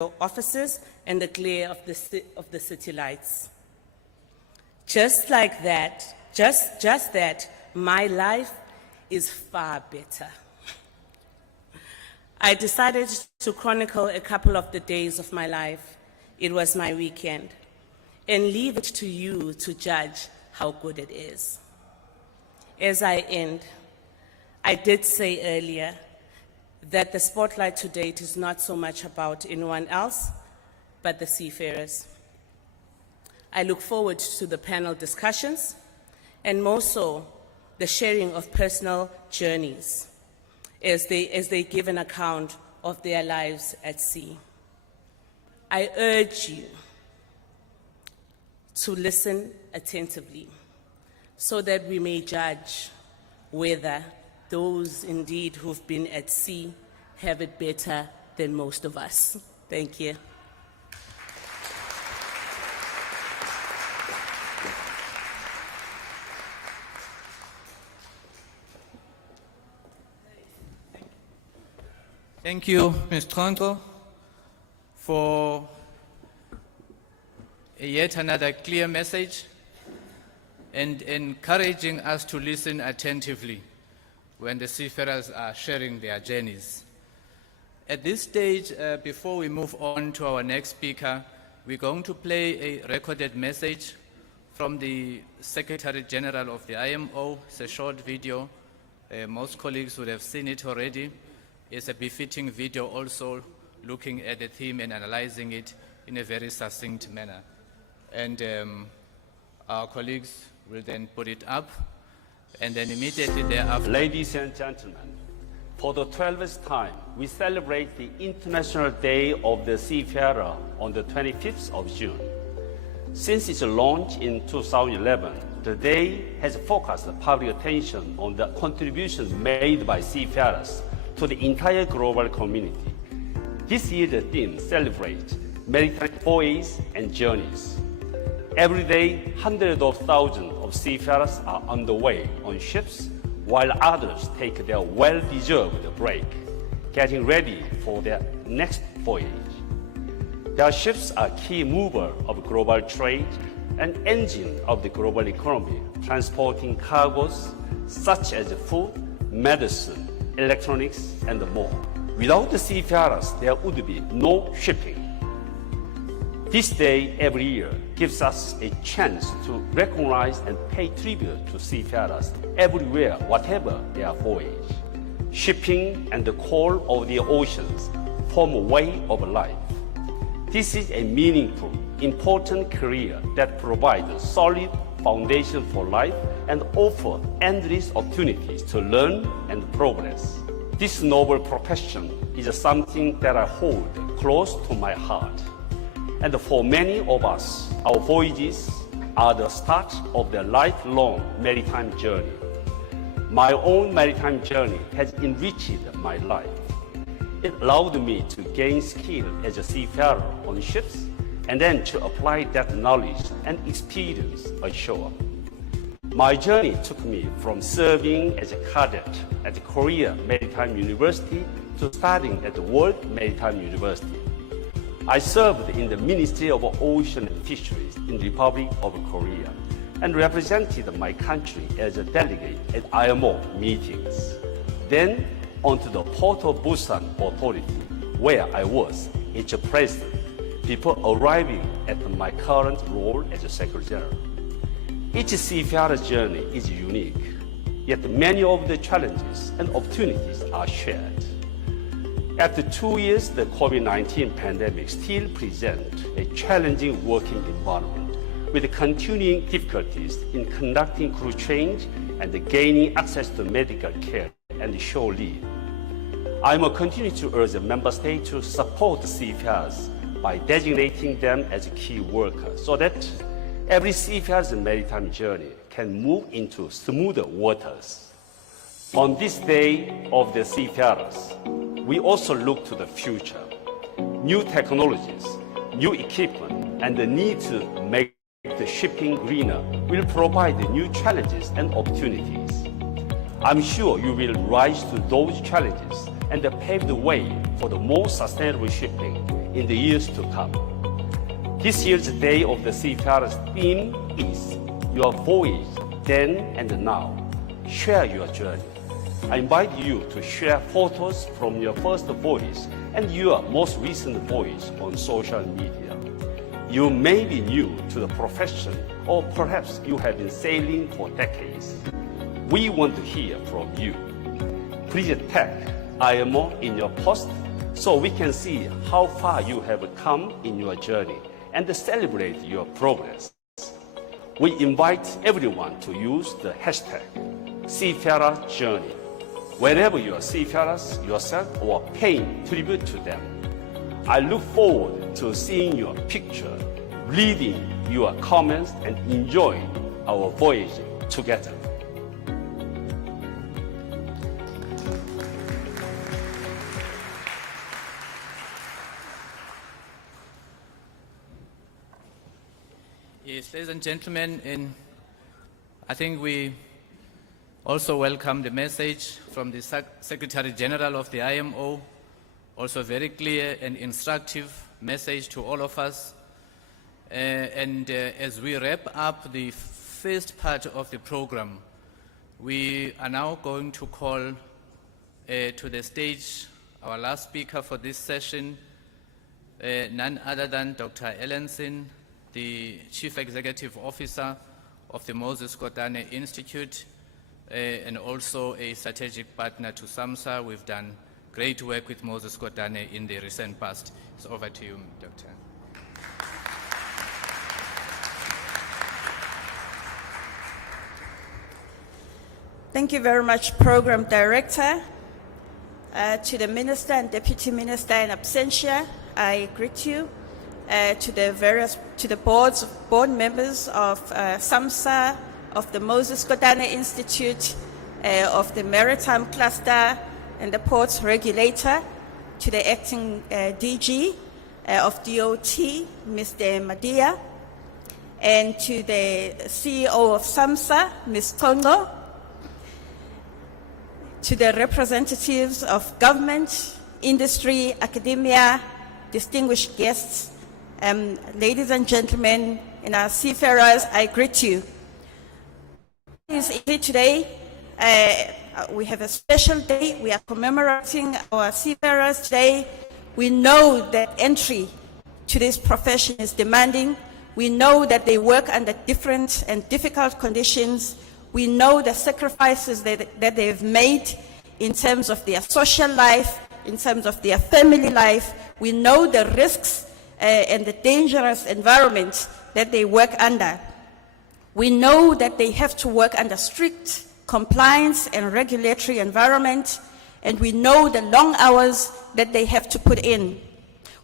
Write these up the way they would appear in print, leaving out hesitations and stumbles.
offices and the glare of the city lights. Just like that, just that, my life is far better. I decided to chronicle a couple of the days of my life. It was my weekend, and leave it to you to judge how good it is. As I end, I did say earlier that the spotlight to date is not so much about anyone else, but the seafarers. I look forward to the panel discussions, and more so, the sharing of personal journeys as they give an account of their lives at sea. I urge you to listen attentively so that we may judge whether those indeed who've been at sea have it better than most of us. Thank you. Thank you, Ms. Tronto, for yet another clear message and encouraging us to listen attentively when the seafarers are sharing their journeys. At this stage, before we move on to our next speaker, we're going to play a recorded message from the Secretary General of the IMO. It's a short video. Most colleagues would have seen it already. It's a befitting video also, looking at the theme and analyzing it in a very succinct manner. And our colleagues will then put it up, and then immediately thereafter. Ladies and gentlemen, for the 12th time, we celebrate the International Day of the Seafarer on the 25th of June. Since its launch in 2011, the day has focused public attention on the contributions made by seafarers to the entire global community. This year, the theme celebrates maritime voyages and journeys. Every day, hundreds of thousands of seafarers are on the way on ships, while others take their well-deserved break, getting ready for their next voyage. Their ships are key mover of global trade and engine of the global economy, transporting cargoes such as food, medicine, electronics, and more. Without the seafarers, there would be no shipping. This day every year gives us a chance to recognize and pay tribute to seafarers everywhere, whatever their voyage. Shipping and the call of the oceans form a way of life. This is a meaningful, important career that provides a solid foundation for life and offers endless opportunities to learn and progress. This noble profession is something that I hold close to my heart. And for many of us, our voyages are the start of the lifelong maritime journey. My own maritime journey has enriched my life. It allowed me to gain skill as a seafarer on ships and then to apply that knowledge and experience ashore. My journey took me from serving as a cadet at the Korea Maritime University to studying at the World Maritime University. I served in the Ministry of Ocean and Fisheries in the Republic of Korea and represented my country as a delegate at IMO meetings. Then onto the Port of Busan Authority, where I was its president before arriving at my current role as a Secretary General. Each seafarer's journey is unique, yet many of the challenges and opportunities are shared. After 2 years, the COVID-19 pandemic still presents a challenging working environment with continuing difficulties in conducting crew change and gaining access to medical care and shore leave. I will continue to urge the Member States to support the seafarers by designating them as key workers so that every seafarer's maritime journey can move into smoother waters. On this day of the seafarers, we also look to the future. New technologies, new equipment, and the need to make the shipping greener will provide new challenges and opportunities. I'm sure you will rise to those challenges and pave the way for the more sustainable shipping in the years to come. This year's Day of the Seafarer's theme is Your Voyage Then and Now. Share your journey. I invite you to share photos from your first voyage and your most recent voyage on social media. You may be new to the profession, or perhaps you have been sailing for decades. We want to hear from you. Please tag IMO in your post so we can see how far you have come in your journey and celebrate your progress. We invite everyone to use the hashtag Seafarer Journey wherever you are seafarers yourself or paying tribute to them. I look forward to seeing your picture, reading your comments, and enjoying our voyage together. Yes, ladies and gentlemen, I think we also welcome the message from the Secretary General of the IMO, also very clear and instructive message to all of us. As we wrap up the first part of the program, we are now going to call to the stage our last speaker for this session, none other than Dr. Ellenson, the Chief Executive Officer of the Moses Kotane Institute, and also a strategic partner to SAMSA. We've done great work with Moses Kotane in the recent past. It's over to you, Doctor. Thank you very much, Program Director. To the Minister and Deputy Minister in absentia, I greet you. To the board members of SAMSA, of the Moses Kotane Institute, of the Maritime Cluster and the Ports Regulator, to the Acting DG of DOT, Mr. Madia, and to the CEO of SAMSA, Ms. Tongo, to the representatives of government, industry, academia, distinguished guests, ladies and gentlemen, and our seafarers, I greet you. Today, we have a special day. We are commemorating our seafarers today. We know that entry to this profession is demanding. We know that they work under different and difficult conditions. We know the sacrifices that they've made in terms of their social life, in terms of their family life. We know the risks and the dangerous environment that they work under. We know that they have to work under strict compliance and regulatory environment, and we know the long hours that they have to put in.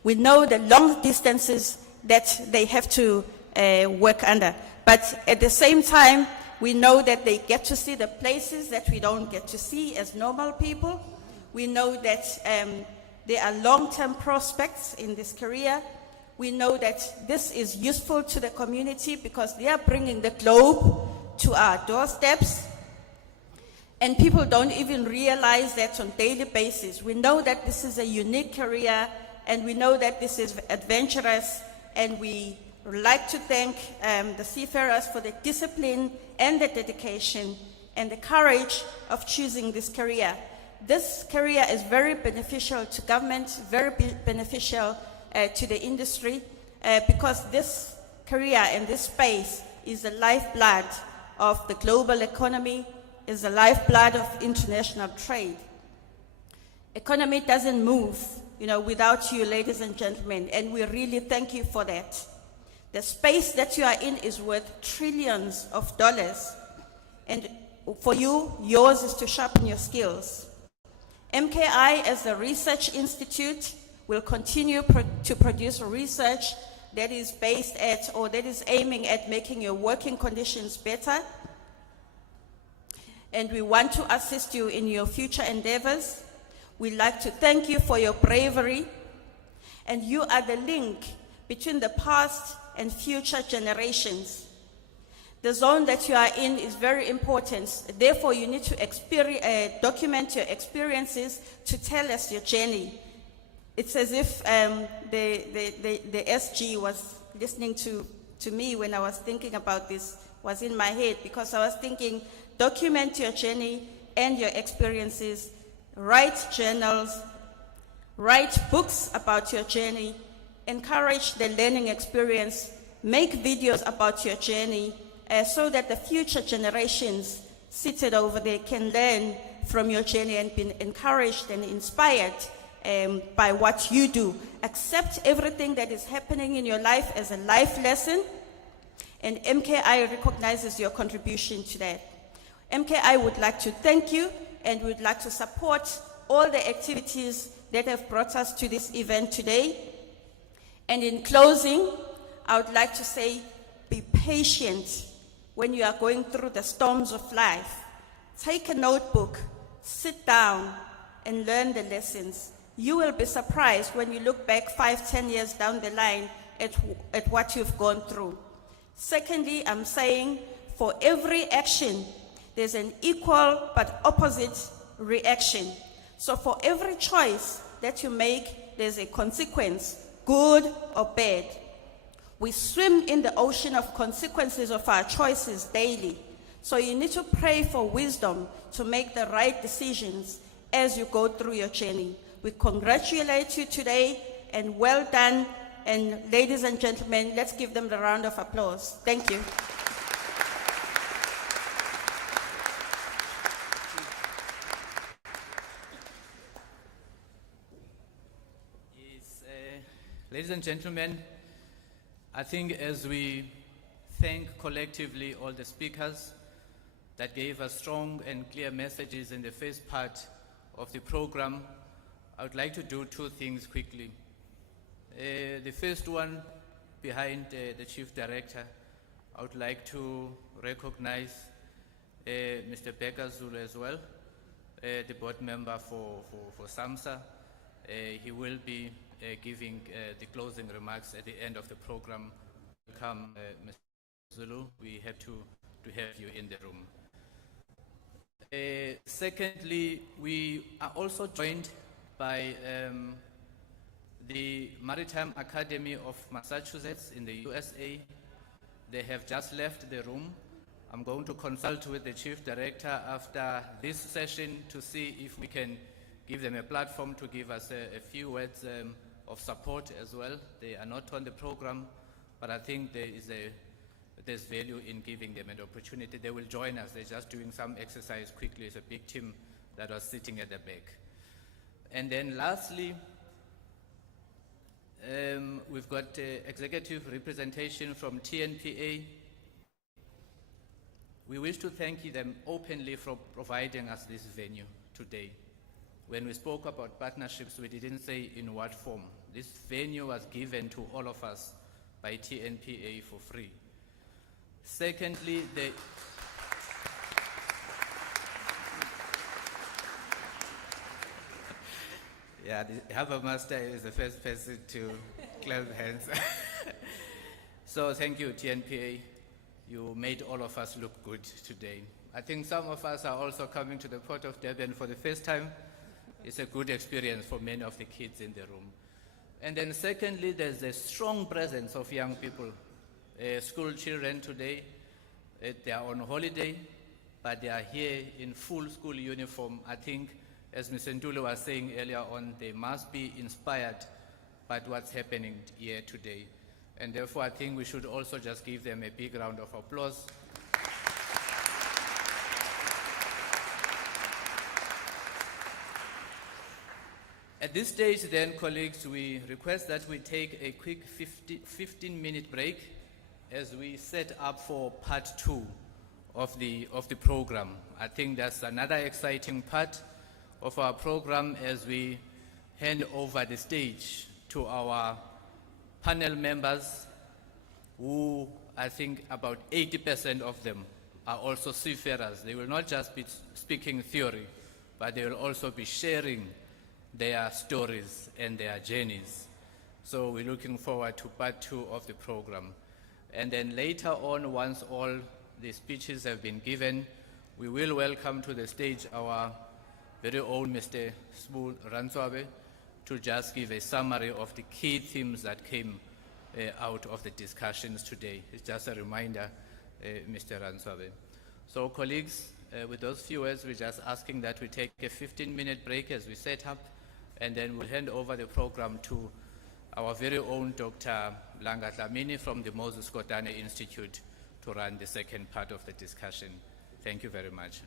We know the long distances that they have to work under. But at the same time, we know that they get to see the places that we don't get to see as normal people. We know that there are long-term prospects in this career. We know that this is useful to the community because they are bringing the globe to our doorsteps. And people don't even realize that on a daily basis. We know that this is a unique career, and we know that this is adventurous, and we would like to thank the seafarers for the discipline and the dedication and the courage of choosing this career. This career is very beneficial to government, very beneficial to the industry, because this career and this space is the lifeblood of the global economy, is the lifeblood of international trade. Economy doesn't move, without you, ladies and gentlemen, and we really thank you for that. The space that you are in is worth trillions of dollars, and for you, yours is to sharpen your skills. MKI, as a research institute, will continue to produce research that is based at, or that is aiming at making your working conditions better. And we want to assist you in your future endeavors. We'd like to thank you for your bravery, and you are the link between the past and future generations. The zone that you are in is very important. Therefore, you need to document your experiences to tell us your journey. It's as if the SG was listening to me when I was thinking about this, was in my head, because I was thinking, document your journey and your experiences, write journals, write books about your journey, encourage the learning experience, make videos about your journey, so that the future generations seated over there can learn from your journey and be encouraged and inspired by what you do. Accept everything that is happening in your life as a life lesson, and MKI recognizes your contribution to that. MKI would like to thank you and would like to support all the activities that have brought us to this event today. And in closing, I would like to say, be patient when you are going through the storms of life. Take a notebook, sit down, and learn the lessons. You will be surprised when you look back 5, 10 years down the line at what you've gone through. Secondly, I'm saying for every action, there's an equal but opposite reaction. So for every choice that you make, there's a consequence, good or bad. We swim in the ocean of consequences of our choices daily. So you need to pray for wisdom to make the right decisions as you go through your journey. We congratulate you today, and well done. And ladies and gentlemen, let's give them the round of applause. Thank you. Yes, ladies and gentlemen, I think as we thank collectively all the speakers that gave us strong and clear messages in the first part of the program, I would like to do two things quickly. The first one, behind the Chief Director, I would like to recognize Mr. Becker Zulu as well, the board member for SAMSA. He will be giving the closing remarks at the end of the program. Welcome, Mr. Zulu. We have to have you in the room. Secondly, we are also joined by the Maritime Academy of Massachusetts in the USA. They have just left the room. I'm going to consult with the Chief Director after this session to see if we can give them a platform to give us a few words of support as well. They are not on the program, but I think there's value in giving them an opportunity. They will join us. They're just doing some exercise quickly. It's a big team that was sitting at the back. And then lastly, we've got executive representation from TNPA. We wish to thank them openly for providing us this venue today. When we spoke about partnerships, we didn't say in what form. This venue was given to all of us by TNPA for free. Secondly, the Harbour Master is the first person to clap hands. So thank you, TNPA. You made all of us look good today. I think some of us are also coming to the Port of Durban for the first time. It's a good experience for many of the kids in the room. And then secondly, there's a strong presence of young people. School children today, they are on holiday, but they are here in full school uniform. I think, as Ms. Ndulu was saying earlier on, they must be inspired by what's happening here today. And therefore, I think we should also just give them a big round of applause. At this stage then, colleagues, we request that we take a quick 15-minute break as we set up for part 2 of the program. I think that's another exciting part of our program as we hand over the stage to our panel members, who I think about 80% of them are also seafarers. They will not just be speaking theory, but they will also be sharing their stories and their journeys. So we're looking forward to part 2 of the program. And then later on, once all the speeches have been given, we will welcome to the stage our very own Mr. Sbu Ranswabe, to just give a summary of the key themes that came out of the discussions today. It's just a reminder, Mr. Ranswabe. So colleagues, with those few words, we're just asking that we take a 15-minute break as we set up, and then we'll hand over the program to our very own Dr. Langa Dlamini from the Moses Kotane Institute to run the second part of the discussion. Thank you very much.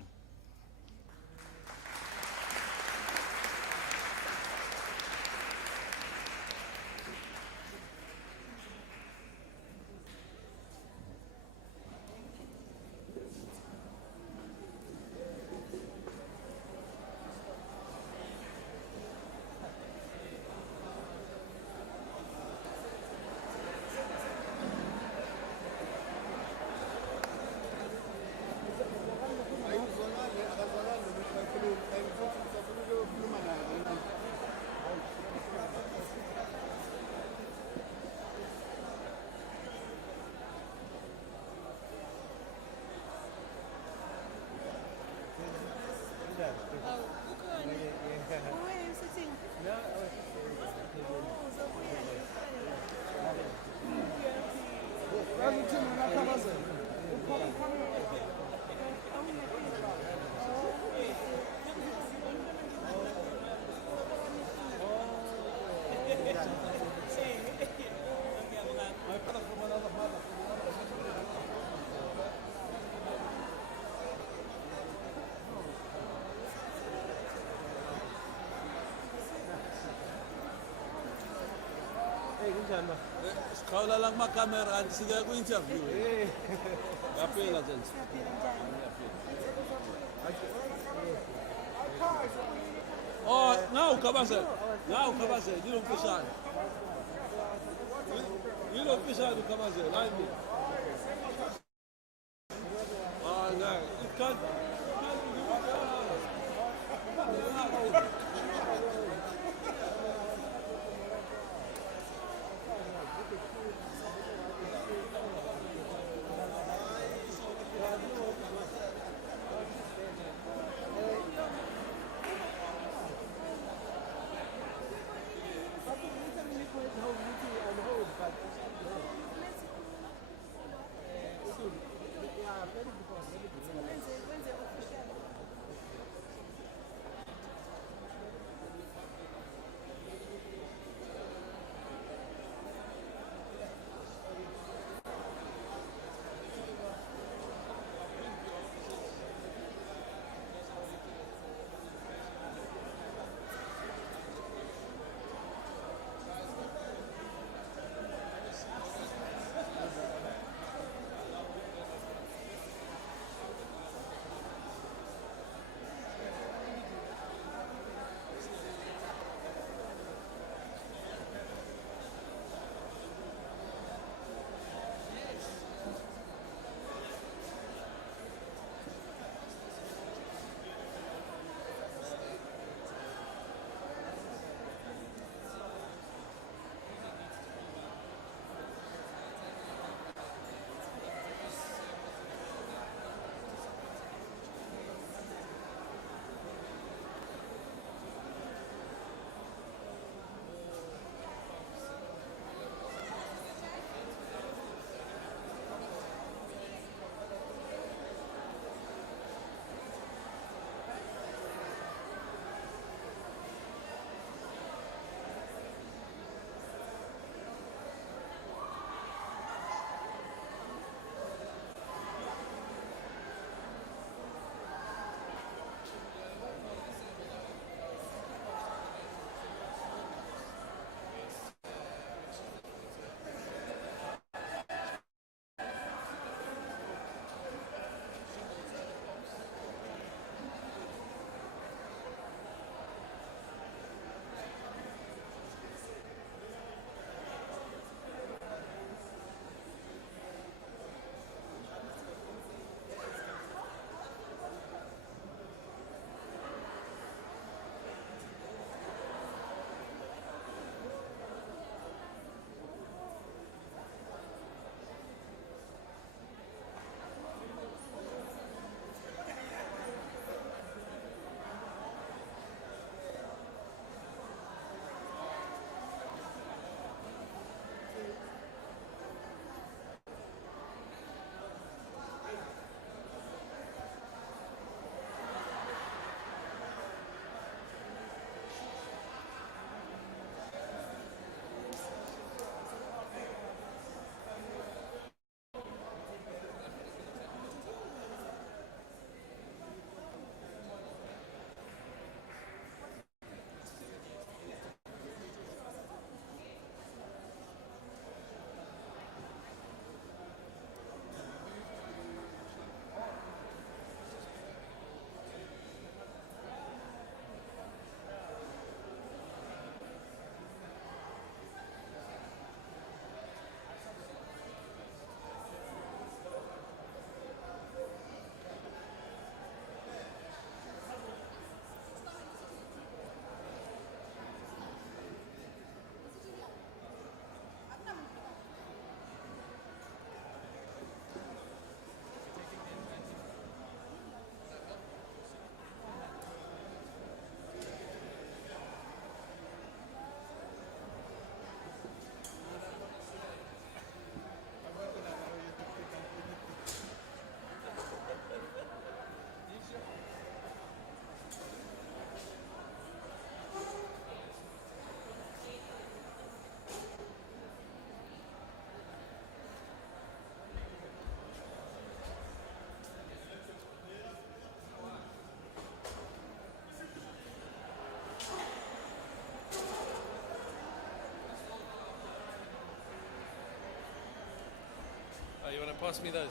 Sikhawula la kumakamera kanti sike ku-interview yaphela zenzi oh ngawukhabazela yilo mfishane ukhabazela hayi mina no, it can't You want to pass me those?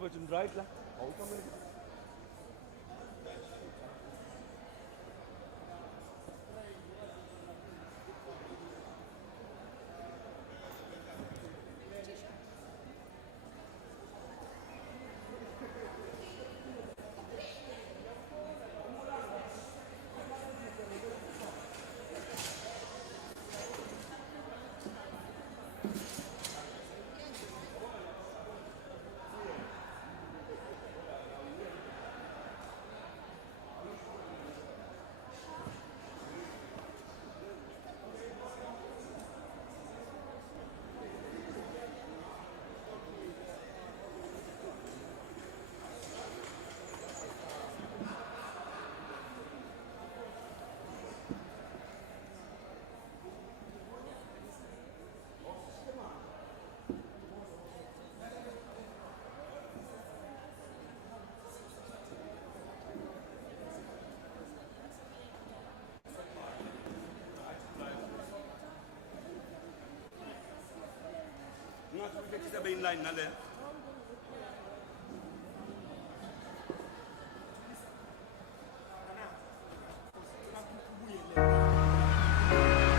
Approach him right lah. How come?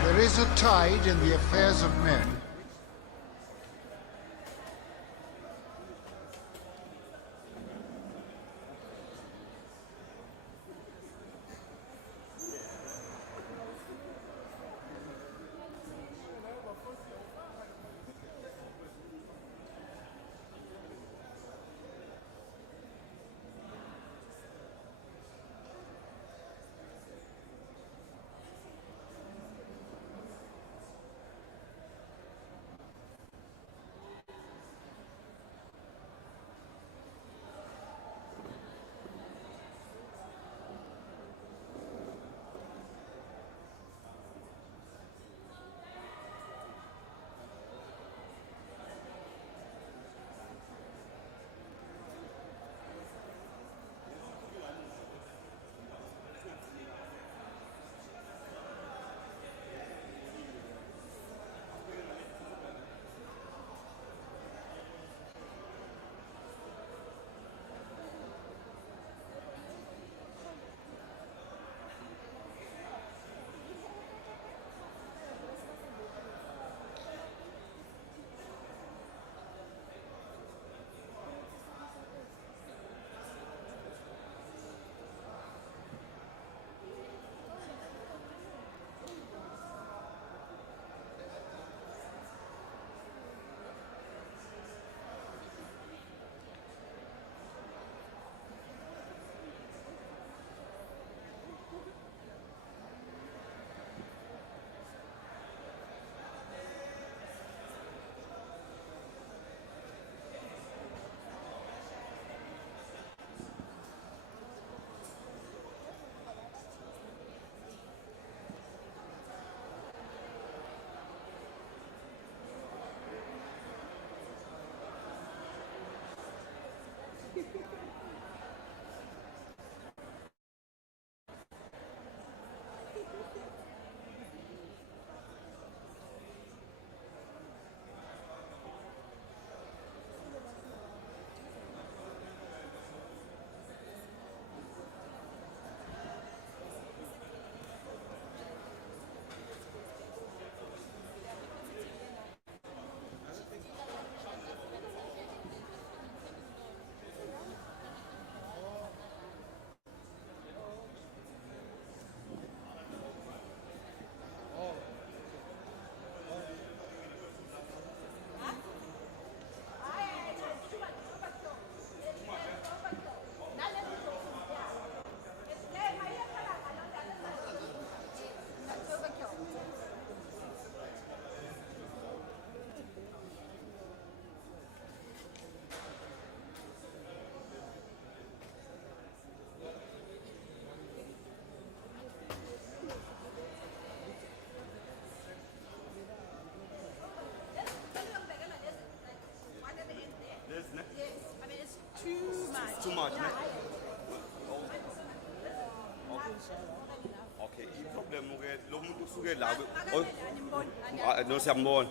There is a tide in the affairs of men. Too much, ne? Okay, i-problem ke lo muntu usuke la no siyambona.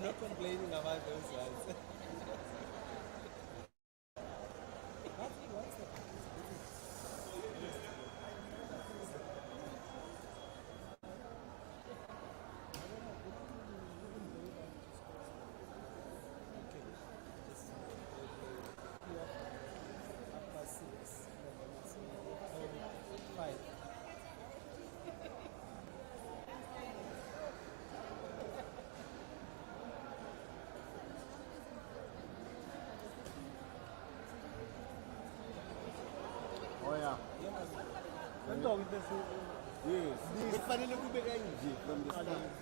I'm not complaining about those ones. Oh yeah. Yes. Kufanele kube kanje from the start.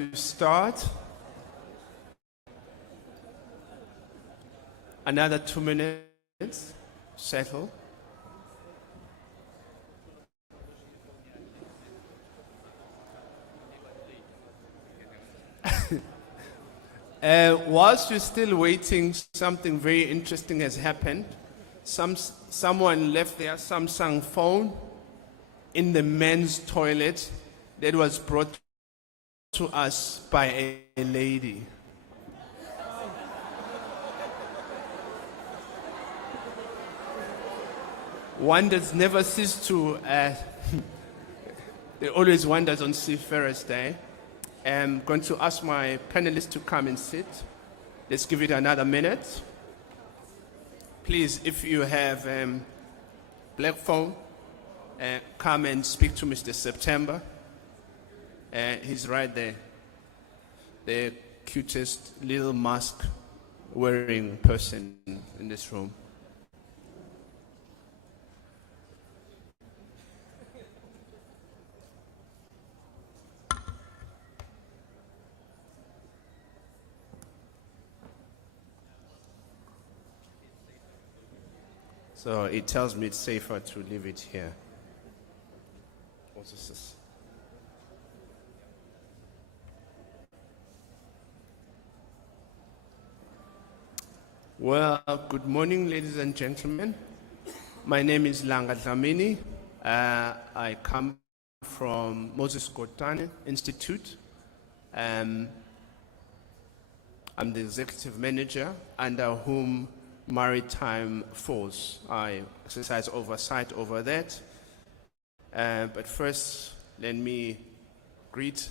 to start. Another 2 minutes. Settle. Whilst you're still waiting, something very interesting has happened. Someone left their Samsung phone in the men's toilet that was brought to us by a lady. Wonders never cease to, they always wonders on Seafarer's Day. I'm going to ask my panelists to come and sit. Let's give it another minute. Please, if you have black phone, come and speak to Mr. September. He's right there. The cutest little mask wearing person in this room. So it tells me it's safer to leave it here. What is this? Well, good morning, ladies and gentlemen. My name is Langa Dlamini. I come from Moses Kotane Institute. I'm the executive manager under whom Maritime Force. I exercise oversight over that. But first, let me greet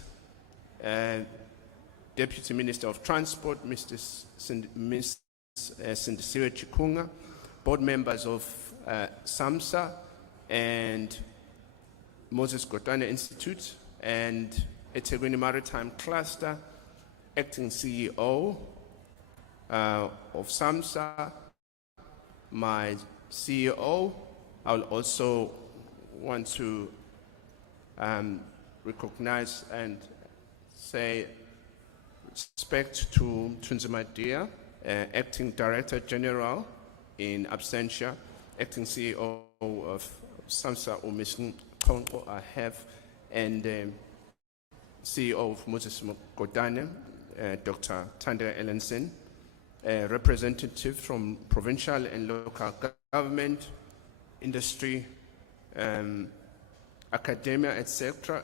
Deputy Minister of Transport, Ms. Sindisiwe Chikunga, board members of SAMSA and Moses Kotane Institute, and eThekwini Maritime Cluster, acting CEO of SAMSA, my CEO. I'll also want to recognize and say respect to Tunzimadia, acting Director General in absentia, acting CEO of SAMSA, Ms. Konko, I have, and CEO of Moses Kotane, Dr. Tandra Ellenson, representatives from provincial and local government, industry, academia, etc.,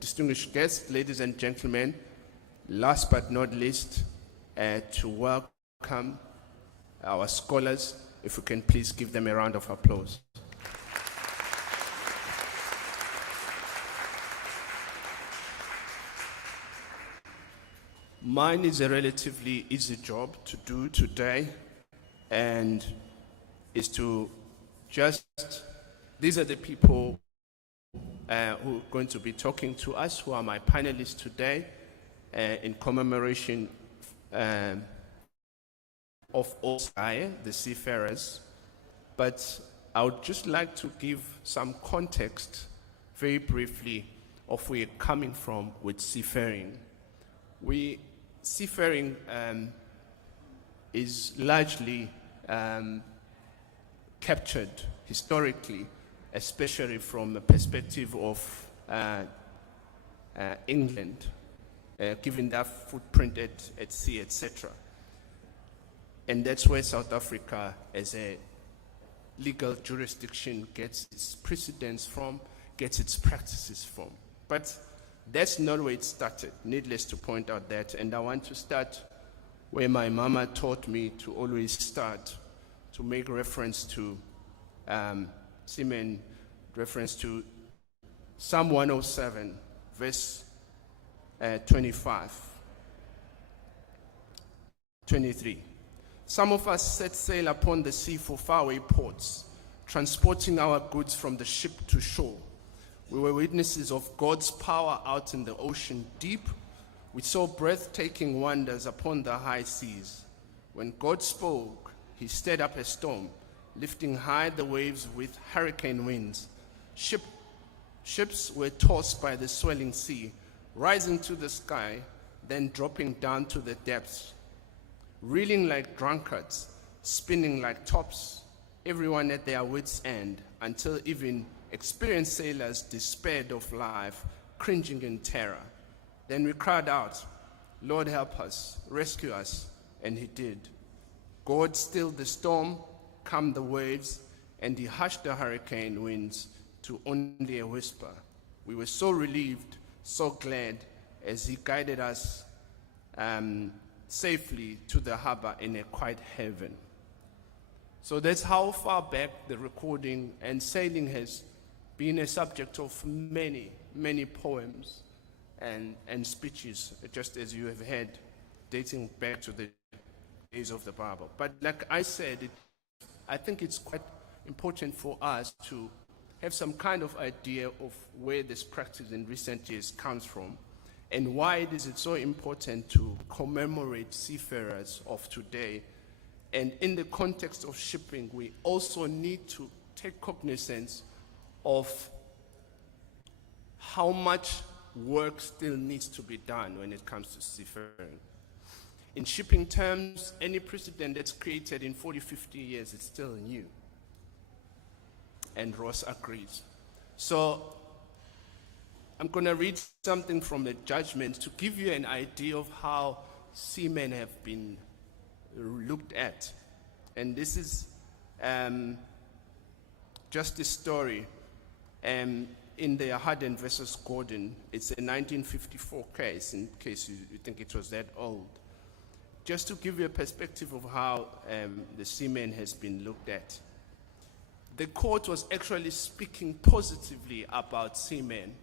distinguished guests, ladies and gentlemen, last but not least, to welcome our scholars. If we can please give them a round of applause. Mine is a relatively easy job to do today, and is to just, these are the people who are going to be talking to us, who are my panelists today, in commemoration of all the seafarers. But I would just like to give some context very briefly of where we're coming from with seafaring. Seafaring is largely captured historically, especially from the perspective of England, given their footprint at sea, etc. And that's where South Africa, as a legal jurisdiction, gets its precedents from, gets its practices from. But that's not where it started, needless to point out that. And I want to start where my mama taught me to always start, to make reference to seamen, reference to Psalm 107, verse 23. Some of us set sail upon the sea for faraway ports, transporting our goods from the ship to shore. We were witnesses of God's power out in the ocean deep. We saw breathtaking wonders upon the high seas. When God spoke, he stirred up a storm, lifting high the waves with hurricane winds. Ships were tossed by the swelling sea. rising to the sky, then dropping down to the depths, reeling like drunkards, spinning like tops, everyone at their wits' end, until even experienced sailors despaired of life, cringing in terror. Then we cried out, "Lord, help us, rescue us," and he did. God stilled the storm, calmed the waves, and he hushed the hurricane winds to only a whisper. We were so relieved, so glad, as he guided us safely to the harbor in a quiet haven. So that's how far back the recording and sailing has been a subject of many, many poems and speeches, just as you have heard, dating back to the days of the Bible. But like I said, I think it's quite important for us to have some kind of idea of where this practice in recent years comes from and why it is so important to commemorate seafarers of today. And in the context of shipping, we also need to take cognizance of how much work still needs to be done when it comes to seafaring. In shipping terms, any precedent that's created in 40, 50 years is still new. And Ross agrees. So I'm going to read something from the judgment to give you an idea of how seamen have been looked at. And this is just a story in the Harden versus Gordon. It's a 1954 case, in case you think it was that old. Just to give you a perspective of how the seaman has been looked at. The court was actually speaking positively about seamen,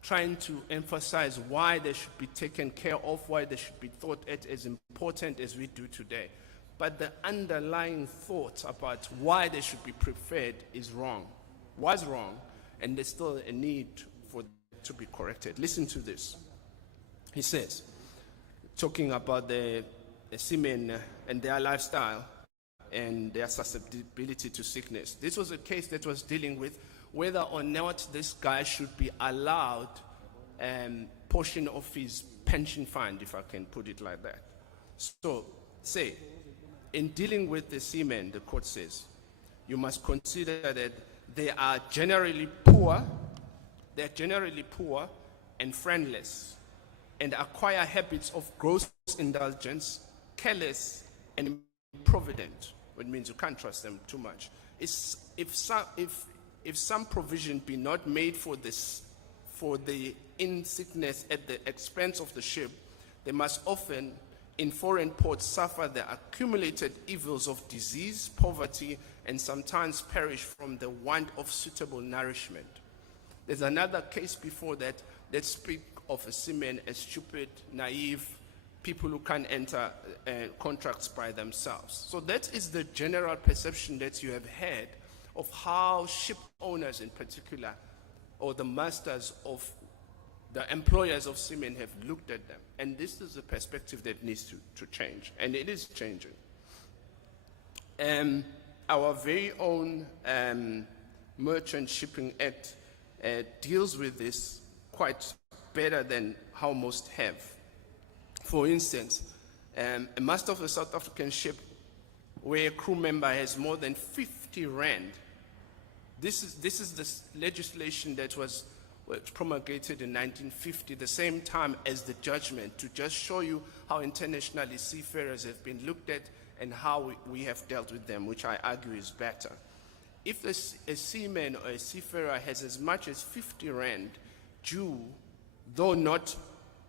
trying to emphasize why they should be taken care of, why they should be thought at as important as we do today. But the underlying thought about why they should be preferred was wrong, and there's still a need for it to be corrected. Listen to this. He says, talking about the seamen and their lifestyle and their susceptibility to sickness. This was a case that was dealing with whether or not this guy should be allowed portion of his pension fund, if I can put it like that. So, say, in dealing with the seamen, the court says, you must consider that they are generally poor and friendless, and acquire habits of gross indulgence, careless and improvident, which means you can't trust them too much. If some provision be not made for the in sickness at the expense of the ship, they must often in foreign ports suffer the accumulated evils of disease, poverty, and sometimes perish from the want of suitable nourishment. There's another case before that speak of a seaman as stupid, naive, people who can't enter contracts by themselves. So that is the general perception that you have had of how ship owners in particular, or the masters of the employers of seamen, have looked at them. And this is a perspective that needs to change, and it is changing. Our very own Merchant Shipping Act deals with this quite better than how most have. For instance, a master of a South African ship where a crew member has more than 50 rand. This is the legislation that was promulgated in 1950, the same time as the judgment, to just show you how internationally seafarers have been looked at and how we have dealt with them, which I argue is better. If a seaman or a seafarer has as much as 50 rand due, though not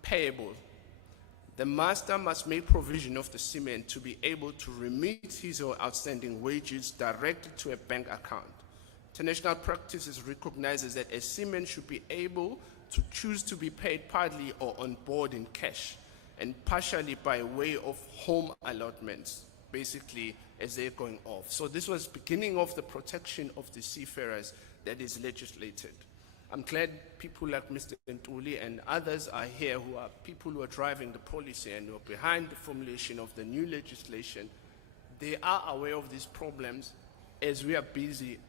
payable, the master must make provision of the seaman to be able to remit his or outstanding wages directly to a bank account. International practices recognizes that a seaman should be able to choose to be paid partly or on board in cash, and partially by way of home allotments, basically as they're going off. So this was beginning of the protection of the seafarers that is legislated. I'm glad people like Mr. Ntuli and others are here, who are people who are driving the policy and who are behind the formulation of the new legislation. They are aware of these problems as we are busy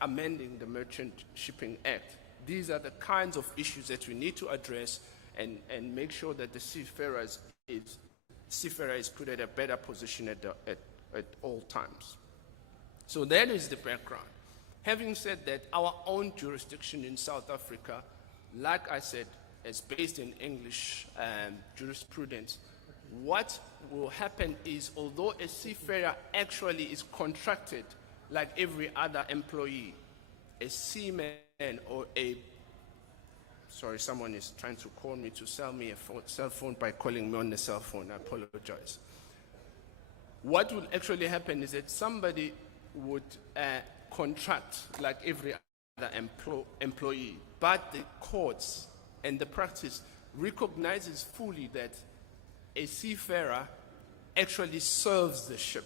amending the Merchant Shipping Act. These are the kinds of issues that we need to address and make sure that the seafarer is put at a better position at all times. So that is the background. Having said that, our own jurisdiction in South Africa, like I said, is based in English jurisprudence. What will happen is, although a seafarer actually is contracted like every other employee, a seaman or sorry, someone is trying to call me to sell me a cell phone by calling me on the cell phone. I apologize. What will actually happen is that somebody would contract like every other employee, but the courts and the practice recognizes fully that a seafarer actually serves the ship.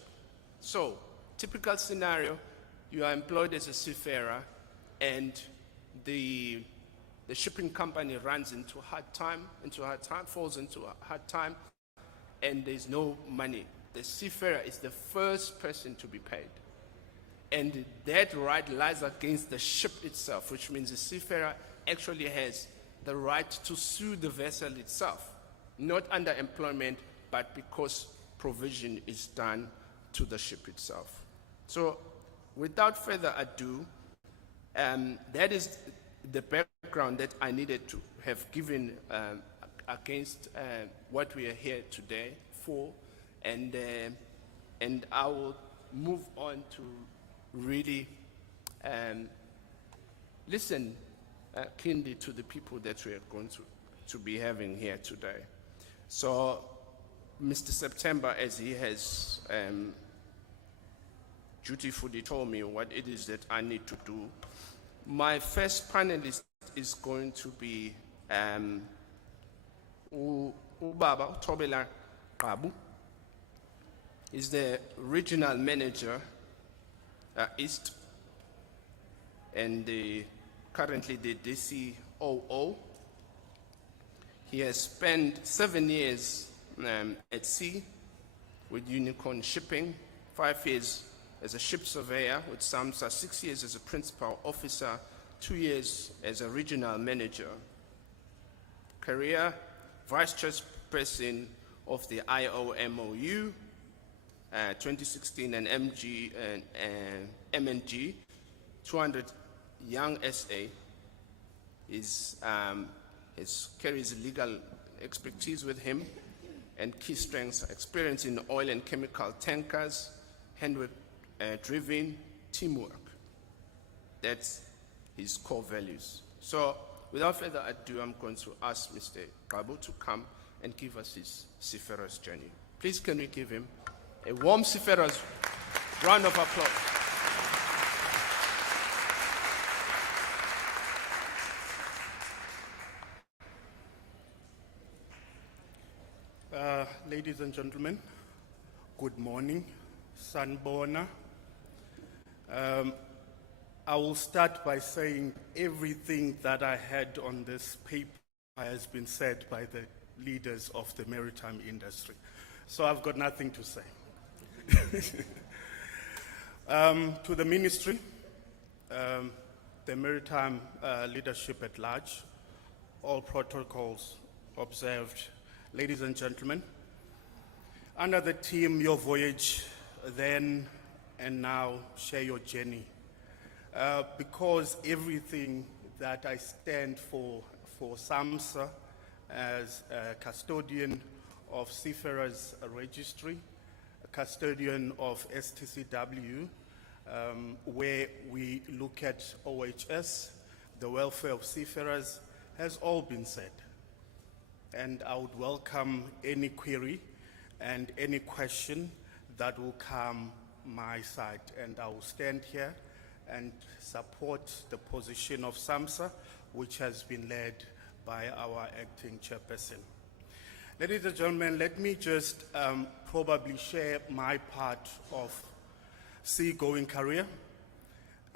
So, typical scenario, you are employed as a seafarer and the shipping company runs into hard time, falls into a hard time, and there's no money. The seafarer is the first person to be paid. And that right lies against the ship itself, which means the seafarer actually has the right to sue the vessel itself, not under employment, but because provision is done to the ship itself. So, without further ado, that is the background that I needed to have given against what we are here today for, and I will move on to really listen keenly to the people that we are going to be having here today. So, Mr. September, as he has dutifully told me what it is that I need to do, my first panelist is going to be Ubaba Tobela Qabu. He's the regional manager East and currently the DCOO. He has spent 7 years at sea with Unicorn Shipping, 5 years as a ship surveyor with SAMSA, 6 years as a principal officer, 2 years as a regional manager. Career, vice chairperson of the IOMOU, 2016, and MNG, 200 Young SA. Carries legal expertise with him and key strengths, experience in oil and chemical tankers, handwork driven, teamwork. That's his core values. So without further ado, I'm going to ask Mr. Qabu to come and give us his Seafarer's journey. Please can we give him a warm Seafarer's round of applause. Ladies and gentlemen, good morning. Sanbona. I will start by saying everything that I had on this paper has been said by the leaders of the maritime industry. So I've got nothing to say. To the ministry, the maritime leadership at large, all protocols observed. Ladies and gentlemen, under the theme, Your Voyage Then and Now, Share Your Journey, because everything that I stand for SAMSA as a custodian of Seafarers Registry, a custodian of STCW, where we look at OHS, the welfare of seafarers, has all been said. And I would welcome any query and any question that will come my side. And I will stand here and support the position of SAMSA, which has been led by our acting chairperson. Ladies and gentlemen, let me just probably share my part of seagoing career.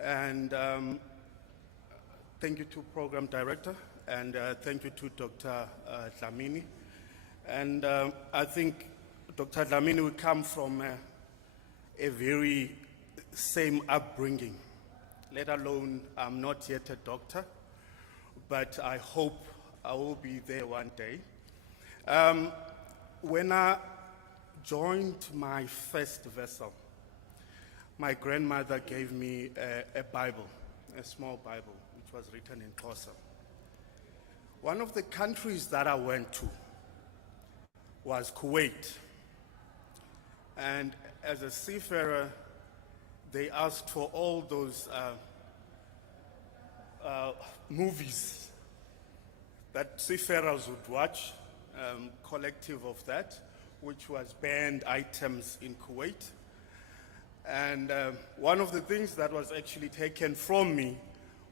And thank you to Program Director, and thank you to Dr. Dlamini. And I think Dr. Dlamini will come from a very same upbringing, let alone I'm not yet a doctor, but I hope I will be there one day. When I joined my first vessel, my grandmother gave me a Bible, a small Bible, which was written in Xhosa. One of the countries that I went to was Kuwait. And as a seafarer, they asked for all those movies that seafarers would watch, collective of that, which was banned items in Kuwait. And one of the things that was actually taken from me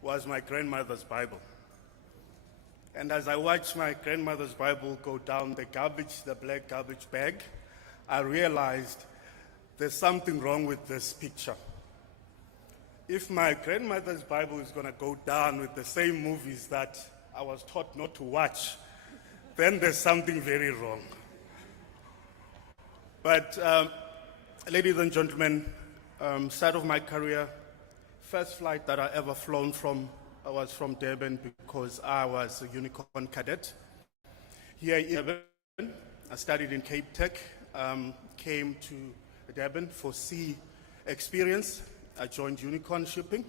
was my grandmother's Bible. And as I watched my grandmother's Bible go down the garbage, the black garbage bag, I realized there's something wrong with this picture. If my grandmother's Bible is going to go down with the same movies that I was taught not to watch, then there's something very wrong. But ladies and gentlemen, start of my career, first flight that I ever flown from, I was from Durban because I was a unicorn cadet. Here in Durban, I studied in Cape Tech, came to Durban for sea experience. I joined Unicorn Shipping.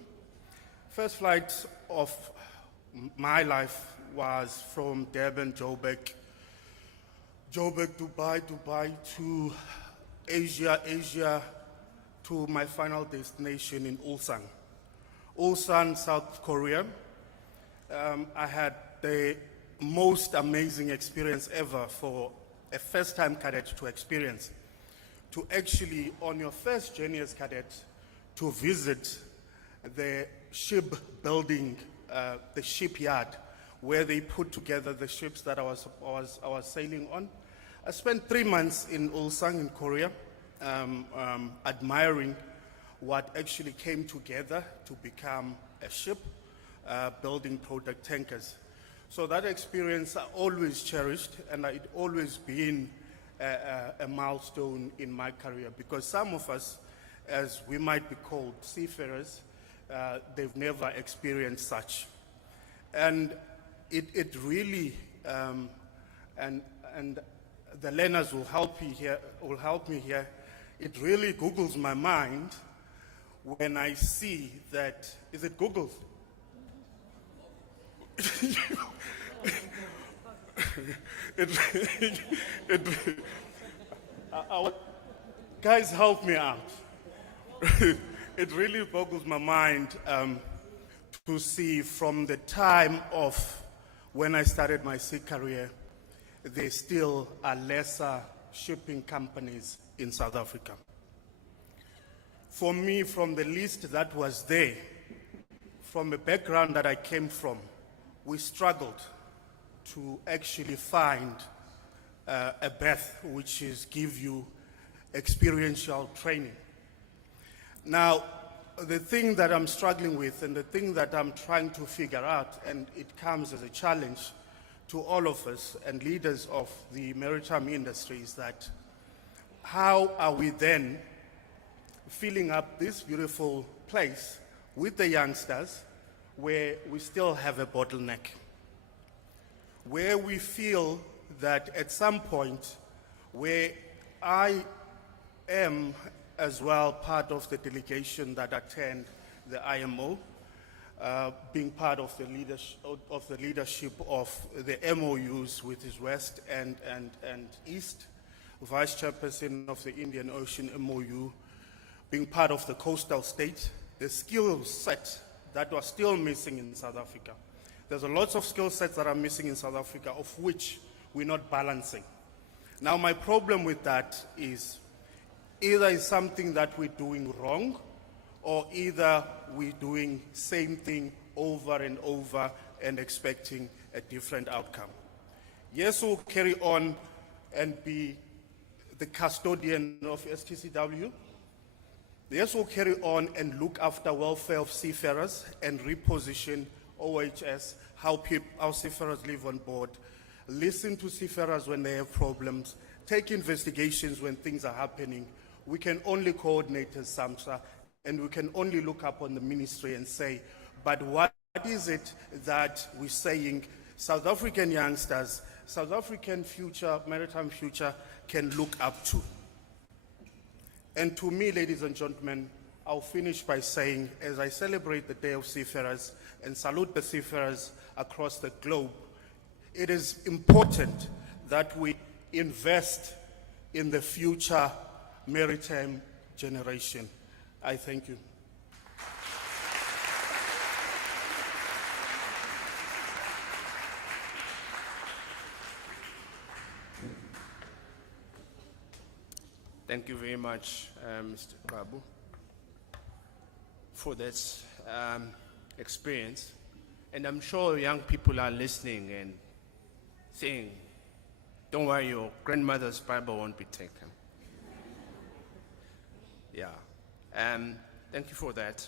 First flight of my life was from Durban, Joburg, Dubai to Asia to my final destination in Ulsan, South Korea. I had the most amazing experience ever for a first-time cadet to experience. To actually, on your first journey as cadet, to visit the shipbuilding, the shipyard, where they put together the ships that I was sailing on. I spent 3 months in Ulsan in Korea, admiring what actually came together to become a ship, building product tankers. So that experience I always cherished, and it always been a milestone in my career, because some of us, as we might be called seafarers, they've never experienced such. And it really, and the learners will help me here, it really Googles my mind when I see that, is it Google? Guys, help me out. It really boggles my mind to see from the time of when I started my sea career, there still are lesser shipping companies in South Africa. For me, from the list that was there, from the background that I came from, we struggled to actually find a berth which is give you experiential training. Now, the thing that I'm struggling with and the thing that I'm trying to figure out, and it comes as a challenge to all of us and leaders of the maritime industry, is that how are we then filling up this beautiful place with the youngsters where we still have a bottleneck, where we feel that at some point, where I am as well part of the delegation that attend the IMO, being part of the leadership of the MOUs, which is West and East, Vice Chairperson of the Indian Ocean MOU, being part of the coastal state, the skill set that was still missing in South Africa. There's a lot of skill sets that are missing in South Africa, of which we're not balancing. Now, my problem with that is either it's something that we're doing wrong, or either we're doing same thing over and over and expecting a different outcome. Yes, we'll carry on and be the custodian of STCW. Yes, we'll carry on and look after welfare of seafarers and reposition OHS, how seafarers live on board, listen to seafarers when they have problems, take investigations when things are happening. We can only coordinate as SAMSA, and we can only look up on the ministry and say, but what is it that we're saying South African youngsters, South African future, maritime future can look up to. And to me, ladies and gentlemen, I'll finish by saying, as I celebrate the Day of Seafarers and salute the seafarers across the globe, it is important that we invest in the future maritime generation. I thank you. Thank you very much, Mr. Kabu, for this experience. And I'm sure young people are listening and saying, don't worry, your grandmother's Bible won't be taken. Yeah. Thank you for that.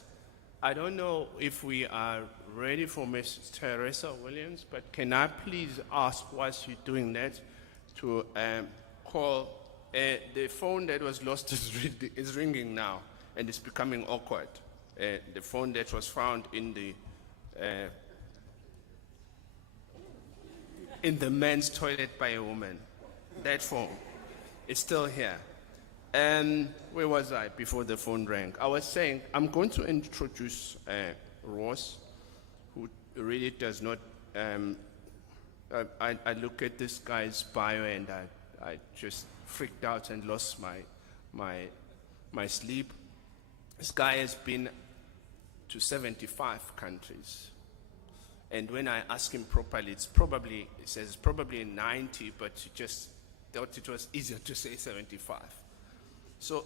I don't know if we are ready for Ms. Teresa Williams, but can I please ask, whilst you're doing that, to call the phone that was lost is ringing now, and it's becoming awkward. The phone that was found in the men's toilet by a woman, that phone is still here. And where was I before the phone rang? I was saying I'm going to introduce Ross, who really does not. I look at this guy's bio and I just freaked out and lost my sleep. This guy has been to 75 countries. And when I ask him properly, it says probably 90, but he just thought it was easier to say 75. So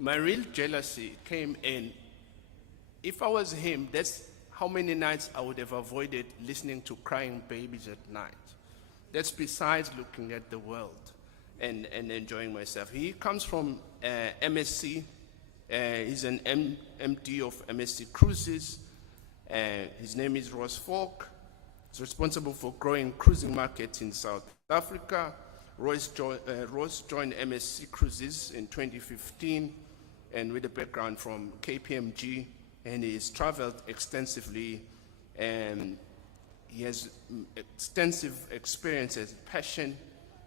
my real jealousy came in. If I was him, that's how many nights I would have avoided listening to crying babies at night. That's besides looking at the world and enjoying myself. He comes from MSC. He's an MD of MSC Cruises. His name is Ross Falk. He's responsible for growing cruising markets in South Africa. Ross joined MSC Cruises in 2015 and with a background from KPMG, and he's traveled extensively, and he has extensive experience and passion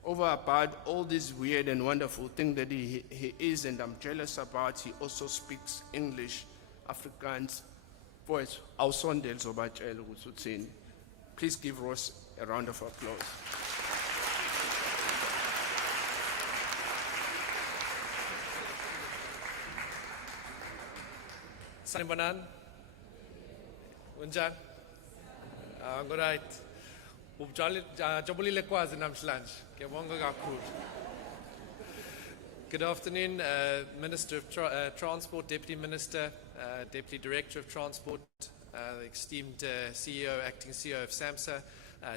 over about all these weird and wonderful things that he is, and I'm jealous about. He also speaks English, Afrikaans. Boys, awusondela zobatshela ukuthi uthini. Please give Ross a round of applause. Sanibonani. Unjani? Ngoright. Ujabulile kwazi namhlanje. Ngiyabonga kakhulu. Good afternoon, Minister of Transport, Deputy Minister, Deputy Director of Transport, the esteemed CEO, Acting CEO of SAMSA,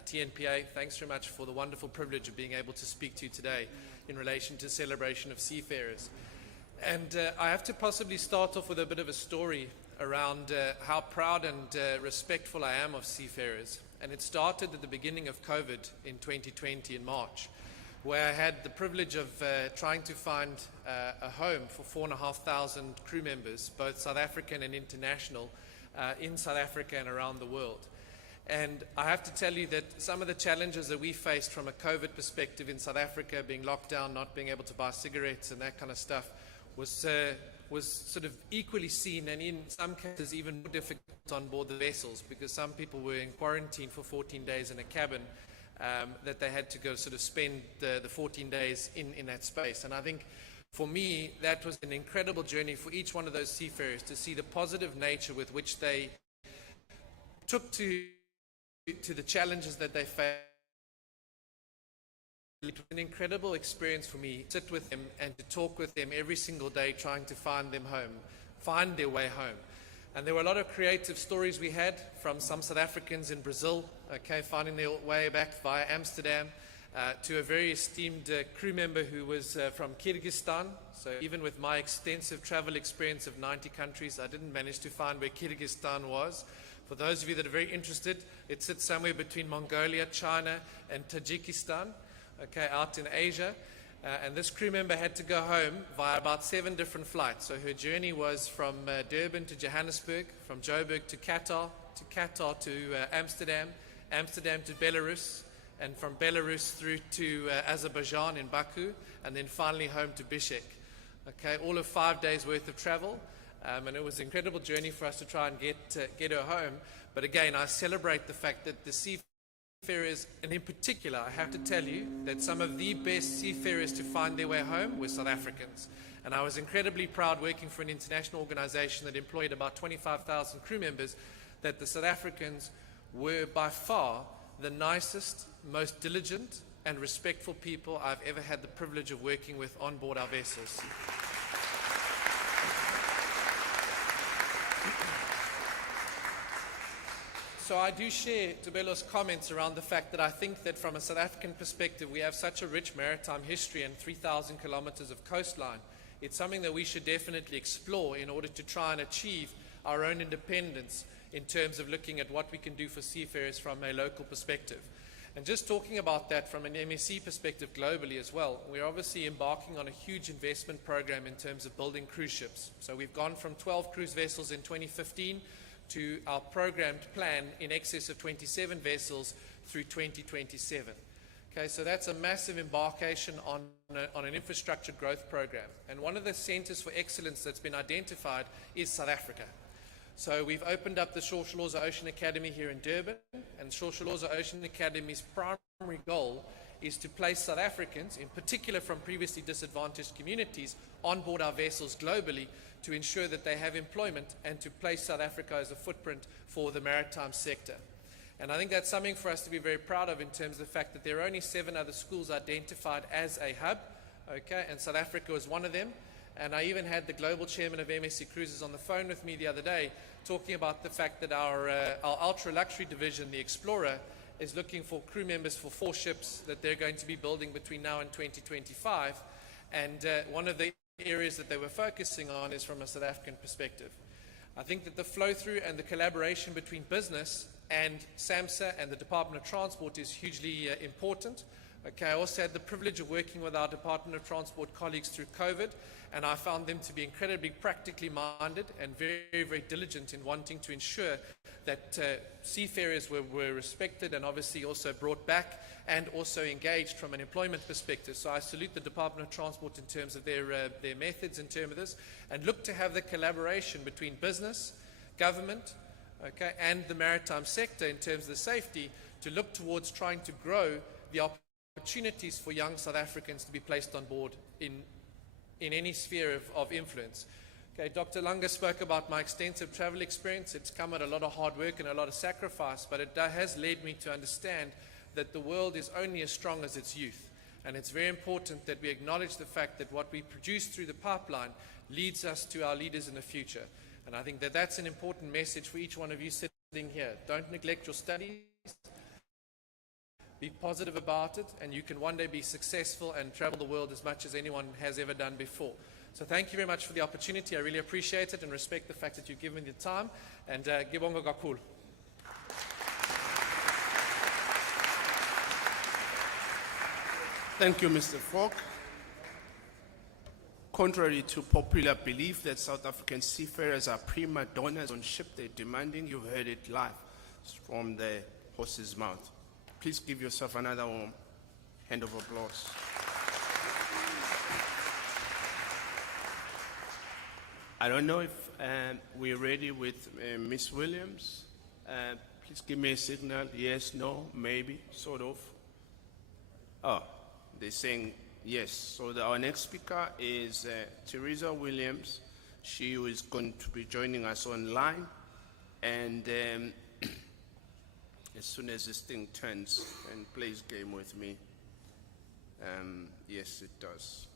TNPA. Thanks very much for the wonderful privilege of being able to speak to you today in relation to celebration of seafarers. And I have to possibly start off with a bit of a story around how proud and respectful I am of seafarers. And it started at the beginning of COVID in 2020 in March, where I had the privilege of trying to find a home for 4,500 crew members, both South African and international, in South Africa and around the world. And I have to tell you that some of the challenges that we faced from a COVID perspective in South Africa, being locked down, not being able to buy cigarettes and that kind of stuff, was sort of equally seen, and in some cases even more difficult on board the vessels, because some people were in quarantine for 14 days in a cabin, that they had to go sort of spend the 14 days in that space. And I think for me, that was an incredible journey for each one of those seafarers to see the positive nature with which they took to the challenges that they faced. It was an incredible experience for me to sit with them and to talk with them every single day, trying to find them home, find their way home. And there were a lot of creative stories we had from some South Africans in Brazil, finding their way back via Amsterdam, to a very esteemed crew member who was from Kyrgyzstan. So even with my extensive travel experience of 90 countries, I didn't manage to find where Kyrgyzstan was. For those of you that are very interested, it sits somewhere between Mongolia, China, and Tajikistan, out in Asia. And this crew member had to go home via about 7 different flights. So her journey was from Durban to Johannesburg, from Joburg to Qatar to Amsterdam, Amsterdam to Belarus, and from Belarus through to Azerbaijan in Baku, and then finally home to Bishkek. Okay, all of 5 days worth of travel, and it was an incredible journey for us to try and get her home. But again, I celebrate the fact that the seafarers, and in particular, I have to tell you that some of the best seafarers to find their way home were South Africans. And I was incredibly proud working for an international organization that employed about 25,000 crew members, that the South Africans were by far the nicest, most diligent and respectful people I've ever had the privilege of working with on board our vessels. So I do share Tubelo's comments around the fact that I think that from a South African perspective, we have such a rich maritime history and 3,000 kilometers of coastline. It's something that we should definitely explore in order to try and achieve our own independence in terms of looking at what we can do for seafarers from a local perspective. And just talking about that from an MSC perspective globally as well, we're obviously embarking on a huge investment program in terms of building cruise ships. So we've gone from 12 cruise vessels in 2015 to our programmed plan in excess of 27 vessels through 2027. Okay, so that's a massive embarkation on an infrastructure growth program. And one of the centers for excellence that's been identified is South Africa. So we've opened up the Shosholoza Ocean Academy here in Durban, and Shosholoza Ocean Academy's primary goal is to place South Africans, in particular from previously disadvantaged communities, on board our vessels globally to ensure that they have employment and to place South Africa as a footprint for the maritime sector. And I think that's something for us to be very proud of in terms of the fact that there are only 7 other schools identified as a hub, okay, and South Africa was one of them. And I even had the global chairman of MSC Cruises on the phone with me the other day talking about the fact that our ultra-luxury division, the Explorer, is looking for crew members for 4 ships that they're going to be building between now and 2025. And one of the areas that they were focusing on is from a South African perspective. I think that the flow-through and the collaboration between business and SAMSA and the Department of Transport is hugely important. Okay, I also had the privilege of working with our Department of Transport colleagues through COVID, and I found them to be incredibly practically minded and very, very diligent in wanting to ensure that seafarers were respected and obviously also brought back and also engaged from an employment perspective. So I salute the Department of Transport in terms of their methods in terms of this, and look to have the collaboration between business, government, okay, and the maritime sector in terms of the safety to look towards trying to grow the opportunities for young South Africans to be placed on board in any sphere of influence. Okay, Dr. Langa spoke about my extensive travel experience. It's come at a lot of hard work and a lot of sacrifice, but it has led me to understand that the world is only as strong as its youth. And it's very important that we acknowledge the fact that what we produce through the pipeline leads us to our leaders in the future. And I think that that's an important message for each one of you sitting here. Don't neglect your studies. Be positive about it, and you can one day be successful and travel the world as much as anyone has ever done before. So thank you very much for the opportunity. I really appreciate it and respect the fact that you've given me the time. And Gibongo Gakul. Thank you, Mr. Falk. Contrary to popular belief that South African seafarers are prima donnas on ship they're demanding, you heard it live from the horse's mouth. Please give yourself another warm hand of applause. I don't know if we're ready with Miss Williams. Please give me a signal. Yes, no, maybe, sort of. Oh, they're saying yes. So our next speaker is Teresa Williams. She is going to be joining us online. And as soon as this thing turns and plays game with me, yes, it does.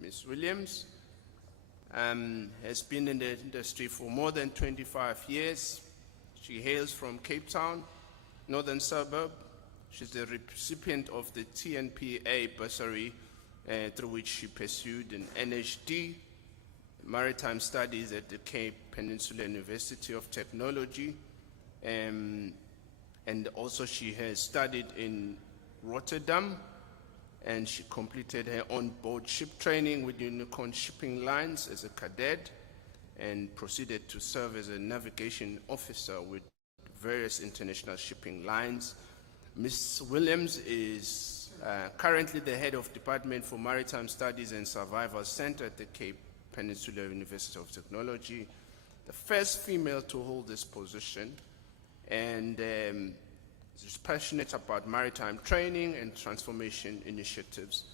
Miss Williams has been in the industry for more than 25 years. She hails from Cape Town, northern suburb. She's the recipient of the TNPA bursary through which she pursued an NHD, Maritime Studies at the Cape Peninsula University of Technology. And also she has studied in Rotterdam, and she completed her on-board ship training with Unicorn Shipping Lines as a cadet and proceeded to serve as a navigation officer with various international shipping lines Ms. Williams is currently the head of Department for Maritime Studies and Survival Center at the Cape Peninsula University of Technology, the first female to hold this position, and is passionate about maritime training and transformation initiatives.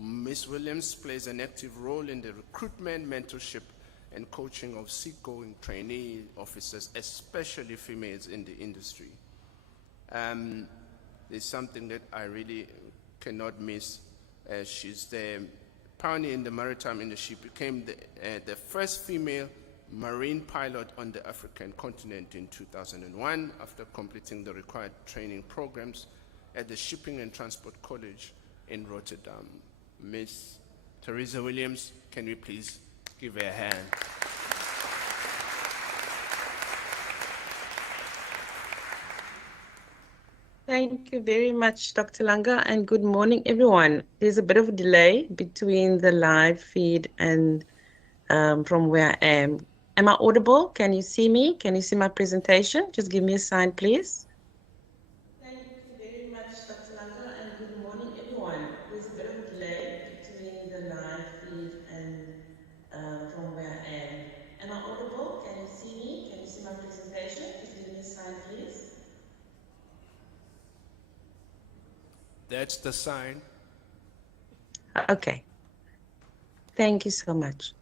Ms. Williams plays an active role in the recruitment, mentorship, and coaching of seagoing trainee officers, especially females in the industry. There's something that I really cannot miss. She's the pioneer in the maritime industry. She became the first female marine pilot on the African continent in 2001 after completing the required training programs at the Shipping and Transport College in Rotterdam. Ms. Teresa Williams, can we please give her a hand? Thank you very much, Dr. Langa, and good morning, everyone. There's a bit of a delay between the live feed and from where I am. Am I audible? Can you see me? Can you see my presentation? Just give me a sign, please. Thank you very much, Dr. Langa, and good morning, everyone. There's a bit of a delay between the live feed and from where I am. Am I audible? Can you see me? Can you see my presentation? Just give me a sign, please. That's the sign. Okay. Thank you so much.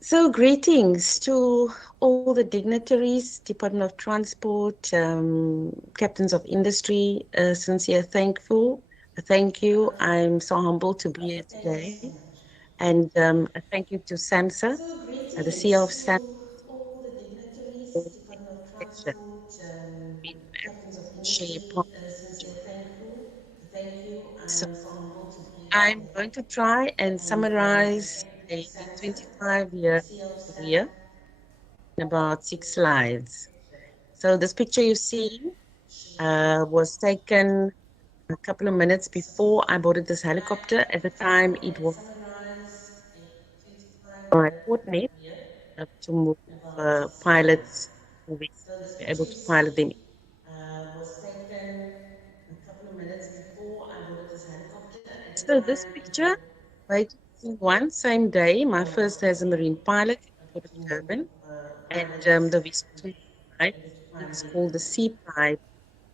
So greetings to all the dignitaries, Department of Transport, captains of industry, sincere thank you. I'm so humbled to be here today. And a thank you to SAMSA, the CEO of SAMSA. All the dignitaries, Department of Transport, captains of industry, sincere thank you. I'm So so humbled to be I'm here. going to try and summarize a 25-year career in about 6 slides. So this picture you see was taken a couple of minutes before I boarded this helicopter. At the time, it was my coordinate to move pilots to be able to pilot them. Was taken a couple of minutes before I boarded this helicopter. At the So this time, it picture, right, in one same day, my first as a marine pilot in Port of Durban, and the vessel is called the Seafarer,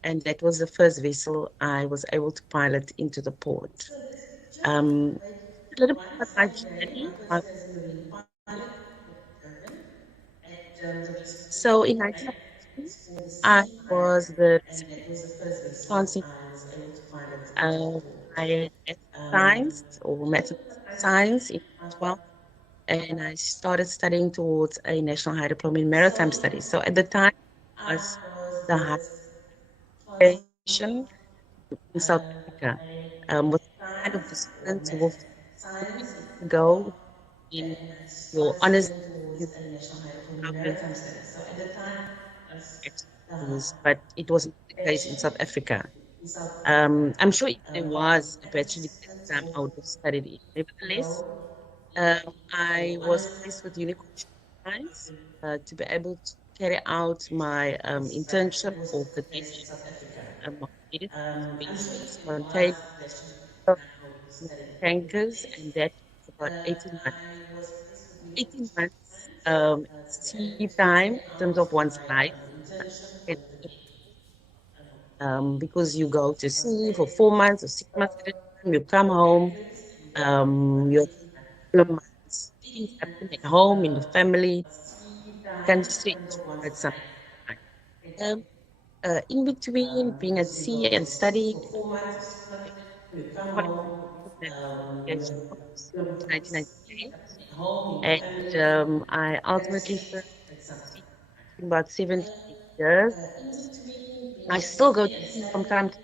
and that was the first vessel I was able to pilot into the port. A little bit about my journey. So in 1992, I was the recipient of my science or mathematics science in 12, and I started studying towards a national high diploma in maritime studies. So at the time, it was the higher education in South Africa, was kind of discipline to go in your honors but it wasn't the case in South Africa. I'm sure if there was a bachelor degree at the time, I would have studied it. Nevertheless, I was placed with Unicorn Science to be able to carry out my internship or cadetship. My cadet was based in containers, tankers, and that was about 18 months. 18 months sea time in terms of one's life. Because you go to sea for 4 months or 6 months at a time, you come home, you have a couple of months, things happen at home, in the family, can stretch at some time. In between being at sea and studying, qualification in 1998, and I ultimately served about 17 years. I still go to sea from time to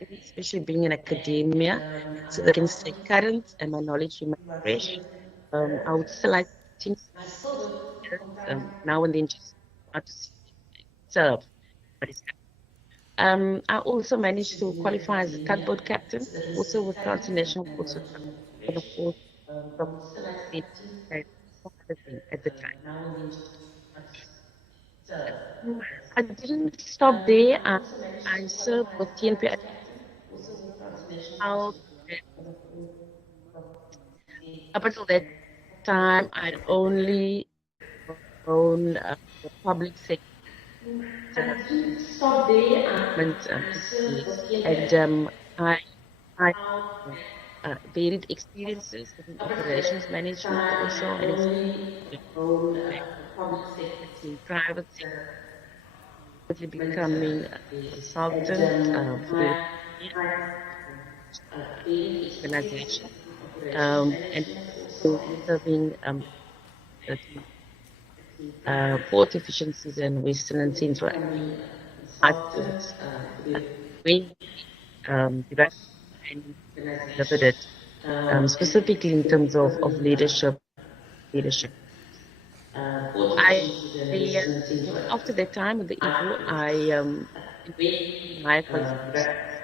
time, especially being in academia, so that I can stay current and my knowledge remains fresh. I would still like to continue now and then just not to serve. But it's I also managed to qualify as a tugboat captain, also with transnational ports of and of course from other thing at the time. now we need to serve. I didn't stop there. I also managed to I served qualify as with a TNP private captain, also with transnational out. fishing for the full of the Up until that time, I'd only own the public sector I didn't stop there. I served entities, with TNP and I out varied experiences in operations management also, and only own the public in private sector, sector becoming a and consultant for the my varied experiences organization, in operations and management also and serving port efficiencies in Western and Central becoming a Africa. consultant for the We developed and delivered it and specifically in terms of leadership. port I, efficiencies in I Western and Central after that time with the Igbo, I my qualifications,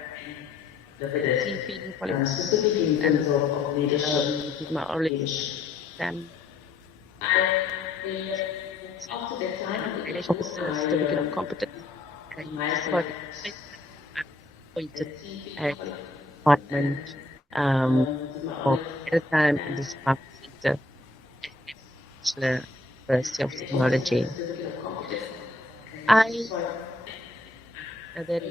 delivered it sea feeding qualifications, specifically in and terms of leadership. did my oral Leadership. exam, I, after that time with the relation Igbo, certificate of competence, and my just got appointed CP at department of at a time in this department sector at the University of Technology. I that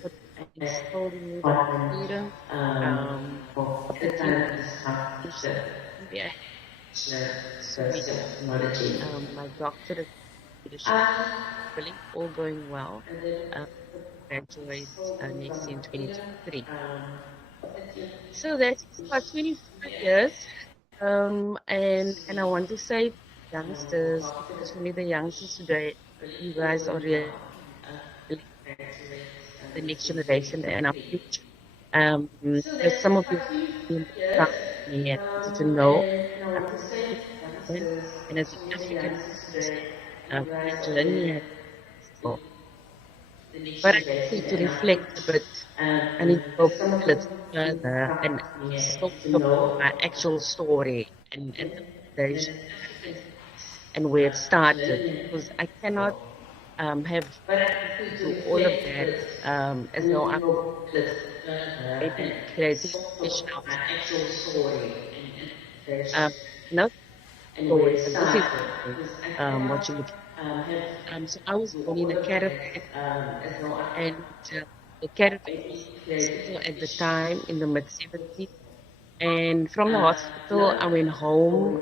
what instilled in me the experience of the team MBA, my doctorate in leadership, really all going well. Graduate next year in 2023. So that's about 25 years. And I want to say, youngsters, especially the youngsters today, you guys are really the next generation and our future. There's some of you been proud of me and wanted to know, and as an African, my journey has but I need to reflect a bit. I need to go a little further and still talk my actual story and the foundation and where it started. Because I cannot have do all of that as though I'm maybe creating fish outside. Not story, but this is the story, what you're looking at. So I was born in a caravan, and the caravan hospital at the time in the mid 70s. And from the hospital, I went home.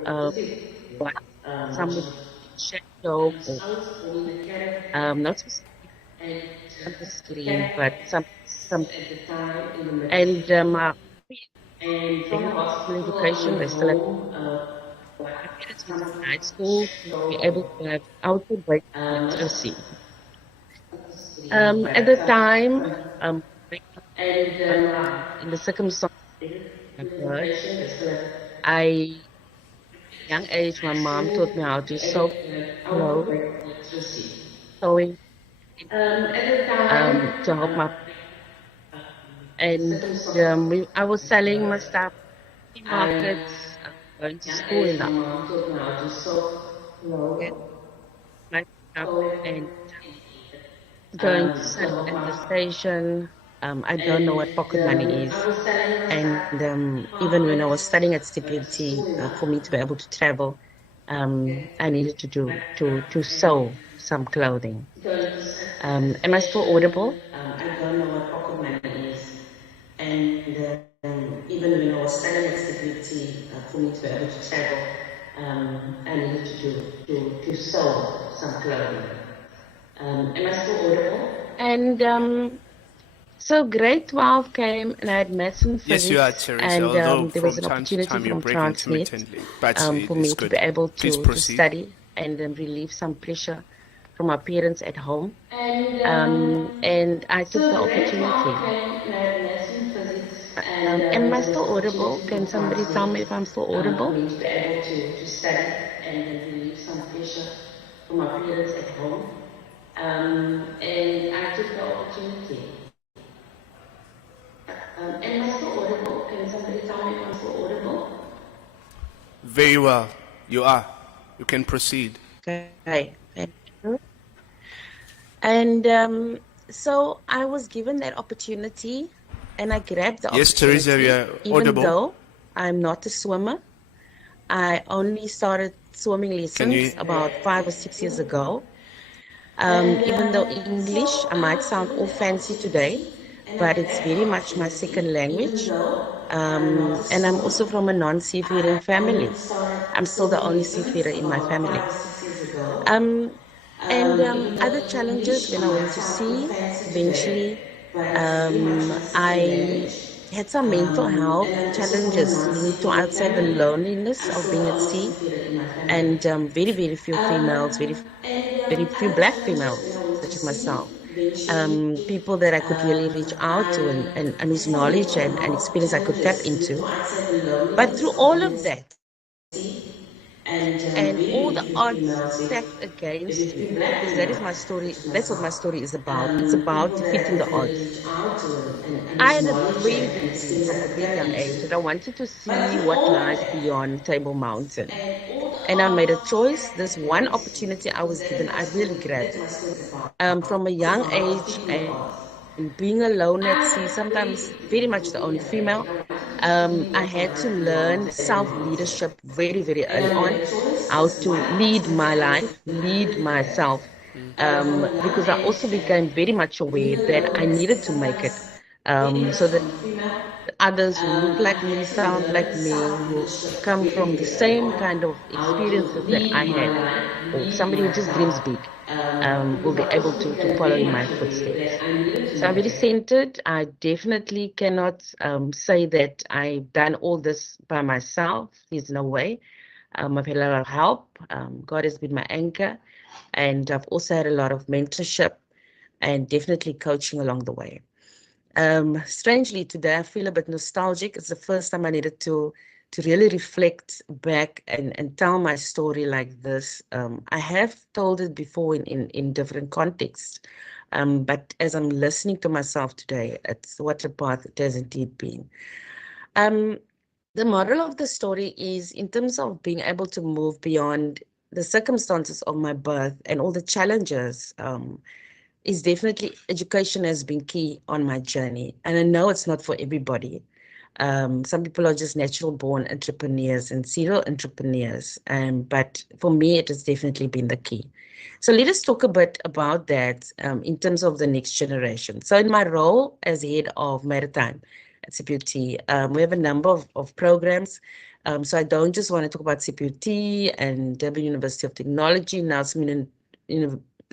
Somebody shadow, not specifically on the screen, but some. And from the hospital education, they still had my parents went to night school to be able to have outward weight literacy. At the time, in the circumstances I've heard, young age, my mom taught me how to sew clothes, sewing, to help my. And I was selling my stuff in markets, going to school in the my stuff and going to sell at the station. I don't know what pocket money is. And even when I was studying at stability, for me to be able to travel, I needed to sew some clothing. Am I still audible? I don't know what pocket money is. And even when I was studying at stability, for me to be able to travel, I needed to sew some clothing. Am I still audible? And so grade 12 came and I had maths and physics. Yes, you are, Teresa, and although there was from an time to opportunity time you're from breaking Transnet intermittently, but for me it's to good. be able Please to proceed. study and relieve some pressure from my parents at home. And I took the opportunity. Am I still audible? Can somebody tell me if I'm still audible? For me to be able to study and relieve some pressure from my parents at home. And I took the opportunity. Am I still audible? Can somebody tell me if I'm still audible? Very well, you are. You can proceed. Okay, thank you. And so I was given that opportunity and I grabbed the Yes, Teresa, opportunity, you're even audible. though I'm not a swimmer. I only started swimming Can you? lessons about 5 or 6 years ago. Even though English, I might sound all fancy today, but it's very much my second language. And I'm also from a non-seafaring family. I'm still the only seafarer in my family. Um, and other challenges when I went to sea, eventually, I had some mental health challenges linked to, I'd say, the loneliness of being at sea, and very, very few females, very few Black females, such as myself, people that I could really reach out to and whose knowledge and experience I could tap into. But through all of that, and all the odds stacked against me, because that is my story. That's what my story is about. It's about defeating the odds. I had a very big dream from a very young age that I wanted to see what lies beyond Table Mountain. And I made a choice. This one opportunity I was given, I really grabbed it. From a young age and being alone at sea, sometimes very much the only female, I had to learn self-leadership very, very early on, how to lead my life, lead myself, because I also became very much aware that I needed to make it, so that others who look like me, sound like me, who come from the same kind of experiences that I had, or somebody who just dreams big, will be able to follow in my footsteps. So I'm very centered. I definitely cannot say that I've done all this by myself. There's no way. I've had a lot of help. God has been my anchor. And I've also had a lot of mentorship and definitely coaching along the way. Strangely, today I feel a bit nostalgic. It's the first time I needed to really reflect back and tell my story like this. I have told it before in different contexts, but as I'm listening to myself today, it's what a path it has indeed been. The moral of the story is, in terms of being able to move beyond the circumstances of my birth and all the challenges, is definitely education has been key on my journey. And I know it's not for everybody. Some people are just natural born entrepreneurs and serial entrepreneurs. But for me, it has definitely been the key. So let us talk a bit about that in terms of the next generation. So in my role as head of maritime at CPUT, we have a number of programs. So I don't just want to talk about CPUT and Durban University of Technology, Nelson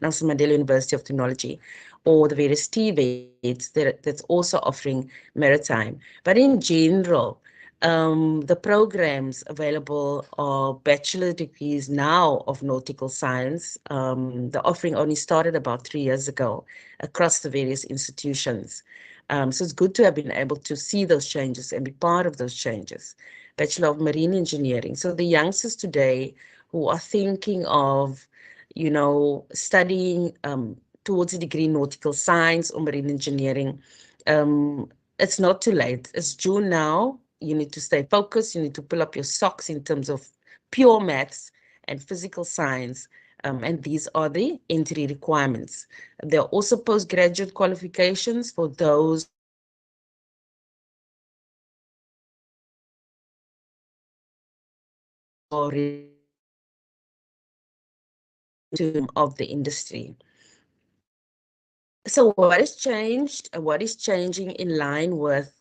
Mandela University of Technology, or the various TVETs that's also offering maritime. But in general, the programs available are bachelor degrees now of nautical science. The offering only started about 3 years ago across the various institutions. So it's good to have been able to see those changes and be part of those changes. Bachelor of Marine Engineering. So the youngsters today who are thinking of, studying towards a degree in nautical science or marine engineering, it's not too late. It's June now. You need to stay focused. You need to pull up your socks in terms of pure maths and physical science. And these are the entry requirements. There are also postgraduate qualifications for those already of the industry. So what has changed, what is changing in line with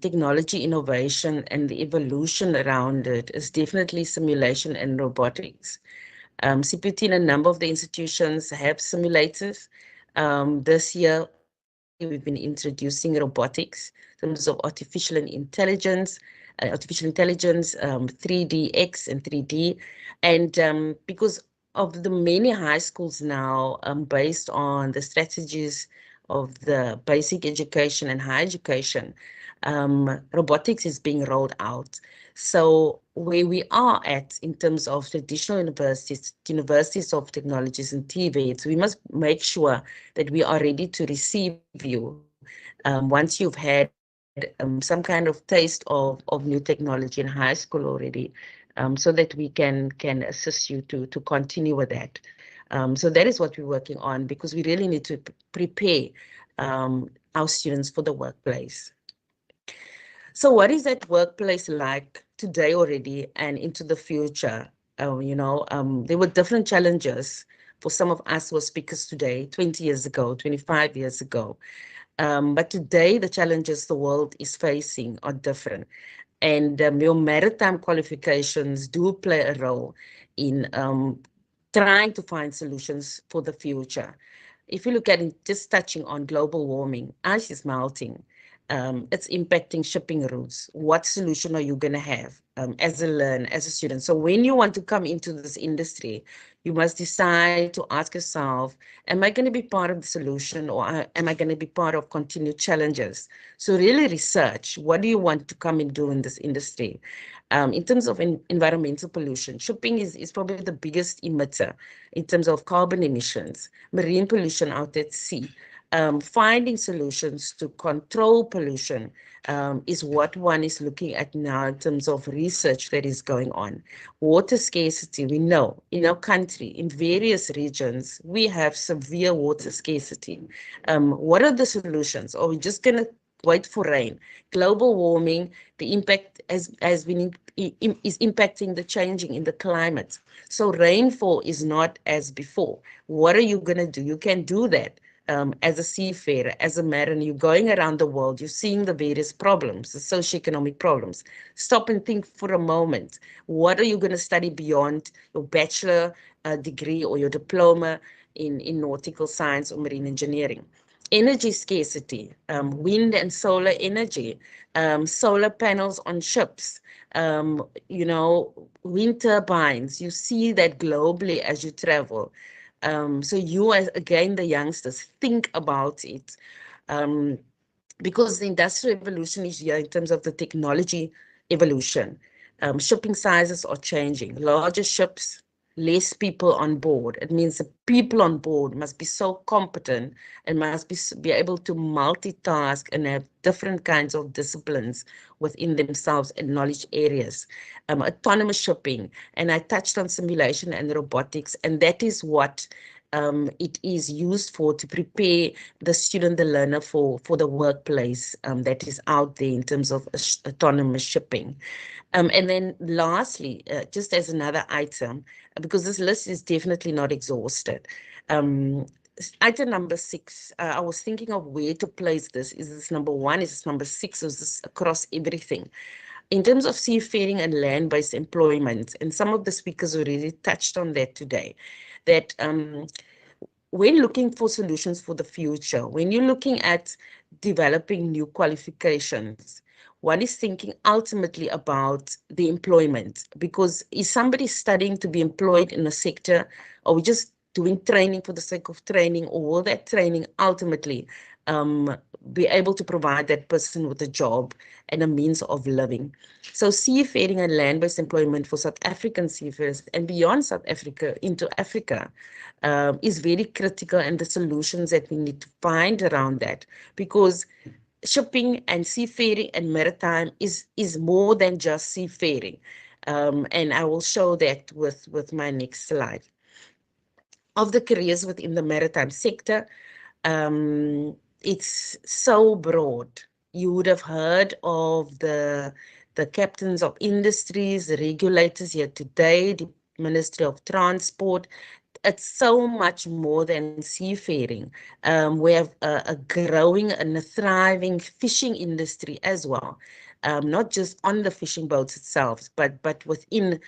technology innovation and the evolution around it is definitely simulation and robotics. CPT and a number of the institutions have simulators. This year, we've been introducing robotics in terms of artificial intelligence, 3DX and 3D. And because of the many high schools now, based on the strategies of the basic education and higher education, robotics is being rolled out. So where we are at in terms of traditional universities of technologies and TVETs, we must make sure that we are ready to receive you once you've had some kind of taste of new technology in high school already. so that we can assist you to continue with that. So that is what we're working on, because we really need to prepare our students for the workplace. So what is that workplace like today already and into the future? There were different challenges for some of us who are speakers today, 20 years ago, 25 years ago. But today, the challenges the world is facing are different. And your maritime qualifications do play a role in trying to find solutions for the future. If you look at it, just touching on global warming, ice is melting. It's impacting shipping routes. What solution are you going to have as a learner, as a student? So when you want to come into this industry, you must decide to ask yourself, am I going to be part of the solution, or am I going to be part of continued challenges? So really research, what do you want to come and do in this industry? In terms of environmental pollution, shipping is probably the biggest emitter in terms of carbon emissions, marine pollution out at sea. Finding solutions to control pollution is what one is looking at now in terms of research that is going on. Water scarcity, we know in our country, in various regions, we have severe water scarcity. What are the solutions? Are we just going to wait for rain? Global warming, the impact is impacting the changing in the climate. So rainfall is not as before. What are you going to do? You can do that. As a seafarer, as a mariner, you're going around the world, you're seeing the various problems, the socioeconomic problems. Stop and think for a moment. What are you going to study beyond your bachelor degree or your diploma in nautical science or marine engineering? Energy scarcity, wind and solar energy, solar panels on ships, wind turbines. You see that globally as you travel. So you, as again, the youngsters, think about it, because the industrial evolution is here in terms of the technology evolution. Shipping sizes are changing. Larger ships, less people on board. It means the people on board must be so competent and must be able to multitask and have different kinds of disciplines within themselves and knowledge areas. Autonomous shipping, and I touched on simulation and robotics, and that is what it is used for, to prepare the student, the learner for the workplace that is out there in terms of autonomous shipping. And then lastly, just as another item, because this list is definitely not exhausted. Item number 6, I was thinking of where to place this. Is this number 1? Is this number 6? Or is this across everything? In terms of seafaring and land-based employment, and some of the speakers already touched on that today, that when looking for solutions for the future, when you're looking at developing new qualifications, one is thinking ultimately about the employment, because is somebody studying to be employed in a sector, or we just doing training for the sake of training, or will that training ultimately be able to provide that person with a job and a means of living? So seafaring and land-based employment for South African seafarers and beyond South Africa into Africa is very critical, and the solutions that we need to find around that, because shipping and seafaring and maritime is more than just seafaring. And I will show that with my next slide. Of the careers within the maritime sector, it's so broad. You would have heard of the captains of industries, the regulators here today, the Ministry of Transport. It's so much more than seafaring. We have a growing and a thriving fishing industry as well. Not just on the fishing boats itself, but within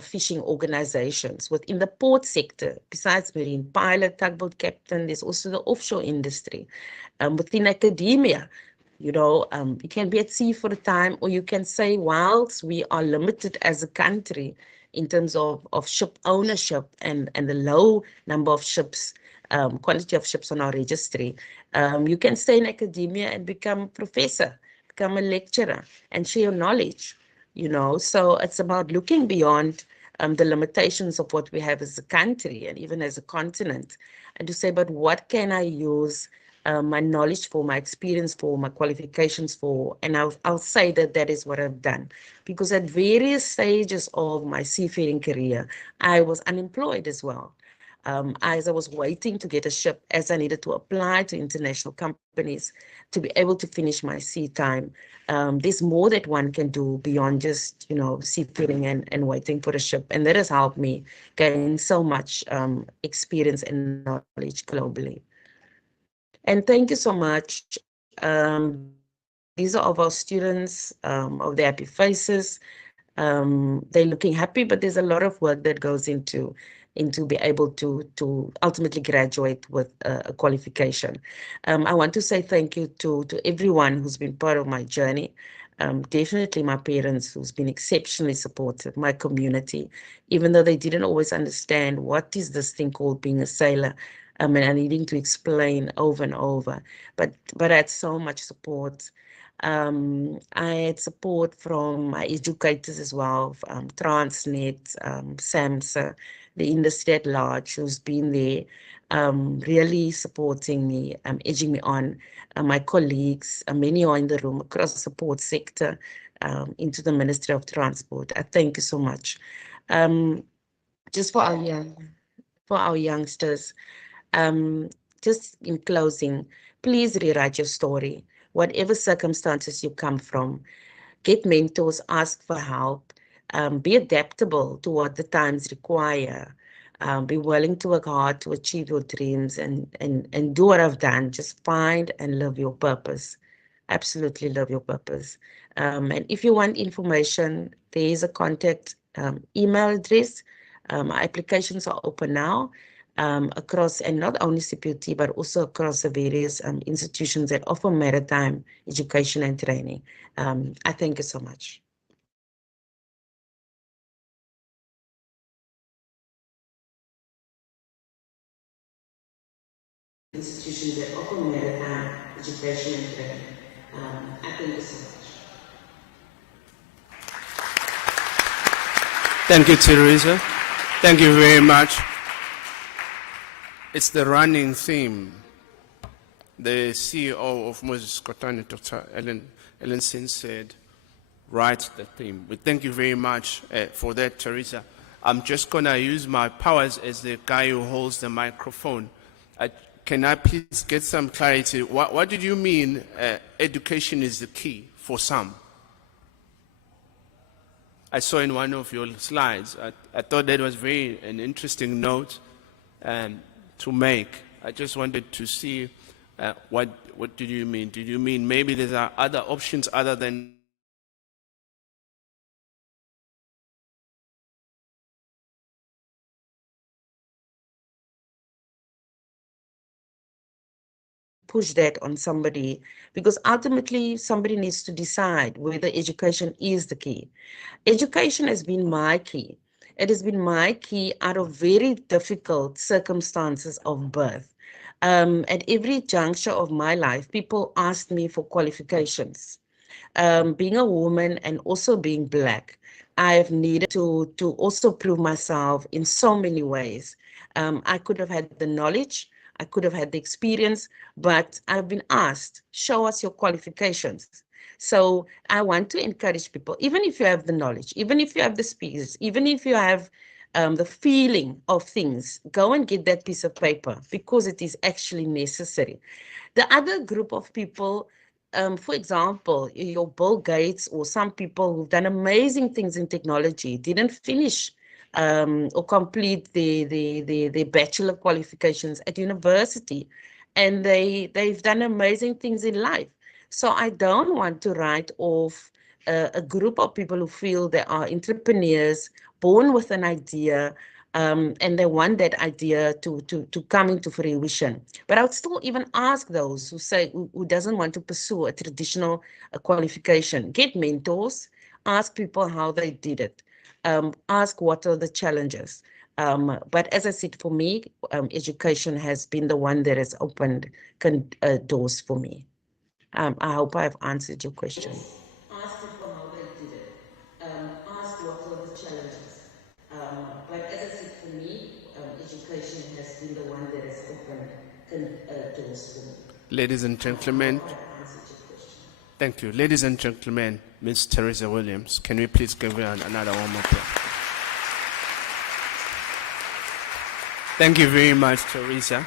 fishing organizations. Within the port sector, besides marine pilot, tugboat captain, there's also the offshore industry. Within academia, you can be at sea for a time, or you can say, whilst we are limited as a country in terms of ship ownership and the low number of ships, quantity of ships on our registry, you can stay in academia and become a professor, become a lecturer, and share your knowledge. So it's about looking beyond the limitations of what we have as a country and even as a continent, and to say, but what can I use my knowledge for, my experience for, my qualifications for, and I'll say that that is what I've done. Because at various stages of my seafaring career, I was unemployed as well. As I was waiting to get a ship, as I needed to apply to international companies to be able to finish my sea time. There's more that one can do beyond just, seafaring and waiting for a ship. And that has helped me gain so much experience and knowledge globally. And thank you so much. These are of our students, of the happy faces. They're looking happy, but there's a lot of work that goes into be able to ultimately graduate with a qualification. I want to say thank you to everyone who's been part of my journey. Definitely my parents, who's been exceptionally supportive, my community, even though they didn't always understand what is this thing called being a sailor, and I needing to explain over and over. But I had so much support. I had support from my educators as well, Transnet, SAMSA, the industry at large, who's been there, really supporting me, edging me on. My colleagues, many are in the room across the support sector, into the Ministry of Transport. I thank you so much. Just for our youngsters, just in closing, please rewrite your story. Whatever circumstances you come from, get mentors, ask for help, be adaptable to what the times require, be willing to work hard to achieve your dreams and do what I've done. Just find and live your purpose. Absolutely love your purpose. And if you want information, there is a contact email address. Applications are open now. Across, and not only CPUT, but also across the various institutions that offer maritime education and training. I thank you so much. Institutions that offer maritime education and training. I thank you so much. Thank you, Teresa. Thank you very much. It's the running theme. The CEO of Moses Kotane, Dr. Ellen Sin, said, write the theme. We thank you very much for that, Teresa. I'm just going to use my powers as the guy who holds the microphone. Can I please get some clarity? What did you mean education is the key for some? I saw in one of your slides. I thought that was an interesting note to make. I just wanted to see what did you mean? Did you mean maybe there are other options other than push that on somebody? Because ultimately somebody needs to decide whether education is the key. Education has been my key. It has been my key out of very difficult circumstances of birth. At every juncture of my life, people asked me for qualifications. Being a woman and also being Black, I have needed to also prove myself in so many ways. I could have had the knowledge, I could have had the experience, but I've been asked, show us your qualifications. So I want to encourage people, even if you have the knowledge, even if you have the skills, even if you have the feeling of things, go and get that piece of paper because it is actually necessary. The other group of people, for example, your Bill Gates or some people who've done amazing things in technology didn't finish or complete the bachelor qualifications at university, and they've done amazing things in life. So I don't want to write off a group of people who feel they are entrepreneurs, born with an idea, and they want that idea to come into fruition. But I would still even ask those who say, who doesn't want to pursue a traditional qualification, get mentors, ask people how they did it, ask what are the challenges. But as I said, for me, education has been the one that has opened doors for me. I hope I've answered your question. Ask people how they did it. Ask what are the challenges. But as I said, for me, education has been the one that has opened doors for me. Ladies and gentlemen, thank you. Ladies and gentlemen, Ms. Teresa Williams, can we please give her another warm applause? Thank you very much, Teresa.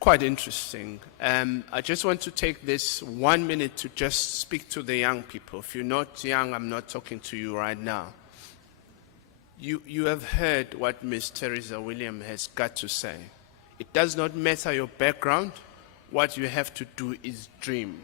Quite interesting. I just want to take this 1 minute to just speak to the young people. If you're not young, I'm not talking to you right now. You have heard what Ms. Teresa Williams has got to say. It does not matter your background. What you have to do is dream.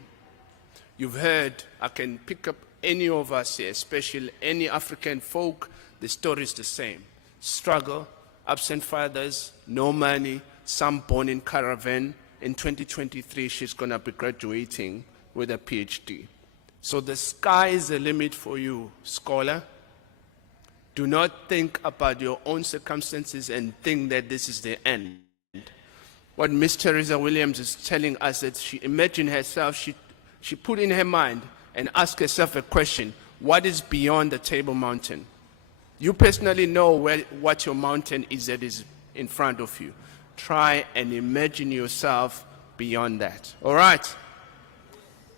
You've heard, I can pick up any of us here, especially any African folk, the story is the same. Struggle, absent fathers, no money, some born in caravan. In 2023, she's going to be graduating with a PhD. So the sky is the limit for you, scholar. Do not think about your own circumstances and think that this is the end. What Miss Teresa Williams is telling us that she imagined herself, she put in her mind and asked herself a question: what is beyond the Table Mountain? You personally know what your mountain is that is in front of you. Try and imagine yourself beyond that. All right?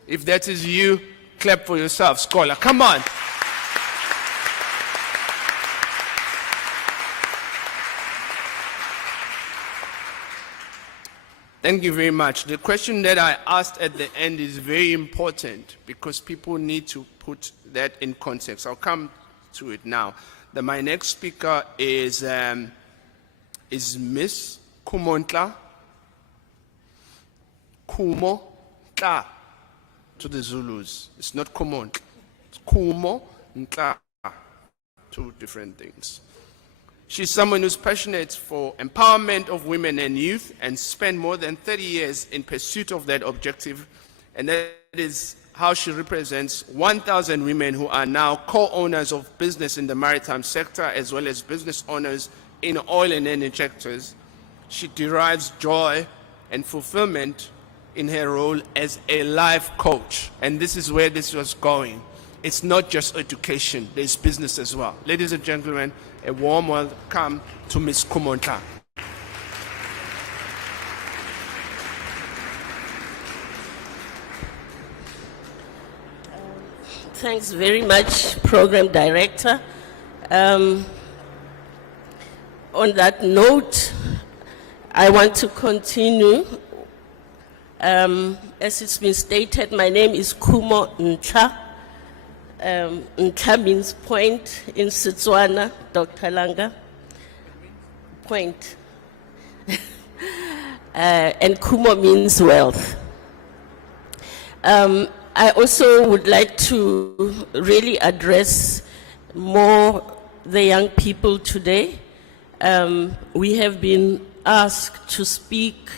If that is you, clap for yourself, scholar. Come on. Thank you very much. The question that I asked at the end is very important because people need to put that in context. I'll come to it now. My next speaker is Miss Kumontla. Kumo-tla to the Zulus. It's not Kumontla. It's Kumo-tla. Two different things. She's someone who's passionate for empowerment of women and youth and spent more than 30 years in pursuit of that objective. And that is how she represents 1,000 women who are now co-owners of business in the maritime sector as well as business owners in oil and energy sectors. She derives joy and fulfillment in her role as a life coach. And this is where this was going. It's not just education, there's business as well. Ladies and gentlemen, a warm welcome to Ms. Kumontla. Thanks very much, Program Director. On that note, I want to continue. As it's been stated, my name is Kumo Ntla. Ntla means point in Setswana, Dr. Langa. Point. And Kumo means wealth. I also would like to really address more the young people today. We have been asked to speak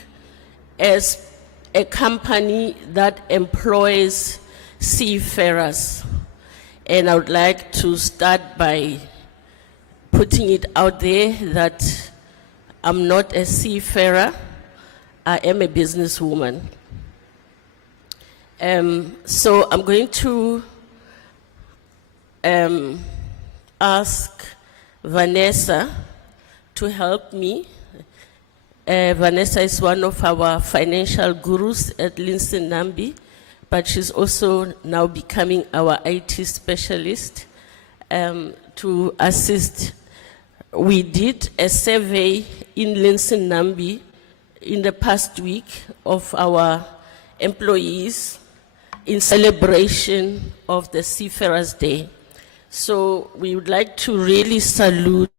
as a company that employs seafarers. And I would like to start by putting it out there that I'm not a seafarer, I am a businesswoman. So I'm going to ask Vanessa to help me. Vanessa is one of our financial gurus at Linson Nambi, but she's also now becoming our IT specialist to assist. We did a survey in Linson Nambi in the past week of our employees in celebration of the Seafarers Day. So we would like to really salute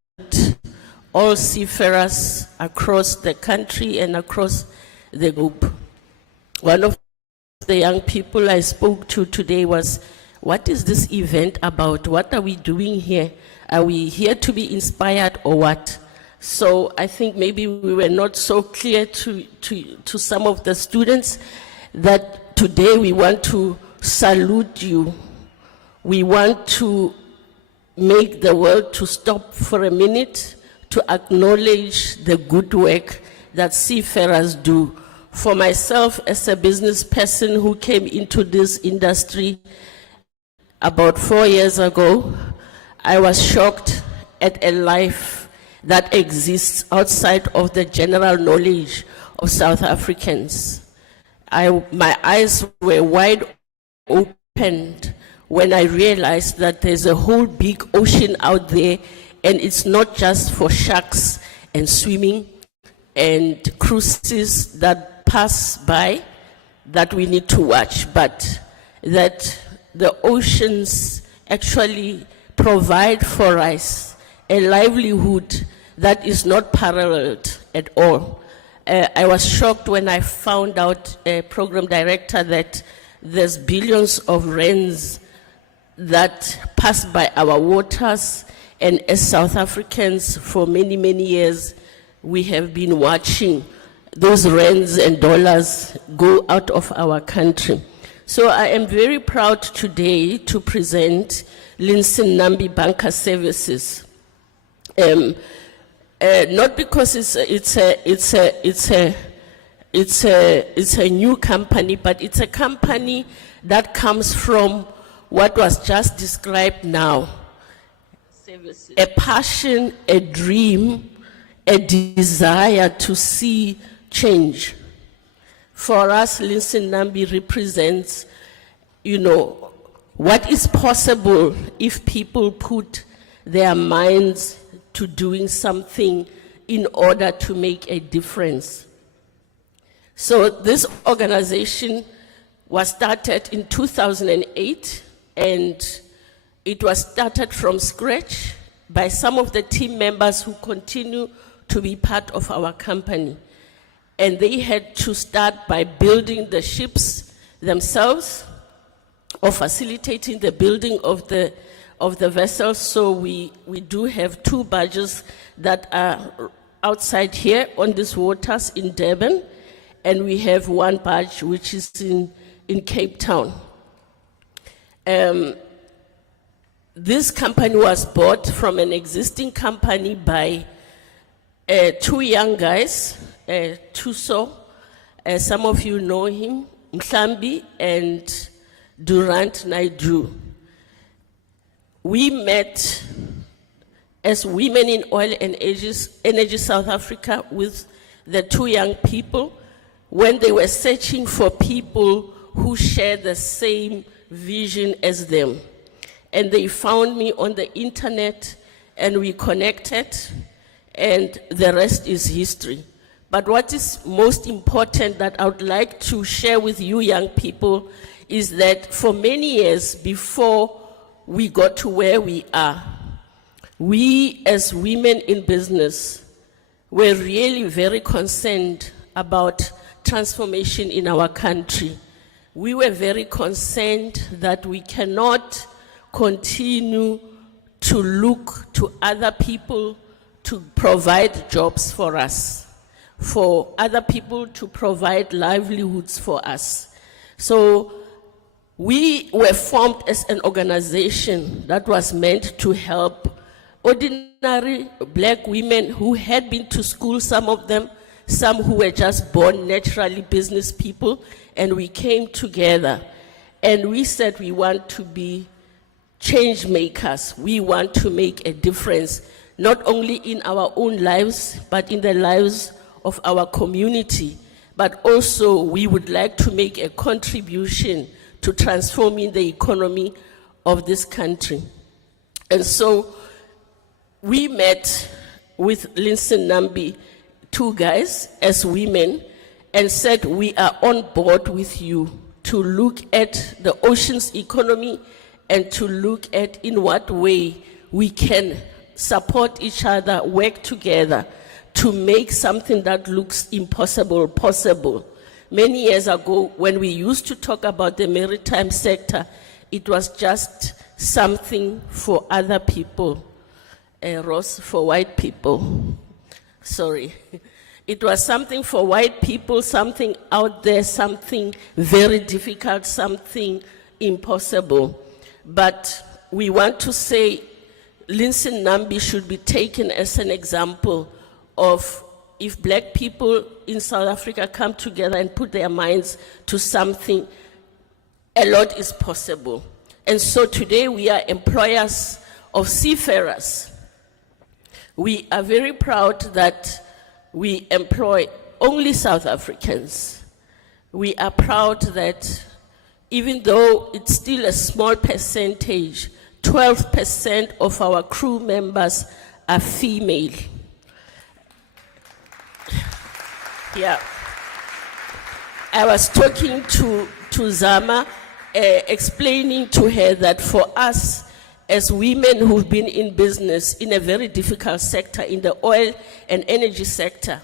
all seafarers across the country and across the globe. One of the young people I spoke to today was, what is this event about? What are we doing here? Are we here to be inspired or what? So I think maybe we were not so clear to some of the students that today we want to salute you. We want to make the world to stop for a minute to acknowledge the good work that seafarers do. For myself, as a business person who came into this industry about 4 years ago, I was shocked at a life that exists outside of the general knowledge of South Africans. My eyes were wide opened when I realized that there's a whole big ocean out there, and it's not just for sharks and swimming and cruises that pass by that we need to watch, but that the oceans actually provide for us a livelihood that is not paralleled at all. I was shocked when I found out, program director, that there's billions of rands that pass by our waters, and as South Africans for many, many years, we have been watching those rands and dollars go out of our country. So I am very proud today to present Linson Nambi Banker Services. Not because it's a new company, but it's a company that comes from what was just described now. Services. A passion, a dream, a desire to see change. For us, Linson Nambi represents, what is possible if people put their minds to doing something in order to make a difference. So this organization was started in 2008, and it was started from scratch by some of the team members who continue to be part of our company. And they had to start by building the ships themselves, or facilitating the building of the vessels. So we do have 2 barges that are outside here on these waters in Durban, and we have 1 barge which is in Cape Town. This company was bought from an existing company by 2 young guys, Tuso, some of you know him, Mhlambi and Durant Naidu. We met as women in oil and energy South Africa with the 2 young people when they were searching for people who share the same vision as them. And they found me on the internet, and we connected, and the rest is history. But what is most important that I would like to share with you young people is that for many years before we got to where we are, we as women in business were really very concerned about transformation in our country. We were very concerned that we cannot continue to look to other people to provide jobs for us, for other people to provide livelihoods for us. So we were formed as an organization that was meant to help ordinary black women who had been to school, some of them, some who were just born naturally business people, and we came together and we said we want to be change makers. We want to make a difference, not only in our own lives, but in the lives of our community. But also we would like to make a contribution to transforming the economy of this country. And so we met with Linson Nambi, 2 guys as women, and said we are on board with you to look at the ocean's economy and to look at in what way we can support each other, work together to make something that looks impossible possible. Many years ago, when we used to talk about the maritime sector, it was just something for other people, Ross, for white people. Sorry. It was something for white people, something out there, something very difficult, something impossible. But we want to say Linson Nambi should be taken as an example of if black people in South Africa come together and put their minds to something, a lot is possible. And so today we are employers of seafarers. We are very proud that we employ only South Africans. We are proud that even though it's still a small percentage, 12% of our crew members are female. Yeah. I was talking to Zama, explaining to her that for us, as women who've been in business in a very difficult sector, in the oil and energy sector,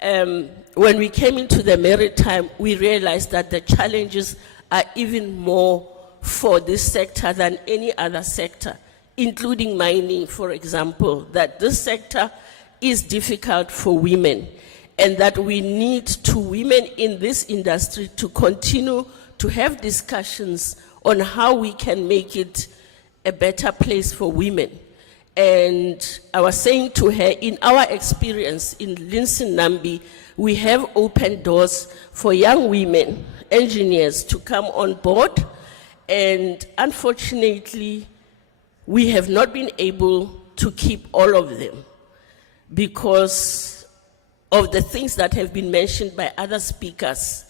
when we came into the maritime, we realized that the challenges are even more for this sector than any other sector, including mining, for example, that this sector is difficult for women, and that we need women in this industry to continue to have discussions on how we can make it a better place for women. And I was saying to her, in our experience in Linson Nambi, we have opened doors for young women, engineers, to come on board. And unfortunately, we have not been able to keep all of them because of the things that have been mentioned by other speakers,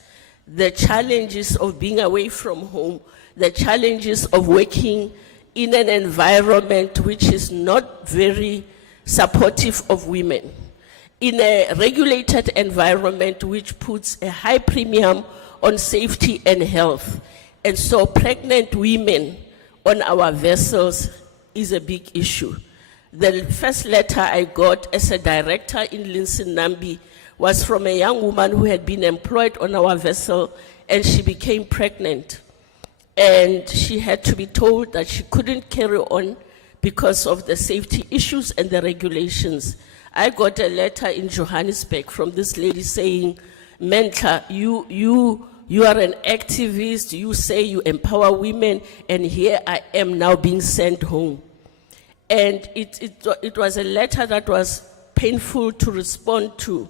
the challenges of being away from home, the challenges of working in an environment which is not very supportive of women, in a regulated environment which puts a high premium on safety and health. And so pregnant women on our vessels is a big issue. The first letter I got as a director in Linson Nambi was from a young woman who had been employed on our vessel, and she became pregnant. And she had to be told that she couldn't carry on because of the safety issues and the regulations. I got a letter in Johannesburg from this lady saying, Mentla, you are an activist, you say you empower women, and here I am now being sent home. And it was a letter that was painful to respond to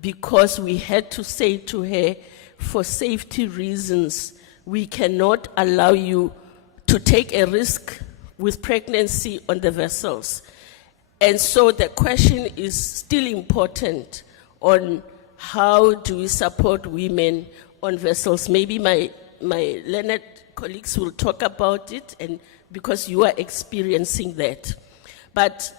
because we had to say to her, for safety reasons, we cannot allow you to take a risk with pregnancy on the vessels. And so the question is still important on how do we support women on vessels. Maybe my learned colleagues will talk about it, and because you are experiencing that. But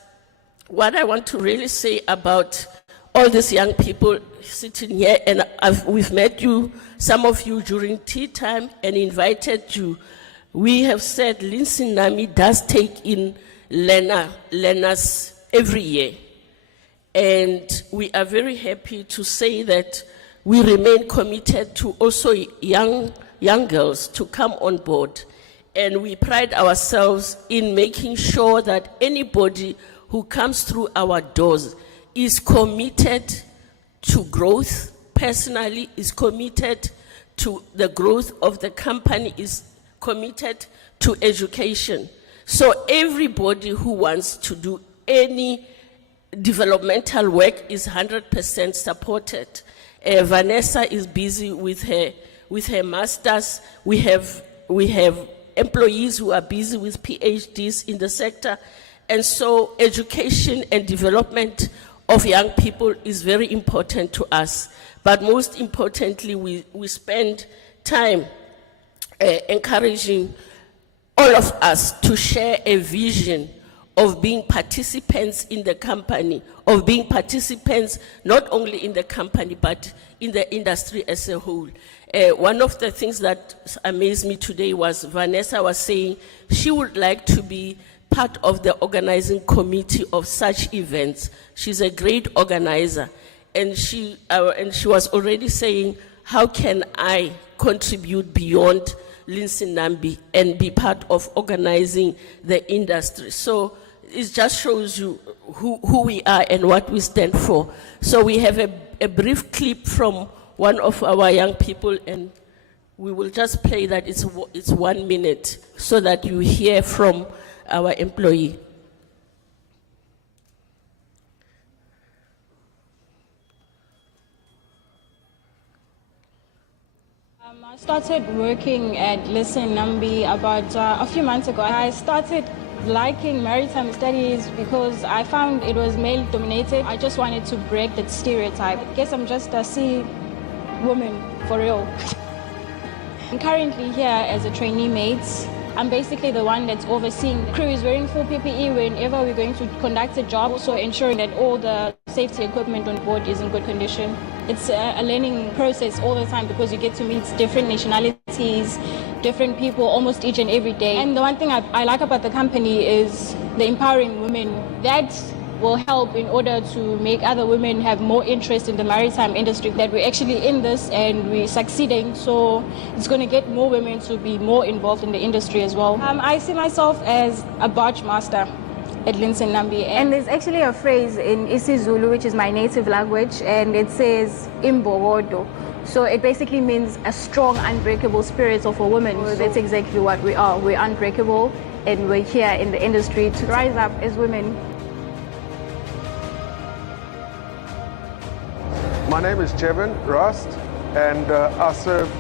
what I want to really say about all these young people sitting here, and we've met you, some of you during tea time and invited you. We have said Linson Nambi does take in learners every year. And we are very happy to say that we remain committed to also young girls to come on board. And we pride ourselves in making sure that anybody who comes through our doors is committed to growth, personally is committed to the growth of the company, is committed to education. So everybody who wants to do any developmental work is 100% supported. Vanessa is busy with her masters. We have employees who are busy with PhDs in the sector. And so education and development of young people is very important to us. But most importantly, we spend time encouraging all of us to share a vision of being participants in the company, of being participants not only in the company, but in the industry as a whole. One of the things that amazed me today was Vanessa was saying she would like to be part of the organizing committee of such events. She's a great organizer. And she was already saying, how can I contribute beyond Linson Nambi and be part of organizing the industry? So it just shows you who we are and what we stand for. So we have a brief clip from one of our young people, and we will just play that. It's 1 minute so that you hear from our employee. I started working at Linson Nambi about a few months ago. I started liking maritime studies because I found it was male dominated. I just wanted to break that stereotype. I guess I'm just a sea woman for real. I'm currently here as a trainee mate. I'm basically the one that's overseeing. The crew is wearing full PPE whenever we're going to conduct a job, also ensuring that all the safety equipment on board is in good condition. It's a learning process all the time because you get to meet different nationalities, different people almost each and every day. And the one thing I like about the company is the empowering women. That will help in order to make other women have more interest in the maritime industry, that we're actually in this and we're succeeding, so it's going to get more women to be more involved in the industry as well. I see myself as a barge master at Linson Nambi, and there's actually a phrase in isiZulu, which is my native language, and it says imbogodo. So it basically means a strong, unbreakable spirit of a woman. So that's exactly what we are. We're unbreakable, and we're here in the industry to rise up as women. My name is Jevon Rust, and I serve.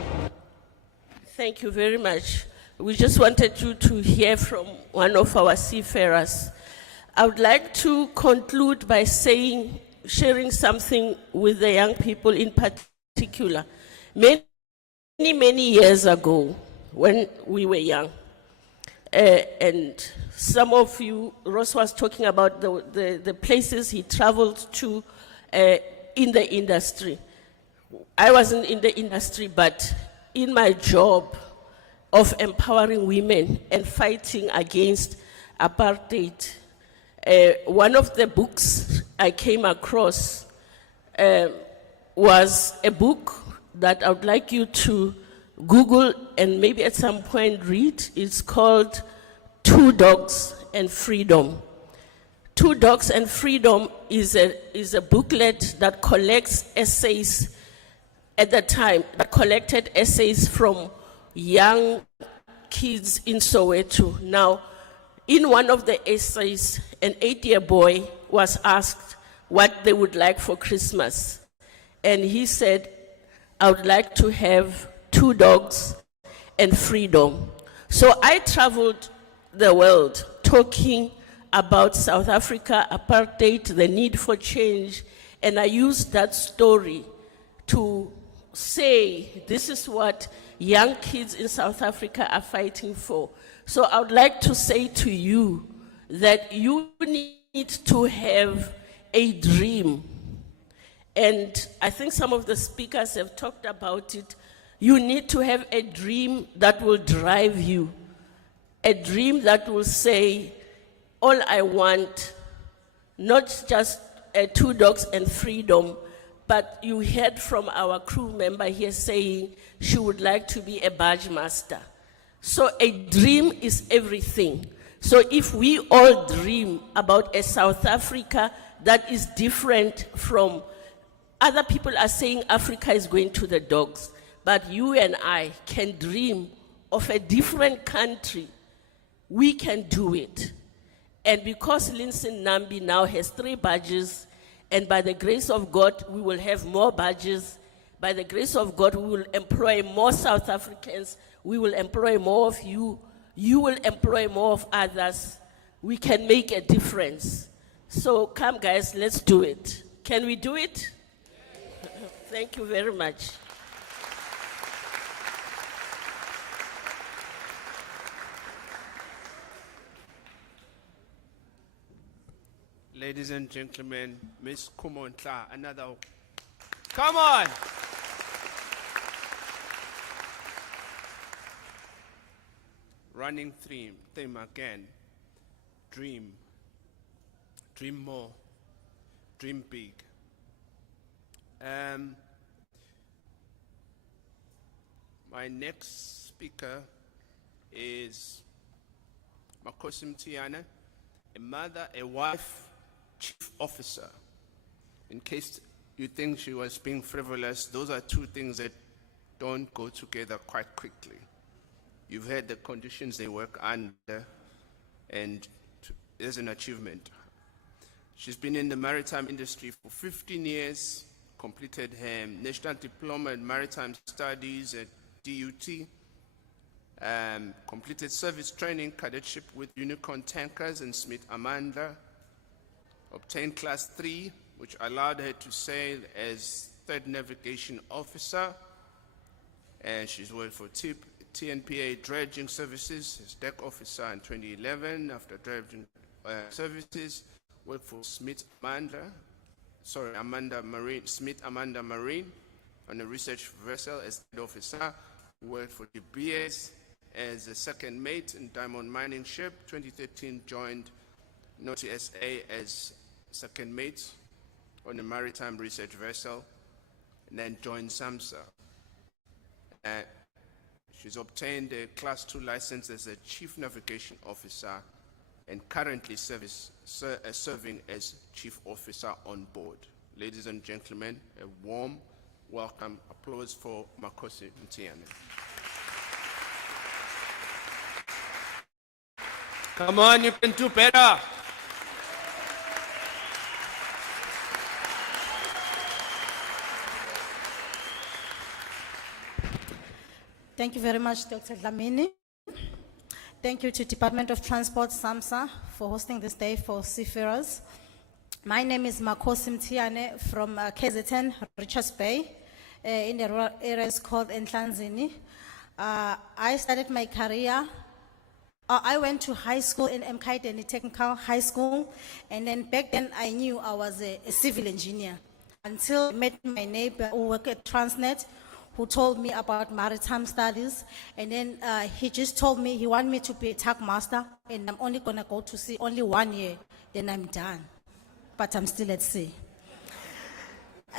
Thank you very much. We just wanted you to hear from one of our seafarers. I would like to conclude by sharing something with the young people in particular. Many years ago, when we were young, and some of you, Ross was talking about the places he traveled to in the industry. I wasn't in the industry, but in my job of empowering women and fighting against apartheid, one of the books I came across was a book that I would like you to Google and maybe at some point read. It's called Two Dogs and Freedom. Two Dogs and Freedom is a booklet that collects essays at the time, that collected essays from young kids in Soweto. Now, in one of the essays, an 8-year boy was asked what they would like for Christmas. And he said, I would like to have 2 dogs and freedom. So I traveled the world talking about South Africa, apartheid, the need for change, and I used that story to say this is what young kids in South Africa are fighting for. So I would like to say to you that you need to have a dream. And I think some of the speakers have talked about it. You need to have a dream that will drive you. A dream that will say, all I want, not just 2 dogs and freedom, but you heard from our crew member here saying she would like to be a barge master. So a dream is everything. So if we all dream about a South Africa that is different from, other people are saying Africa is going to the dogs, but you and I can dream of a different country. We can do it. And because Linson Nambi now has 3 barges, and by the grace of God, we will have more barges. By the grace of God, we will employ more South Africans. We will employ more of you. You will employ more of others. We can make a difference. So come, guys, let's do it. Can we do it? Thank you very much. Ladies and gentlemen, Miss Kumontla, another. Come on! Running theme again. Dream. Dream more. Dream big. My next speaker is Makosi Mtiana, a mother, a wife, chief officer. In case you think she was being frivolous, those are 2 things that don't go together quite quickly. You've heard the conditions they work under, and there's an achievement. She's been in the maritime industry for 15 years, completed her National Diploma in Maritime Studies at DUT, Completed service training, cadetship with Unicorn Tankers and Smith Amanda. Obtained Class 3, which allowed her to sail as third navigation officer. And she's worked for TNPA Dredging Services as deck officer in 2011. After dredging services, worked for Smith Amanda Marine on a research vessel as third officer. Worked for De Beers as a second mate in diamond mining ship. 2013 joined Naughty SA as second mate on a maritime research vessel, and then joined SAMSA. She's obtained a Class 2 license as a Chief Navigation Officer and currently serving as Chief Officer on board. Ladies and gentlemen, a warm welcome, applause for Makosi Mtiane. Come on, you can do better. Thank you very much, Dr. Dlamini. Thank you to Department of Transport, SAMSA, for hosting this day for seafarers. My name is Makosi Mtiane from KZN, Richards Bay, in the rural areas called Entlanzini. I started my career. I went to high school in Mkaideni Technical High School, and then back then I knew I was a civil engineer until I met my neighbor who worked at Transnet, who told me about maritime studies, and then he just told me he wanted me to be a tug master, and I'm only gonna go to sea only 1 year, then I'm done, but I'm still at sea.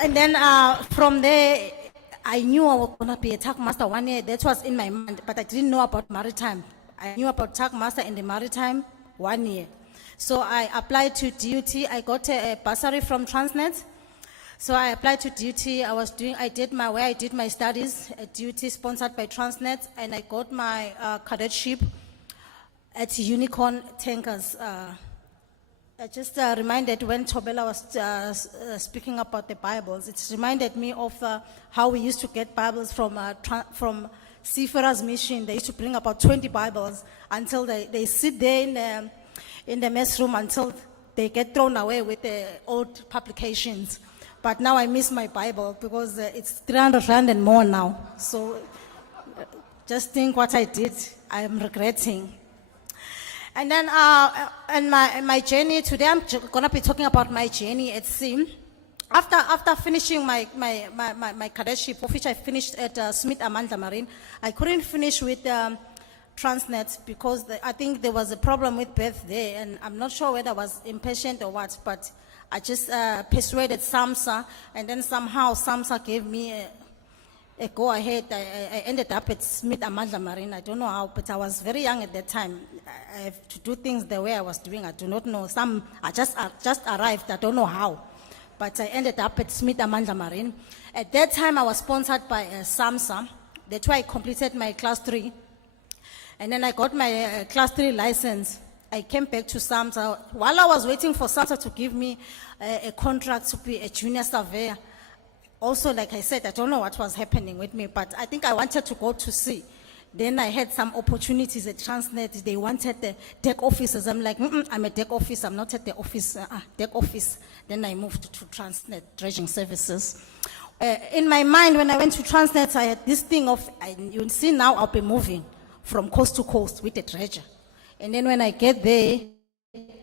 And then from there, I knew I was gonna be a tug master 1 year. That was in my mind, but I didn't know about maritime. I knew about tug master in the maritime 1 year. So I applied to DUT. I got a bursary from Transnet. So I applied to DUT. I did my studies at DUT, sponsored by Transnet, and I got my cadetship at Unicorn Tankers. I just reminded when Tobela was speaking about the Bibles, it reminded me of how we used to get Bibles from Seafarer's mission. They used to bring about 20 Bibles until they sit there in the mess room until they get thrown away with the old publications. But now I miss my Bible because it's 300 rand and more now. So just think what I did, I am regretting. And then and my journey, today I'm gonna be talking about my journey at sea. After finishing my cadetship, of which I finished at Smith Amanda Marine, I couldn't finish with Transnet because I think there was a problem with birth there, and I'm not sure whether I was impatient or what, but I just persuaded SAMSA, and then somehow SAMSA gave me a go ahead. I ended up at Smith Amanda Marine. I don't know how, but I was very young at that time. I have to do things the way I was doing. I do not know. I just arrived. I don't know how. But I ended up at Smith Amanda Marine. At that time, I was sponsored by SAMSA. That's why I completed my Class 3. And then I got my Class 3 license. I came back to SAMSA. While I was waiting for SAMSA to give me a contract to be a junior surveyor, also, like I said, I don't know what was happening with me, but I think I wanted to go to sea. Then I had some opportunities at Transnet. They wanted the deck officers. I'm like, I'm a deck officer. I'm not at the office, deck office. Then I moved to Transnet Dredging Services. In my mind, when I went to Transnet, I had this thing of, you see now I'll be moving from coast to coast with a dredger. And then when I get there,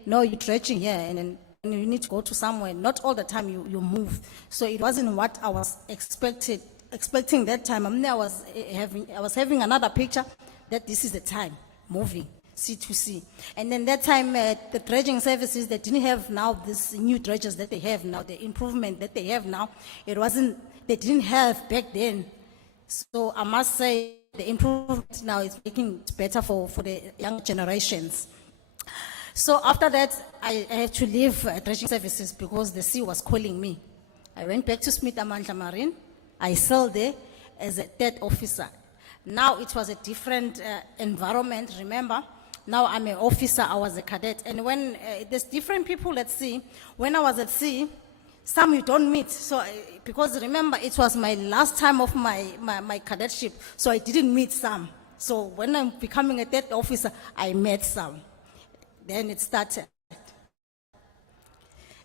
no, you're dredging here, and then you need to go to somewhere. Not all the time you move. So it wasn't what I was expecting that time. I was having another picture that this is the time, moving, sea to sea. And then that time, the dredging services, they didn't have now these new dredgers that they have now, the improvement that they have now. They didn't have back then. So I must say the improvement now is making it better for the young generations. So after that, I had to leave dredging services because the sea was calling me. I went back to Smith Amanda Marine. I sailed there as a third officer. Now it was a different environment, remember? Now I'm an officer, I was a cadet. And when there's different people at sea, when I was at sea, some you don't meet. So because remember, it was my last time of my cadetship, so I didn't meet some. So when I'm becoming a third officer, I met some. Then it started.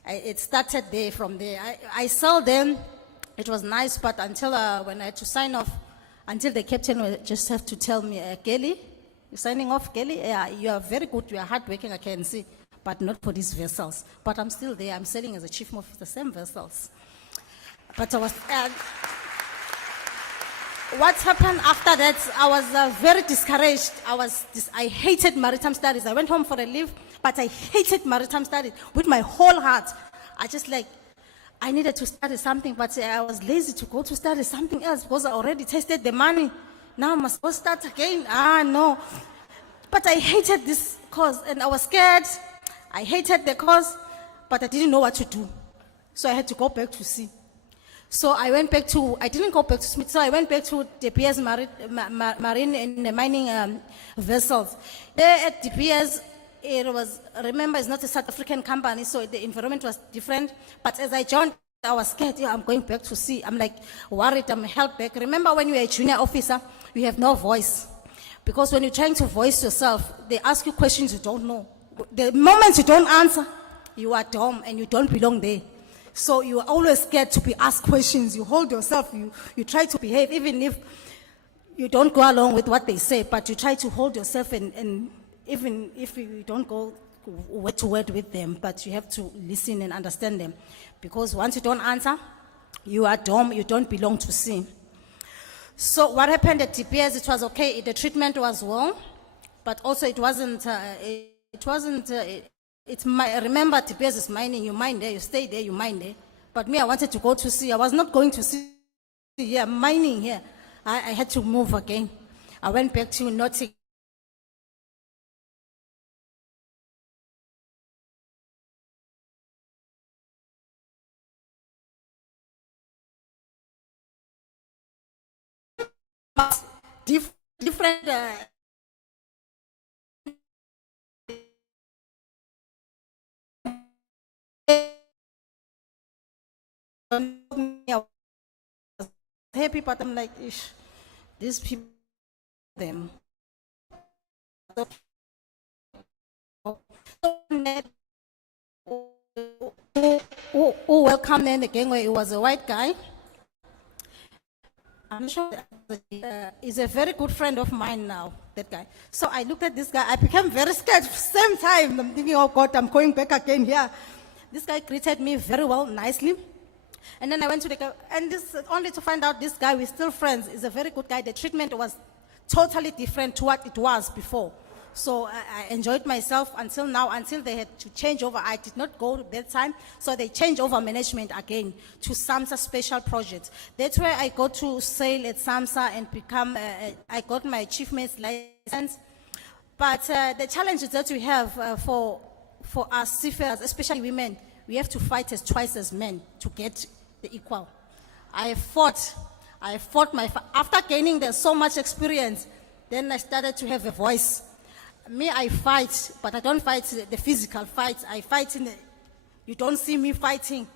It started there from there. I saw them. It was nice, but until when I had to sign off, until the captain would just have to tell me, Kelly, you're signing off, Kelly? Yeah, you are very good, you are hardworking, I can see, but not for these vessels. But I'm still there, I'm sailing as a chief of the same vessels. But I was, what happened after that, I was very discouraged. I hated maritime studies. I went home for a leave, but I hated maritime studies with my whole heart. I needed to study something, but I was lazy to go to study something else because I already tasted the money. Now I must go start again. No. But I hated this course and I was scared. I hated the course, but I didn't know what to do. So I had to go back to sea. So I didn't go back to Smith, so I went back to DPS Marine and Mining vessels. There at DPS, remember, it's not a South African company, so the environment was different. But as I joined, I was scared, I'm going back to sea. I'm like worried, I'm held back. Remember when you're a junior officer, you have no voice. Because when you're trying to voice yourself, they ask you questions you don't know. The moment you don't answer, you are dumb and you don't belong there. So you are always scared to be asked questions. You hold yourself, you try to behave, even if you don't go along with what they say, but you try to hold yourself and even if you don't go word to word with them, but you have to listen and understand them. Because once you don't answer, you are dumb, you don't belong to sea. So what happened at TPS, it was okay, the treatment was well, but also it wasn't, remember TPS is mining, you mine there, you stay there, you mine there. But me, I wanted to go to sea. I was not going to sea here, mining here. I had to move again. I went back to Nottingham. Different I was happy, but I'm like, ish, these people, them. Who welcomed me in the gang where he was a white guy. I'm sure he's a very good friend of mine now, that guy. So I looked at this guy, I became very scared. Same time, I'm thinking, oh God, I'm going back again here. This guy greeted me very well, nicely. And then I went to the guy, and this only to find out this guy, we're still friends, is a very good guy. The treatment was totally different to what it was before. So I enjoyed myself until now, until they had to change over. I did not go that time, so they changed over management again to SAMSA special projects. That's where I got to sail at SAMSA and become, I got my achievements license. But the challenges that we have for us seafarers, especially women, we have to fight twice as men to get the equal. I fought after gaining so much experience, then I started to have a voice. Me, I fight, but I don't fight the physical fight. I fight you don't see me fighting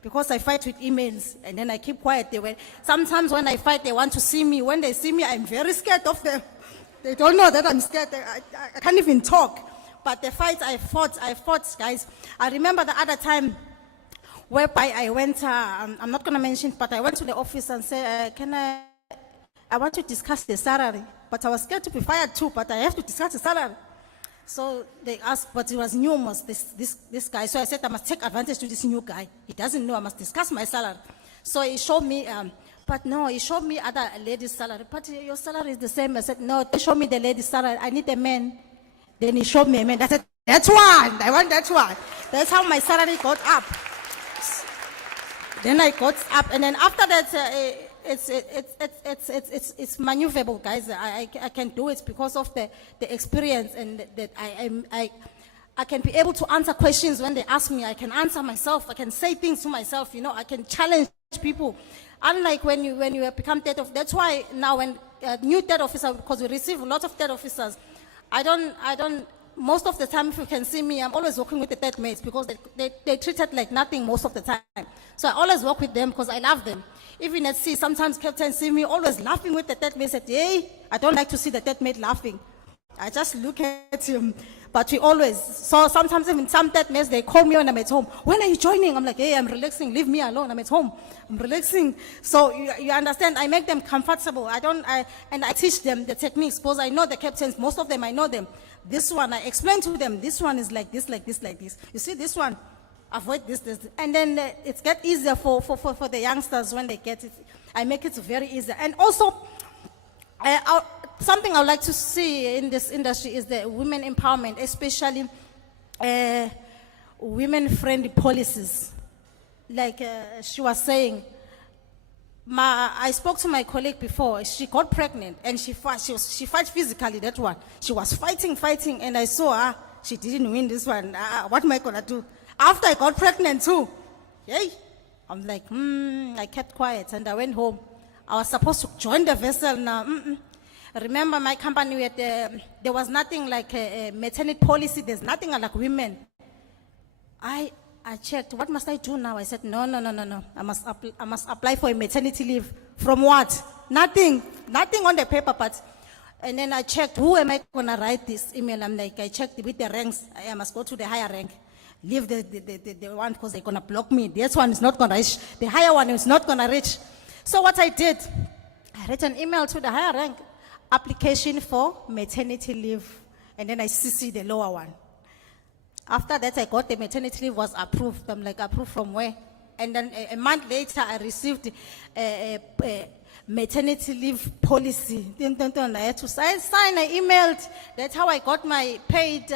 because I fight with emails and then I keep quiet. Sometimes when I fight, they want to see me. When they see me, I'm very scared of them. They don't know that I'm scared. I can't even talk. But the fight I fought, guys. I remember the other time whereby I went, I'm not going to mention, but I went to the office and said, I want to discuss the salary. But I was scared to be fired too, but I have to discuss the salary. So they asked, but he was new, this guy. So I said, I must take advantage to this new guy. He doesn't know, I must discuss my salary. So he showed me, but no, he showed me other ladies' salary. But your salary is the same. I said, no, show me the ladies' salary. I need a man. Then he showed me a man. I said, that's one. I want that one. That's how my salary got up. Then I got up, and then after that, it's maneuverable, guys. I can do it because of the experience, and that I can be able to answer questions when they ask me. I can answer myself. I can say things to myself. I can challenge people. Unlike when you become third officer. That's why now when new third officer, because we receive a lot of third officers, I don't. Most of the time, if you can see me, I'm always working with the third mates because they treat it like nothing most of the time. So I always work with them because I love them. Even at sea, sometimes captains see me always laughing with the third mate. Said, hey, I don't like to see the third mate laughing. I just look at him. But we always, so sometimes even some third mates, they call me when I'm at home. When are you joining? I'm like, hey, I'm relaxing. Leave me alone. I'm at home. I'm relaxing. So you understand, I make them comfortable. And I teach them the techniques because I know the captains, most of them, I know them. This one, I explain to them, this one is like this, like this, like this. You see this one? Avoid this. And then it gets easier for the youngsters when they get it. I make it very easy. And also, something I would like to see in this industry is the women empowerment, especially women-friendly policies. Like she was saying, I spoke to my colleague before. She got pregnant and she fight physically, that one. She was fighting, and I saw her. She didn't win this one. What am I going to do? After I got pregnant too, yay! I'm like, I kept quiet and I went home. I was supposed to join the vessel now. Remember my company, there was nothing like a maternity policy. There's nothing like women. I checked, what must I do now? I said, no. I must apply for a maternity leave. From what? Nothing on the paper, but. And then I checked, who am I going to write this email? I'm like, I checked with the ranks. I must go to the higher rank. Leave the one because they're going to block me. This one is not going to reach. The higher one is not going to reach. So what I did, I wrote an email to the higher rank, application for maternity leave. And then I CC the lower one. After that, I got the maternity leave was approved. I'm like, approved from where? And then a month later, I received a maternity leave policy. I had to sign, I emailed. That's how I got my paid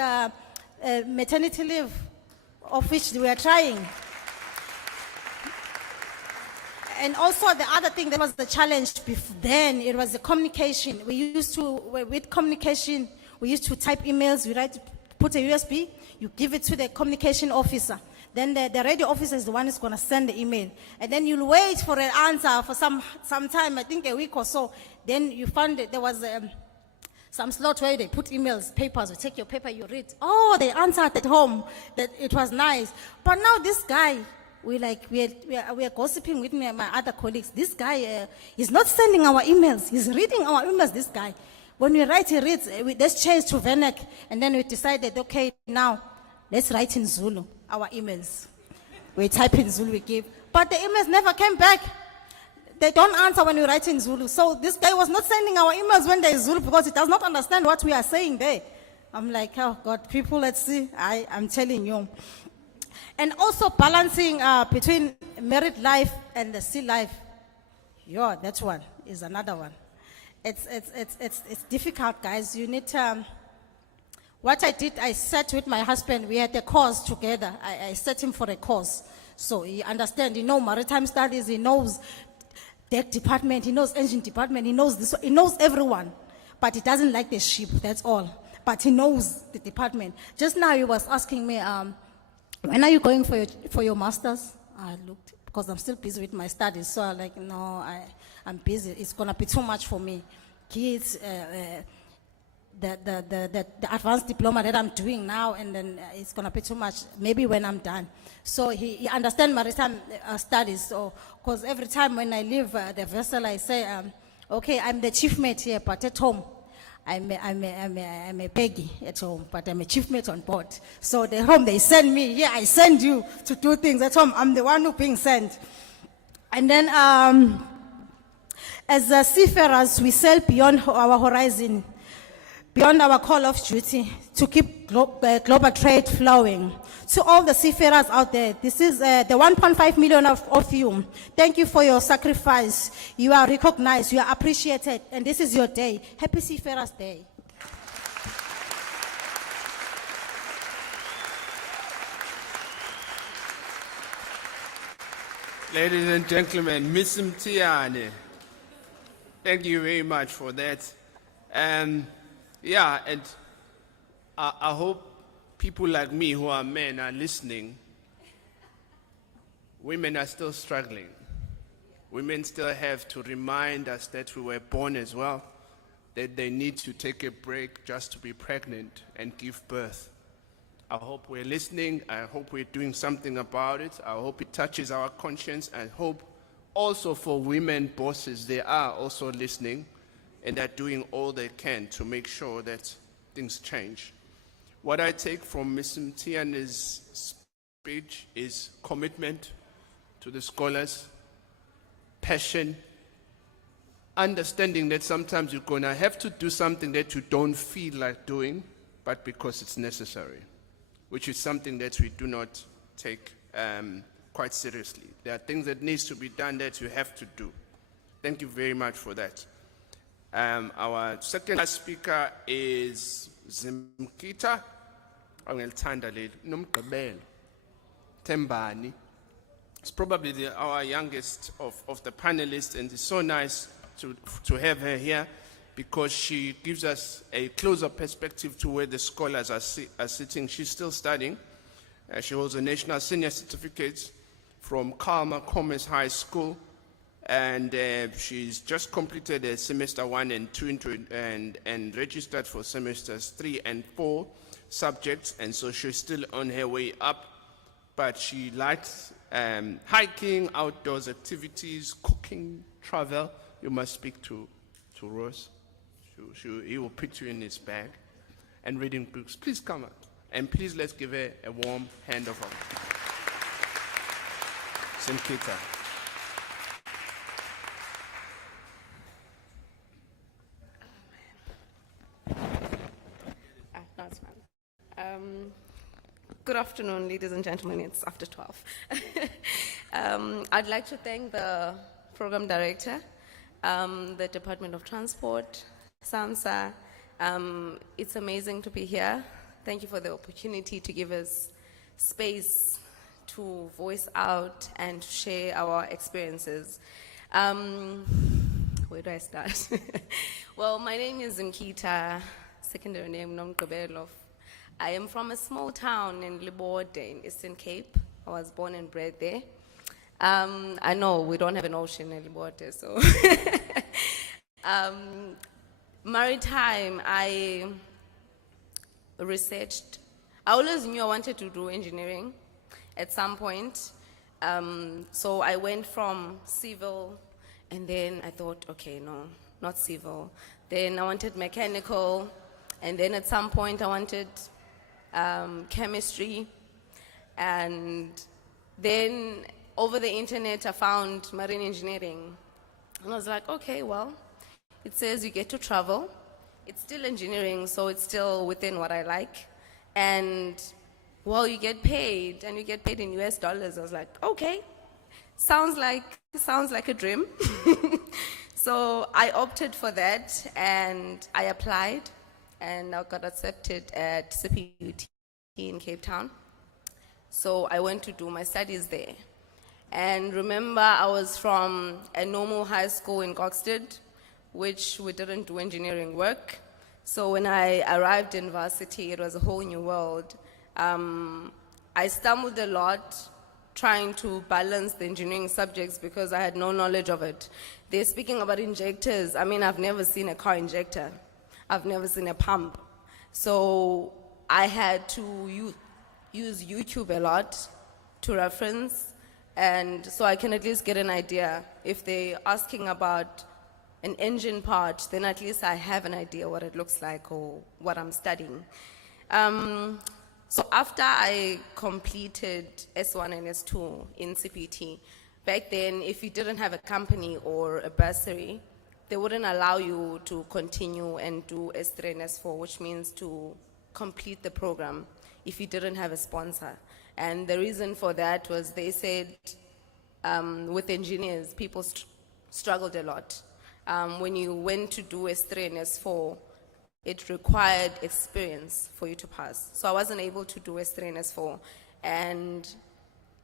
maternity leave, of which we were trying. And also the other thing that was the challenge then, it was the communication. With communication, we used to type emails, we put a USB, you give it to the communication officer. Then the radio officer is the one who's going to send the email. And then you'll wait for an answer for some time, I think a week or so. Then you found that there was some slot where they put emails, papers, you take your paper, you read. Oh, they answered at home. That it was nice. But now this guy, we are gossiping with me and my other colleagues. This guy is not sending our emails. He's reading our emails, this guy. When we write, he reads. Let's change to Venek. And then we decided, okay, now let's write in Zulu, our emails. We type in Zulu, we give. But the emails never came back. They don't answer when we write in Zulu. So this guy was not sending our emails when there is Zulu because he does not understand what we are saying there. I'm like, oh God, people, let's see. I'm telling you. And also balancing between married life and the sea life. Yeah, that one is another one. It's difficult, guys. You need what I did, I sat with my husband. We had a course together. I set him for a course. So he understands, maritime studies, he knows deck department, he knows engine department, he knows this, he knows everyone. But he doesn't like the ship, that's all. But he knows the department. Just now he was asking me, when are you going for your master's? I looked, because I'm still busy with my studies. So I'm like, no, I'm busy. It's going to be too much for me. Kids, the advanced diploma that I'm doing now, and then it's going to be too much, maybe when I'm done. So he understands maritime studies. So, because every time when I leave the vessel, I say, okay, I'm the chief mate here, but at home, I'm a Peggy at home, but I'm a chief mate on board. So the home, they send me, I send you to do things. At home, I'm the one who's being sent. And then as seafarers, we sail beyond our horizon, beyond our call of duty, to keep global trade flowing. To all the seafarers out there, this is the 1.5 million of you. Thank you for your sacrifice. You are recognized, you are appreciated, and this is your day. Happy Seafarers Day. Ladies and gentlemen, Ms. Mtiane, thank you very much for that. And I hope people like me who are men are listening. Women are still struggling. Women still have to remind us that we were born as well, that they need to take a break just to be pregnant and give birth. I hope we're listening. I hope we're doing something about it. I hope it touches our conscience. I hope also for women bosses, they are also listening and they're doing all they can to make sure that things change. What I take from Ms. Mtiane's speech is commitment to the scholars, passion, understanding that sometimes you're going to have to do something that you don't feel like doing, but because it's necessary, which is something that we do not take quite seriously. There are things that needs to be done that you have to do. Thank you very much for that. Our second speaker is Zimkita. Tembani. It's probably our youngest of the panelists, and it's so nice to have her here because she gives us a closer perspective to where the scholars are sitting. She's still studying. She holds a National Senior Certificate from Kalmar Commerce High School, and she's just completed semester 1 and 2 and registered for semesters 3 and 4 subjects, and so she's still on her way up, but she likes hiking, outdoors activities, cooking, travel. You must speak to Ross. He will put you in his bag, and reading books. Please come up, and please let's give her a warm hand of honor. Simkita. That's fine. Good afternoon, ladies and gentlemen. It's after 12. I'd like to thank the program director, the Department of Transport, SAMSA. It's amazing to be here. Thank you for the opportunity to give us space to voice out and share our experiences. Where do I start? Well, my name is Zimkita, secondary name Nomgqibelo. I am from a small town in Libode in Eastern Cape. I was born and bred there. I know we don't have an ocean in Libode, so. Maritime, I researched. I always knew I wanted to do engineering at some point. So I went from civil, and then I thought, okay, no, not civil. Then I wanted mechanical, and then at some point I wanted chemistry, and then over the internet I found marine engineering. And I was like, okay, well, it says you get to travel. It's still engineering, so it's still within what I like. And well, you get paid, and you get paid in US dollars. I was like, okay, sounds like a dream. So I opted for that, and I applied, and I got accepted at CPUT in Cape Town. So I went to do my studies there. And remember, I was from a normal high school in Gokstead, which we didn't do engineering work. So when I arrived in varsity, it was a whole new world. I stumbled a lot trying to balance the engineering subjects because I had no knowledge of it. They're speaking about injectors. I mean, I've never seen a car injector. I've never seen a pump. So I had to use YouTube a lot to reference, and so I can at least get an idea. If they're asking about an engine part, then at least I have an idea what it looks like or what I'm studying. So after I completed S1 and S2 in CPT, back then, if you didn't have a company or a bursary, they wouldn't allow you to continue and do S3 and S4, which means to complete the program if you didn't have a sponsor. And the reason for that was they said with engineers, people struggled a lot. When you went to do S3 and S4, it required experience for you to pass. So I wasn't able to do S3 and S4. And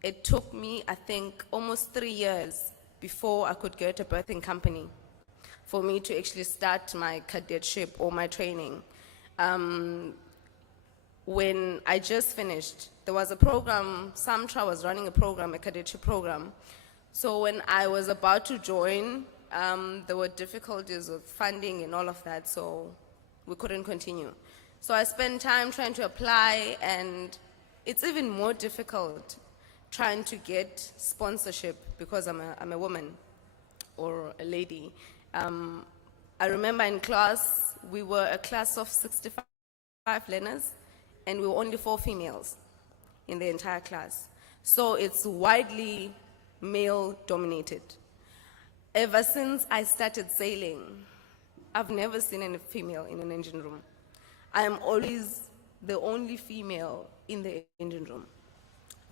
it took me, I think, almost 3 years before I could get a birthing company for me to actually start my cadetship or my training. When I just finished, there was a program, SAMTRA was running a program, a cadetship program. So when I was about to join, there were difficulties with funding and all of that, so we couldn't continue. So I spent time trying to apply, and it's even more difficult trying to get sponsorship because I'm a woman. or a lady. I remember in class, we were a class of 65 learners, and we were only 4 females in the entire class. So it's widely male-dominated. Ever since I started sailing, I've never seen any female in an engine room. I am always the only female in the engine room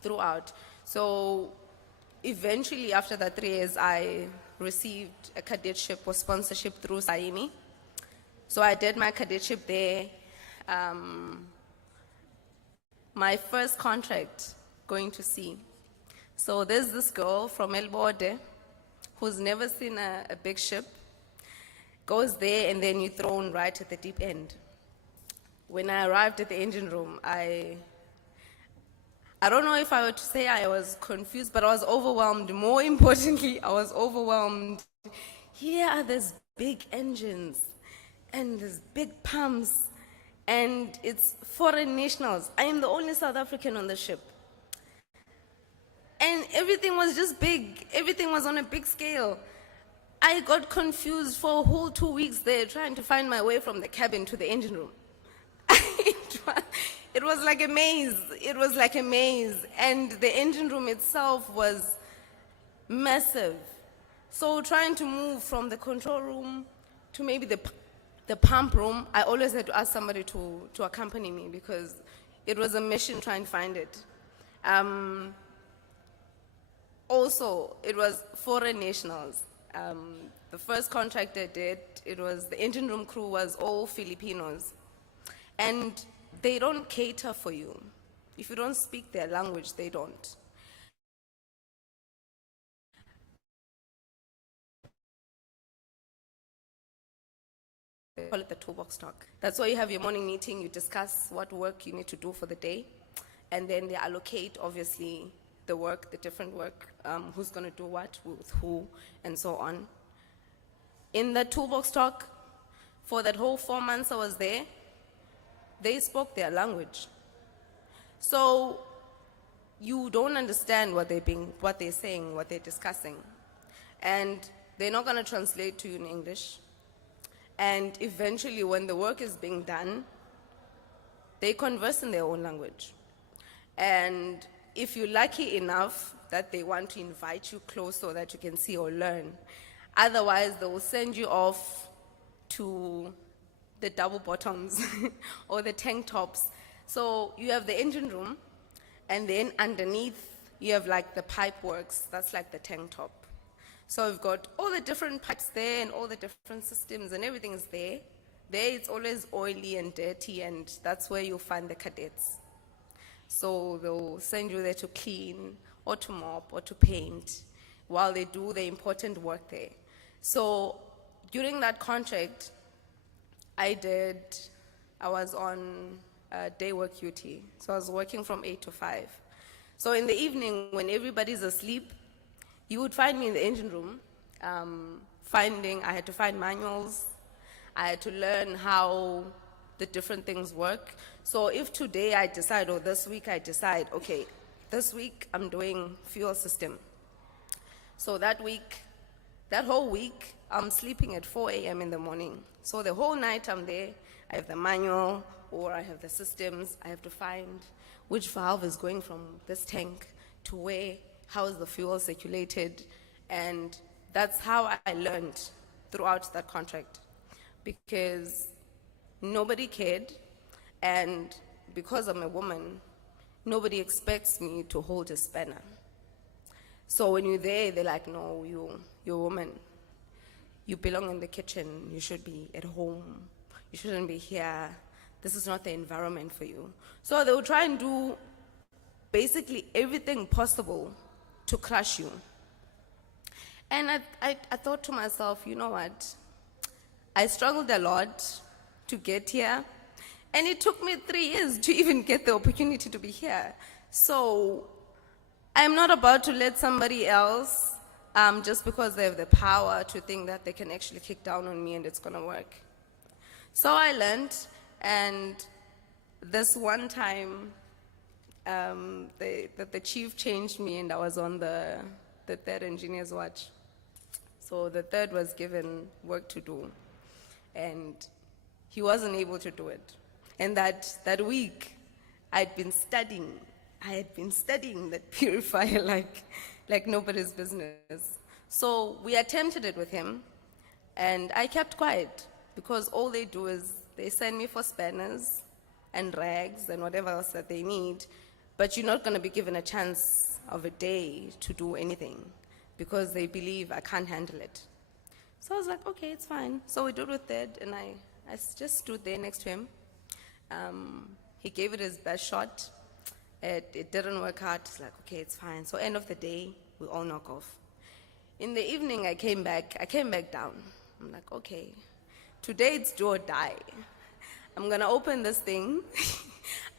throughout. So eventually, after that 3 years, I received a cadetship or sponsorship through Saimi. So I did my cadetship there. My first contract going to sea. So there's this girl from El Bode who's never seen a big ship, goes there, and then you're thrown right at the deep end. When I arrived at the engine room, I don't know if I were to say I was confused, but I was overwhelmed. More importantly, I was overwhelmed. Here are these big engines and these big pumps, and it's foreign nationals. I am the only South African on the ship. And everything was just big. Everything was on a big scale. I got confused for a whole 2 weeks there trying to find my way from the cabin to the engine room. It was like a maze. It was like a maze. And the engine room itself was massive. So trying to move from the control room to maybe the pump room, I always had to ask somebody to accompany me because it was a mission trying to find it. Also, it was foreign nationals. The first contract I did, the engine room crew was all Filipinos. And they don't cater for you. If you don't speak their language, they don't. They call it the toolbox talk. That's why you have your morning meeting, you discuss what work you need to do for the day, and then they allocate, obviously, the work, the different work, who's going to do what, with who, and so on. In the toolbox talk, for that whole 4 months I was there, they spoke their language. So you don't understand what they're saying, what they're discussing. And they're not going to translate to you in English. And eventually, when the work is being done, they converse in their own language. And if you're lucky enough that they want to invite you close so that you can see or learn, otherwise they will send you off to the double bottoms or the tank tops. So you have the engine room, and then underneath you have like the pipe works, that's like the tank top. So we've got all the different pipes there and all the different systems and everything is there. There it's always oily and dirty, and that's where you'll find the cadets. So they'll send you there to clean or to mop or to paint while they do the important work there. So during that contract, I was on day work duty. So I was working from 8 to 5. So in the evening, when everybody's asleep, you would find me in the engine room, I had to find manuals, I had to learn how the different things work. So if today I decide, or this week I decide, okay, this week I'm doing fuel system. So that whole week, I'm sleeping at 4 a.m. in the morning. So the whole night I'm there, I have the manual, or I have the systems, I have to find which valve is going from this tank to where, how is the fuel circulated, and that's how I learned throughout that contract, because nobody cared, and because I'm a woman, nobody expects me to hold a spanner. So when you're there, they're like, no, you're a woman. You belong in the kitchen, you should be at home, you shouldn't be here, this is not the environment for you. So they will try and do basically everything possible to crush you. And I thought to myself, you know what? I struggled a lot to get here, and it took me 3 years to even get the opportunity to be here. So I'm not about to let somebody else, just because they have the power, to think that they can actually kick down on me and it's gonna work. So I learned, and this one time, the chief changed me, and I was on the third engineer's watch. So the third was given work to do, and he wasn't able to do it. And that week, I had been studying that purifier like nobody's business. So we attempted it with him, and I kept quiet because all they do is they send me for spanners and rags and whatever else that they need, but you're not going to be given a chance of a day to do anything because they believe I can't handle it. So I was like, okay, it's fine. So we did with it, and I just stood there next to him. He gave it his best shot. It didn't work out. It's like, okay, it's fine. So end of the day, we all knock off. In the evening, I came back down. I'm like, okay, today it's do or die. I'm gonna open this thing.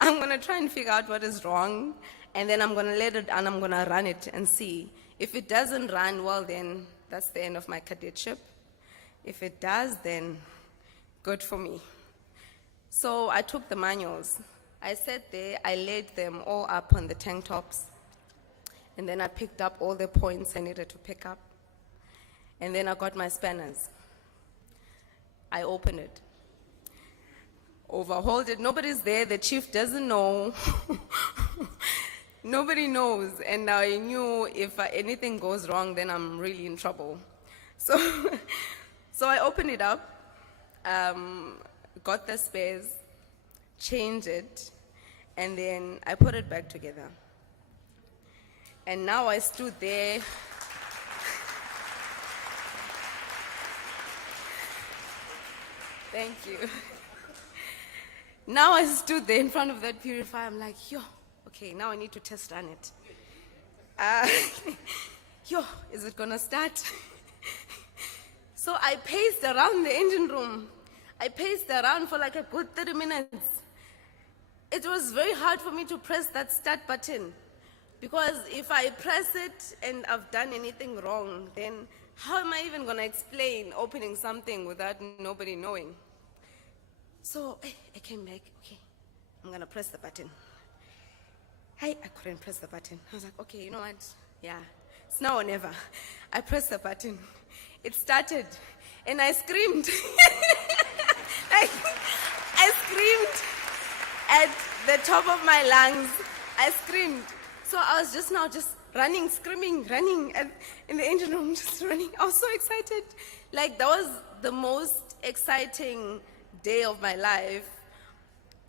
I'm gonna try and figure out what is wrong, and then I'm gonna let it, and I'm gonna run it and see. If it doesn't run, well, then that's the end of my cadetship. If it does, then good for me. So I took the manuals. I sat there, I laid them all up on the tank tops, and then I picked up all the points I needed to pick up. And then I got my spanners. I opened it, overhauled it. Nobody's there, the chief doesn't know. Nobody knows, and I knew if anything goes wrong, then I'm really in trouble. So, so I opened it up, got the spares, changed it, and then I put it back together. And now I stood there. Thank you. Now I stood there in front of that purifier. I'm like, yo, okay, now I need to test run it. Yo, is it gonna start? So I paced around the engine room. I paced around for like a good 30 minutes. It was very hard for me to press that start button, because if I press it and I've done anything wrong, then how am I even gonna explain opening something without nobody knowing? So I came back, okay, I'm gonna press the button. I couldn't press the button. I was like, okay, you know what? Yeah, it's now or never. I pressed the button. It started, and I screamed. I screamed at the top of my lungs. I screamed. So I was just running, screaming, running in the engine room, just running. I was so excited. Like, that was the most exciting day of my life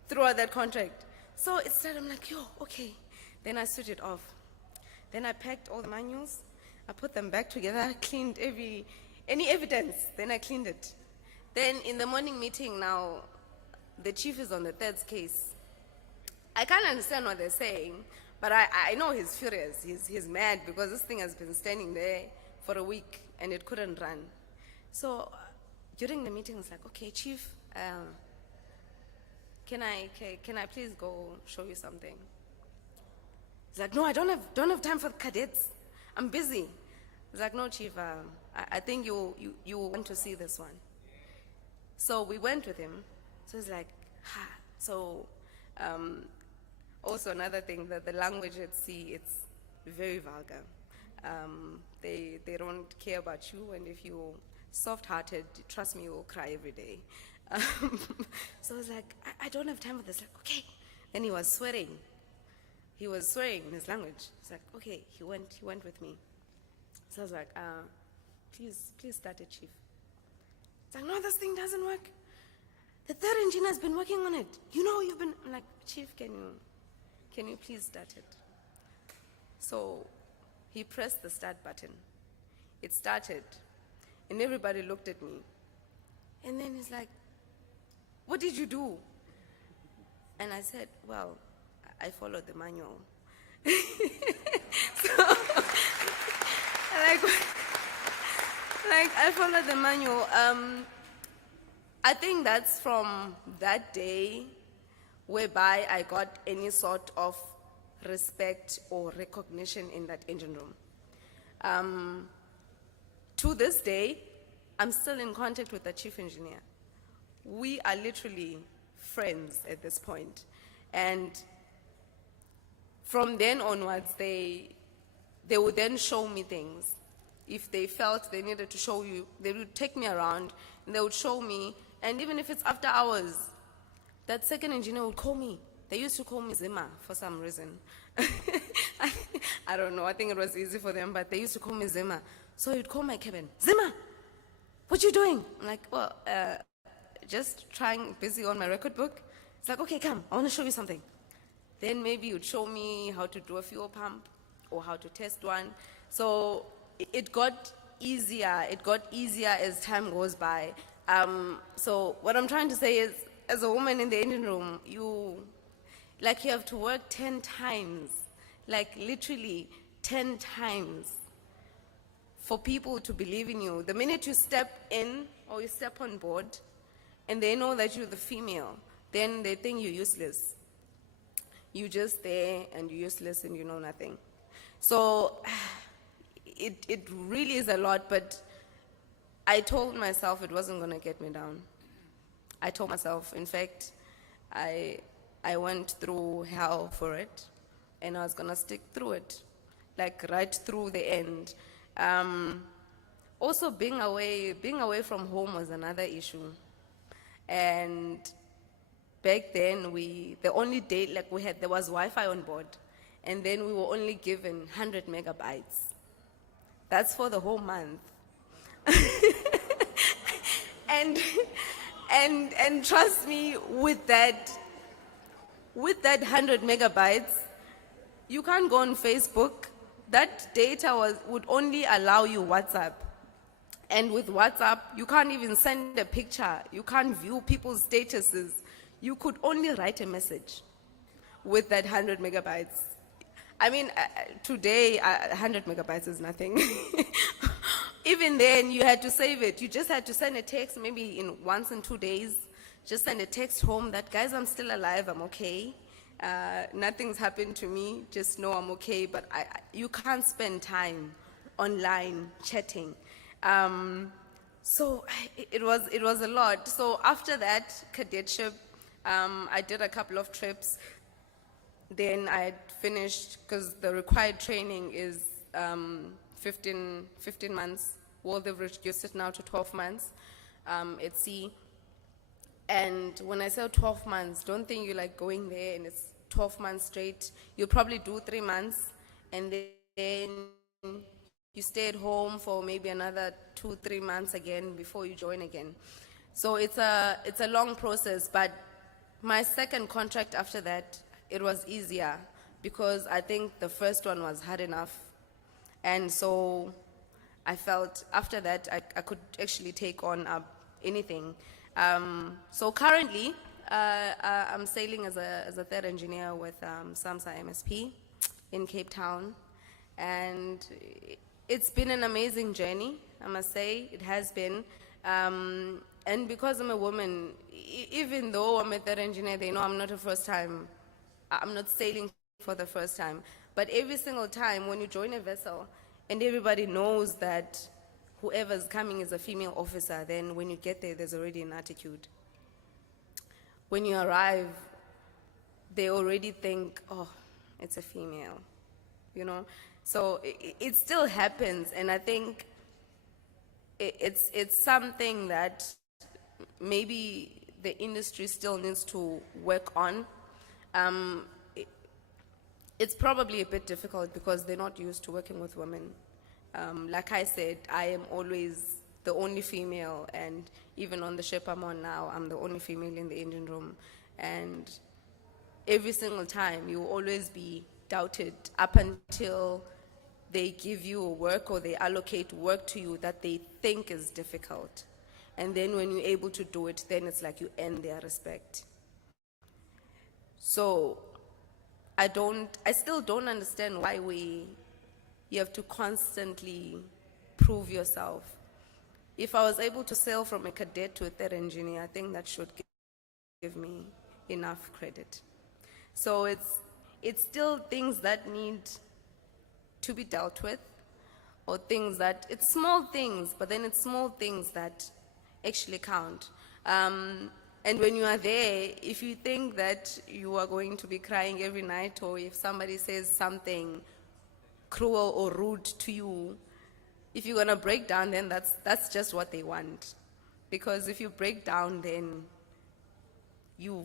throughout that contract. So it started, I'm like, yo, okay. Then I switched it off. Then I packed all the manuals. I put them back together, cleaned any evidence. Then I cleaned it. Then in the morning meeting now, the chief is on the third case. I can't understand what they're saying, but I know he's furious. He's mad because this thing has been standing there for a week and it couldn't run. So during the meeting, it's like, okay, chief, can I please go show you something? He's like, no, I don't have time for cadets. I'm busy. He's like, no, chief, I think you want to see this one. So we went with him. So he's like, ha. So also another thing, that the language at sea, it's very vulgar. They don't care about you, and if you're soft-hearted, trust me, you will cry every day. So I was like, I don't have time for this. Like, okay. Then he was swearing. He was swearing in his language. He's like, okay, he went with me. So I was like, please start it, chief. He's like, no, this thing doesn't work. The third engineer has been working on it. You know, I'm like, chief, can you please start it? So he pressed the start button. It started, and everybody looked at me. And then he's like, what did you do? And I said, well, I followed the manual. So, I followed the manual. I think that's from that day whereby I got any sort of respect or recognition in that engine room. To this day, I'm still in contact with the chief engineer. We are literally friends at this point. And from then onwards, they would then show me things. if they felt they needed to show you, they would take me around and they would show me. And even if it's after hours, that second engineer would call me. They used to call me Zima for some reason. I don't know, I think it was easy for them, but they used to call me Zima. So he'd call my cabin, Zima, what you doing? I'm like, well, just busy on my record book. It's like, okay, come, I want to show you something. Then maybe you'd show me how to do a fuel pump or how to test one. So it got easier. It got easier as time goes by. So what I'm trying to say is, as a woman in the engine room, you have to work 10 times, like literally 10 times for people to believe in you. The minute you step in or you step on board and they know that you're the female, then they think you're useless. You're just there and you're useless and you know nothing. So it really is a lot, but I told myself it wasn't going to get me down. I told myself, in fact, I went through hell for it, and I was going to stick through it, like right through the end. Also, being away from home was another issue. And back then, the only day there was Wi-Fi on board, and then we were only given 100 megabytes. That's for the whole month. And trust me, with that 100 megabytes, you can't go on Facebook. That data would only allow you WhatsApp. And with WhatsApp, you can't even send a picture. You can't view people's statuses. You could only write a message with that 100 megabytes. I mean, today, 100 megabytes is nothing. Even then, you had to save it. You just had to send a text maybe once in 2 days. Just send a text home that, guys, I'm still alive, I'm okay. Nothing's happened to me, just know I'm okay. But you can't spend time online chatting. So it was a lot. So after that cadetship, I did a couple of trips. Then I had finished, because the required training is 15 months. Well, they've reduced it now to 12 months at sea. And when I say 12 months, don't think you're like going there and it's 12 months straight. You'll probably do 3 months, and then you stay at home for maybe another 2-3 months again before you join again. So it's a long process, but my second contract after that, it was easier, because I think the first one was hard enough. And so I felt after that I could actually take on anything. So currently I'm sailing as a third engineer with SAMSA MSP in Cape Town. And it's been an amazing journey, I must say. It has been. And because I'm a woman, even though I'm a third engineer, they know I'm not sailing for the first time. But every single time when you join a vessel and everybody knows that whoever's coming is a female officer, then when you get there, there's already an attitude. When you arrive, they already think, oh, it's a female, you know? So it still happens, and I think it's something that maybe the industry still needs to work on. It's probably a bit difficult because they're not used to working with women. Like I said, I am always the only female, and even on the ship I'm on now, I'm the only female in the engine room. And every single time, you will always be doubted up until they give you work or they allocate work to you that they think is difficult. And then when you're able to do it, then it's like you earn their respect. So I still don't understand why you have to constantly prove yourself. If I was able to sail from a cadet to a third engineer, I think that should give me enough credit. So it's still things that need to be dealt with, or things that, it's small things, but then it's small things that actually count. And when you are there, if you think that you are going to be crying every night, or if somebody says something cruel or rude to you, if you're gonna break down, then that's just what they want. Because if you break down, then you're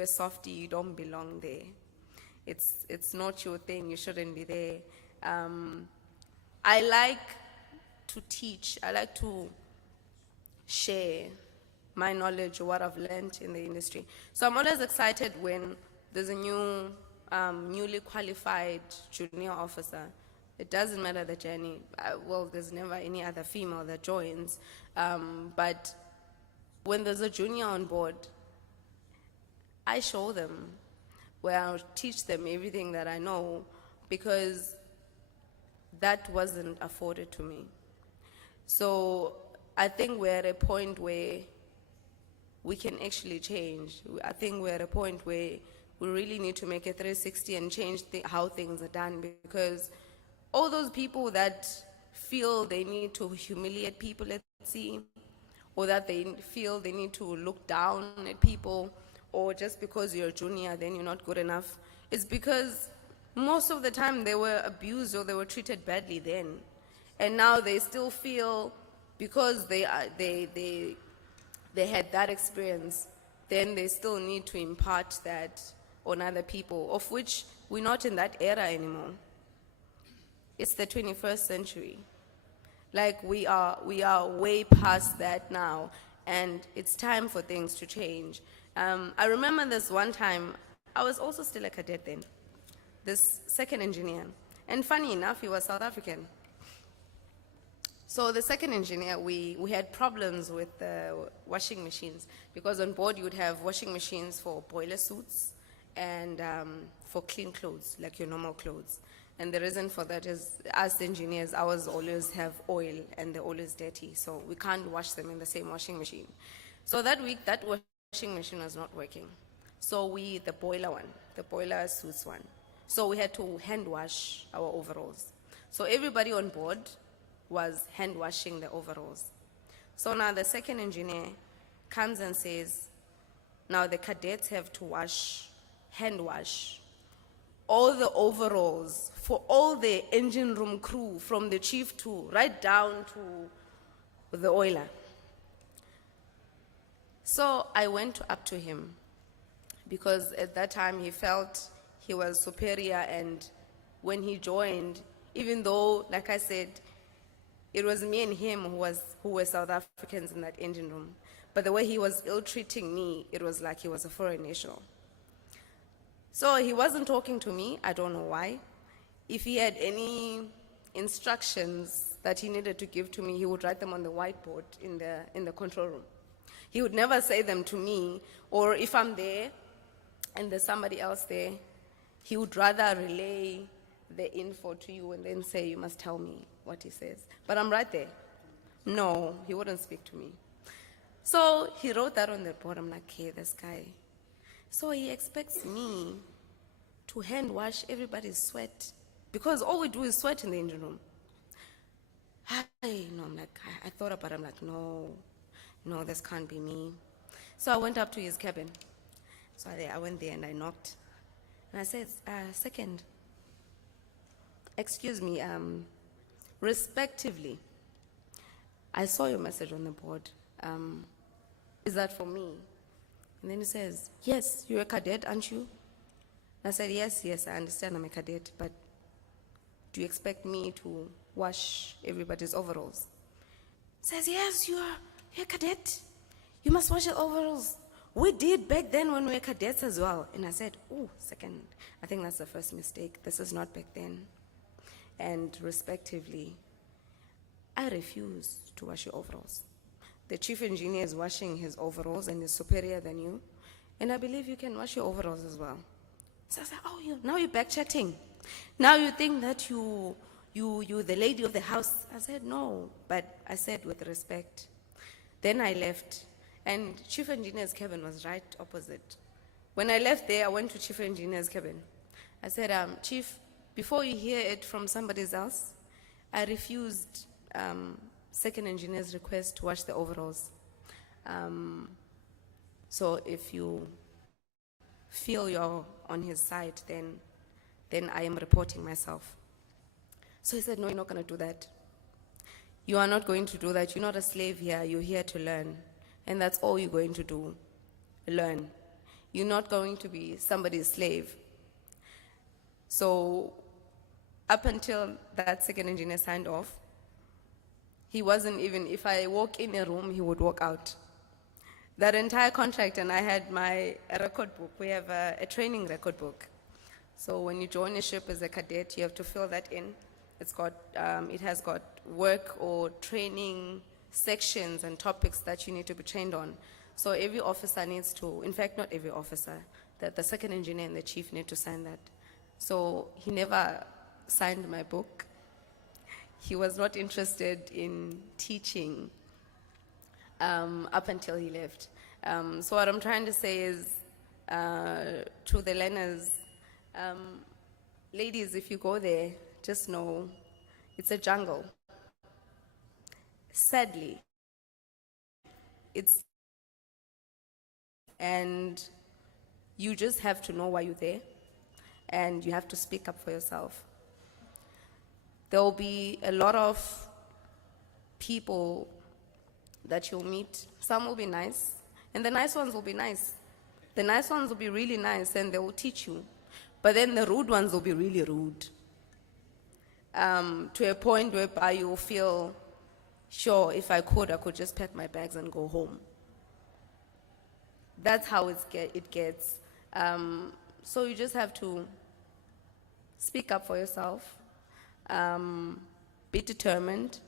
a softie, you don't belong there. It's not your thing, you shouldn't be there. I like to teach, I like to share my knowledge or what I've learned in the industry. So I'm always excited when there's a newly qualified junior officer. It doesn't matter the journey. Well, there's never any other female that joins. But when there's a junior on board, I show them, where I'll teach them everything that I know, because that wasn't afforded to me. So I think we're at a point where we can actually change. I think we're at a point where we really need to make a 360 and change how things are done, because all those people that feel they need to humiliate people at sea, or that they feel they need to look down at people, or just because you're a junior then you're not good enough, it's because most of the time they were abused or they were treated badly then. And now they still feel, because they had that experience, then they still need to impart that on other people, of which we're not in that era anymore. It's the 21st century. Like, we are way past that now, and it's time for things to change. I remember this one time, I was also still a cadet then, this second engineer, and funny enough, he was South African. So the second engineer, we had problems with the washing machines, because on board you would have washing machines for boiler suits and for clean clothes, like your normal clothes. And the reason for that is, as engineers, ours always have oil and they're always dirty, so we can't wash them in the same washing machine. So that week, that washing machine was not working. So the boiler suits one. So we had to hand wash our overalls. So everybody on board was hand washing the overalls. So now the second engineer comes and says, now the cadets have to hand wash all the overalls for all the engine room crew, from the chief to right down to the oiler. So I went up to him, because at that time he felt he was superior, and when he joined, even though, like I said, it was me and him who were South Africans in that engine room, but the way he was ill-treating me, it was like he was a foreign national. So he wasn't talking to me, I don't know why. If he had any instructions that he needed to give to me, he would write them on the whiteboard in the control room. He would never say them to me, or if I'm there and there's somebody else there, he would rather relay the info to you and then say, you must tell me what he says. But I'm right there. No, he wouldn't speak to me. So he wrote that on the board. I'm like, hey, this guy. So he expects me to hand wash everybody's sweat, because all we do is sweat in the engine room. I'm like, I thought about it. I'm like, no, this can't be me. So I went up to his cabin. So I went there and I knocked. And I said, second, excuse me, respectively, I saw your message on the board. Is that for me? And then he says, yes, you're a cadet, aren't you? And I said, yes, I understand I'm a cadet, but do you expect me to wash everybody's overalls? He says, yes, you're a cadet. You must wash your overalls. We did back then when we were cadets as well. And I said, oh, second, I think that's the first mistake. This is not back then. And respectively, I refuse to wash your overalls. The chief engineer is washing his overalls and is superior than you. And I believe you can wash your overalls as well. So I said, oh, now you're back chatting. Now you think that you're the lady of the house. I said, no, but I said with respect. Then I left, and chief engineer's cabin was right opposite. When I left there, I went to chief engineer's cabin. I said, chief, before you hear it from somebody else, I refused second engineer's request to wash the overalls. So if you feel you're on his side, then I am reporting myself. So he said, no, you're not going to do that. You are not going to do that. You're not a slave here. You're here to learn. And that's all you're going to do. Learn. You're not going to be somebody's slave. So up until that second engineer signed off, he wasn't even, if I walk in a room, he would walk out. That entire contract, and I had my record book. We have a training record book. So when you join a ship as a cadet, you have to fill that in. It has got work or training sections and topics that you need to be trained on. So every officer needs to, in fact, not every officer, the second engineer and the chief need to sign that. So he never signed my book. He was not interested in teaching up until he left. So what I'm trying to say is to the learners, ladies, if you go there, just know it's a jungle. Sadly, and you just have to know why you're there, and you have to speak up for yourself. There will be a lot of people that you'll meet. Some will be nice, and the nice ones will be nice. The nice ones will be really nice, and they will teach you. But then the rude ones will be really rude. To a point whereby you'll feel, sure, if I could just pack my bags and go home. That's how it gets. So you just have to speak up for yourself, be determined,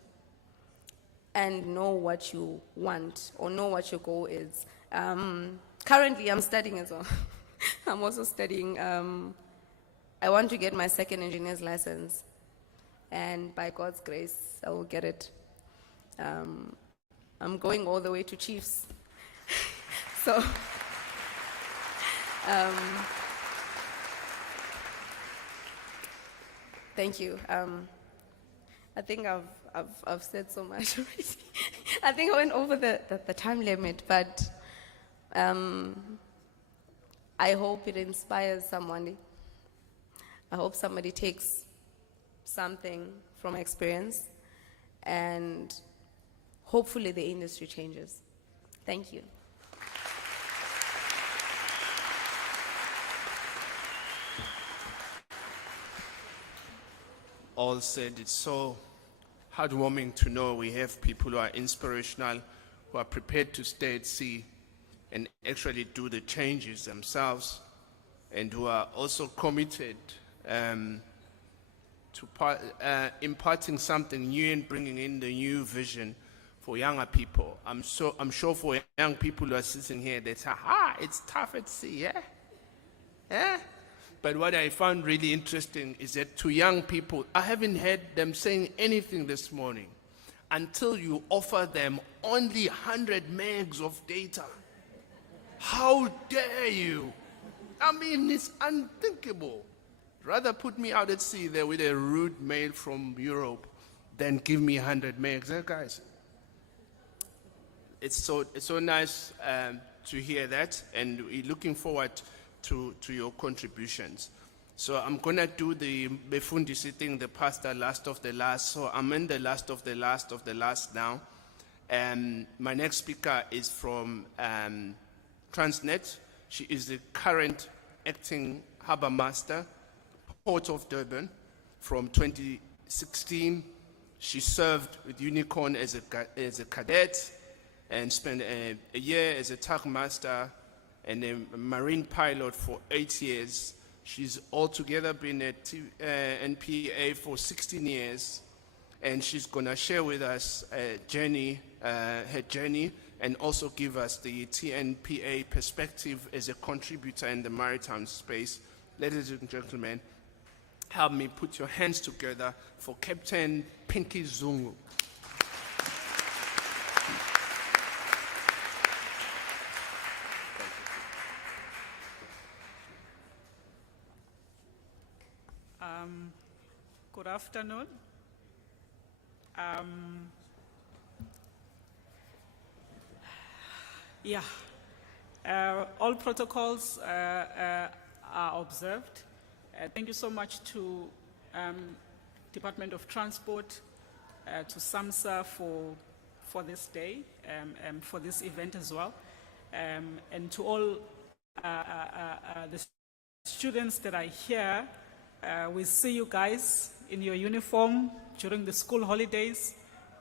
and know what you want or know what your goal is. Currently, I'm studying as well. I'm also studying. I want to get my second engineer's license, and by God's grace, I will get it. I'm going all the way to chiefs. So, thank you. I think I've said so much already. I think I went over the time limit, but I hope it inspires someone. I hope somebody takes something from experience, and hopefully the industry changes. Thank you. All said, it's so heartwarming to know we have people who are inspirational, who are prepared to stay at sea and actually do the changes themselves, and who are also committed to imparting something new and bringing in the new vision for younger people. I'm sure for young people who are sitting here, they say, it's tough at sea, yeah? Yeah? But what I found really interesting is that to young people, I haven't heard them saying anything this morning until you offer them only 100 megs of data. How dare you? I mean, it's unthinkable. Rather put me out at sea there with a rude mail from Europe than give me 100 megs, guys. It's so nice to hear that, and we're looking forward to your contributions. So I'm gonna do the Befundisi thing, the pastor last of the last. So I'm in the last of the last of the last now. And my next speaker is from Transnet. She is the current acting harbour master, Port of Durban. From 2016, she served with Unicorn as a cadet and spent a year as a tug master and a marine pilot for 8 years. She's altogether been at NPA for 16 years, and she's gonna share with us her journey, and also give us the TNPA perspective as a contributor in the maritime space. Ladies and gentlemen, help me put your hands together for Captain Pinky Zungu. Good afternoon. All protocols are observed. Thank you so much to Department of Transport to SAMSA for this day, for this event as well, and to all the students that are here. We see you guys in your uniform during the school holidays.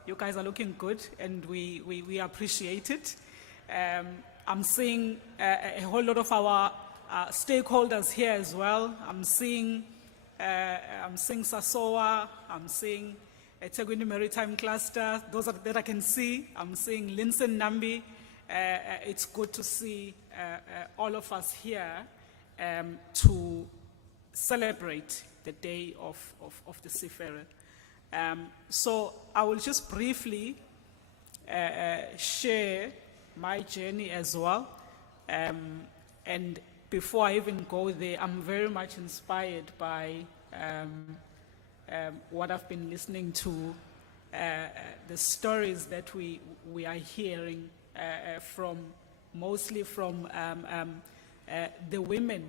You guys are looking good, and we appreciate it. I'm seeing a whole lot of our stakeholders here as well. I'm seeing Sasoa, I'm seeing Etegwini Maritime Cluster, those that I can see. I'm seeing Linson Nambi. It's good to see all of us here to celebrate the day of the Seafarer. So I will just briefly share my journey as well. And before I even go there, I'm very much inspired by what I've been listening to, the stories that we are hearing mostly from the women,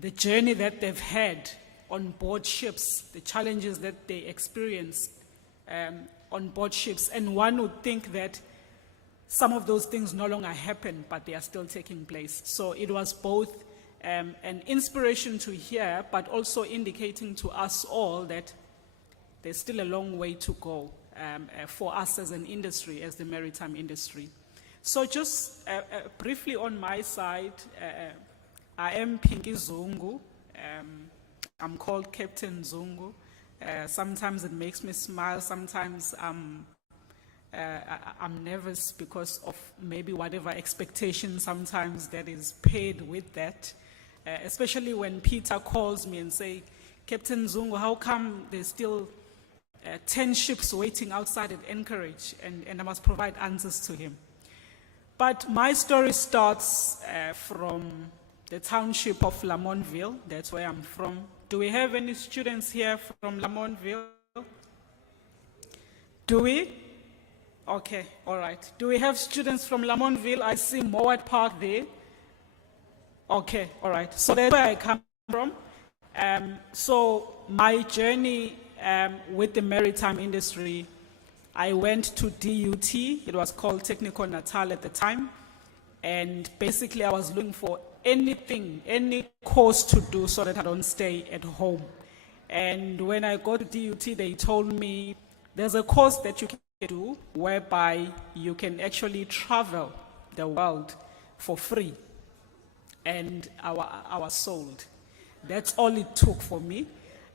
the journey that they've had on board ships, the challenges that they experienced on board ships. And one would think that some of those things no longer happen, but they are still taking place. So it was both an inspiration to hear, but also indicating to us all that there's still a long way to go for us as an industry, as the maritime industry. So just briefly on my side, I am Pinky Zungu. I'm called Captain Zungu. Sometimes it makes me smile. Sometimes I'm nervous because of maybe whatever expectation sometimes that is paid with that. Especially when Peter calls me and say, Captain Zungu, how come there's still 10 ships waiting outside at Anchorage? And I must provide answers to him. But my story starts from the township of Lamontville. That's where I'm from. Do we have any students here from Lamontville? Do we? Okay, all right. Do we have students from Lamontville? I see Mowat Park there. Okay, all right. So that's where I come from. So my journey with the maritime industry, I went to DUT. It was called Technical Natal at the time. And basically I was looking for anything, any course to do so that I don't stay at home. And when I got to DUT, they told me there's a course that you can do whereby you can actually travel the world for free. And I was sold. That's all it took for me.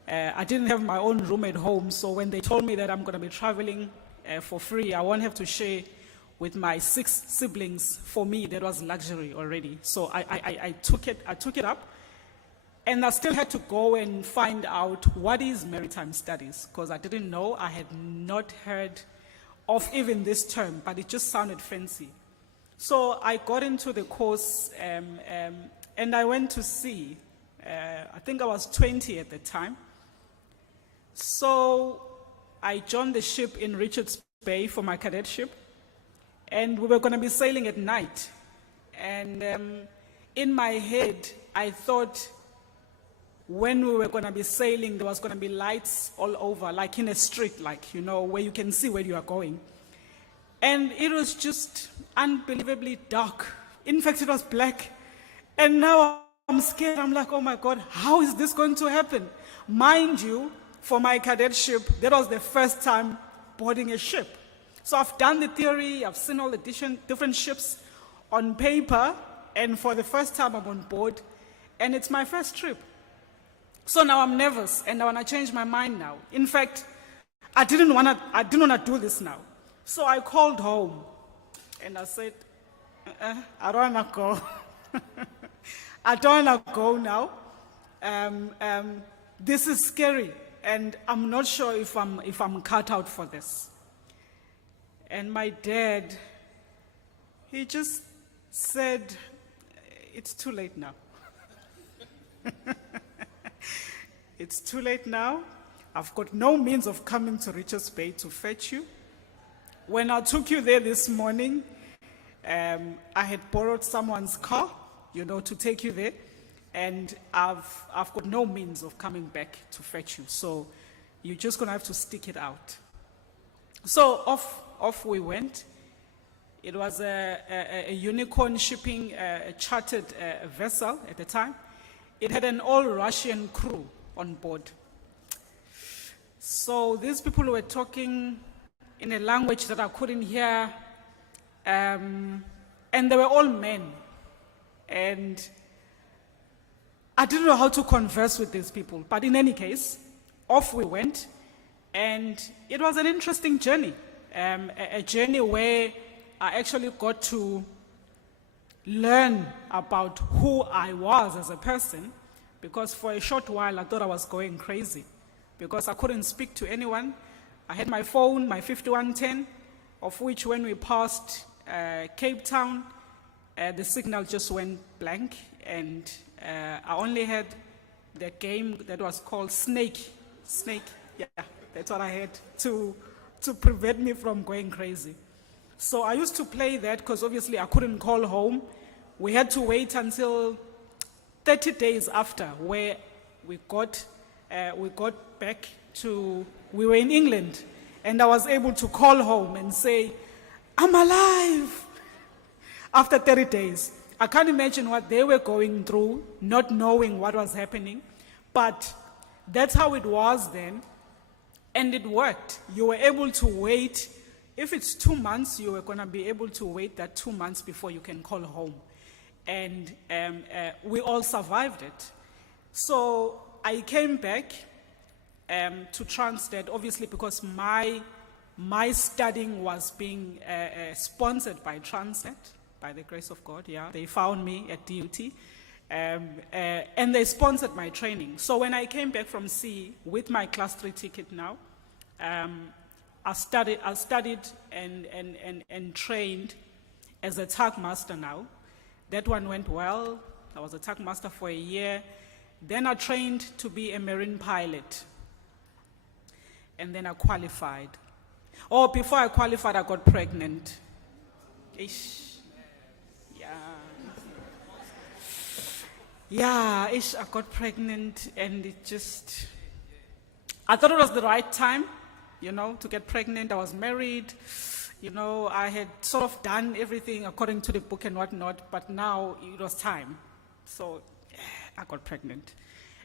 I didn't have my own room at home, so when they told me that I'm going to be traveling for free, I won't have to share with my 6 siblings. For me, that was luxury already. So I took it up, and I still had to go and find out what is maritime studies, because I didn't know. I had not heard of even this term, but it just sounded fancy. So I got into the course, and I went to sea. I think I was 20 at the time. So I joined the ship in Richards Bay for my cadetship, and we were going to be sailing at night. And in my head, I thought when we were going to be sailing, there was going to be lights all over, like in a street, like, you know, where you can see where you are going. And it was just unbelievably dark. In fact, it was black. And now I'm scared. I'm like, oh my God, how is this going to happen? Mind you, for my cadetship, that was the first time boarding a ship. So I've done the theory, I've seen all the different ships on paper, and for the first time I'm on board, and it's my first trip. So now I'm nervous, and I want to change my mind now. In fact, I didn't want to do this now. So I called home, and I said, I don't want to go. I don't want to go now. This is scary, and I'm not sure if I'm cut out for this. And my dad, he just said, it's too late now. It's too late now. I've got no means of coming to Richards Bay to fetch you. When I took you there this morning, I had borrowed someone's car, you know, to take you there. and I've got no means of coming back to fetch you. So you're just going to have to stick it out. So off we went. It was a unicorn shipping a chartered vessel at the time. It had an all-Russian crew on board. So these people were talking in a language that I couldn't hear, and they were all men. And I didn't know how to converse with these people. But in any case, off we went. And it was an interesting journey, a journey where I actually got to learn about who I was as a person, because for a short while I thought I was going crazy because I couldn't speak to anyone. I had my phone, my 5110, of which when we passed Cape Town, the signal just went blank, and I only had the game that was called Snake. Yeah, that's what I had to prevent me from going crazy. So I used to play that because obviously I couldn't call home. We had to wait until 30 days after, where we got back to, we were in England, and I was able to call home and say, I'm alive, after 30 days. I can't imagine what they were going through, not knowing what was happening, but that's how it was then, and it worked. You were able to wait. If it's 2 months, you were going to be able to wait that 2 months before you can call home. And we all survived it. So I came back to Transnet, obviously because my studying was being sponsored by Transnet, by the grace of God, yeah. They found me at DUT, and they sponsored my training. So when I came back from sea with my class 3 ticket now, I studied and trained as a tug master now. That one went well. I was a tug master for a year. Then I trained to be a marine pilot. And then I qualified. Oh, before I qualified, I got pregnant. Ish. Yeah, I got pregnant, and it just, I thought it was the right time, to get pregnant. I was married, I had sort of done everything according to the book and whatnot, but now it was time. So I got pregnant.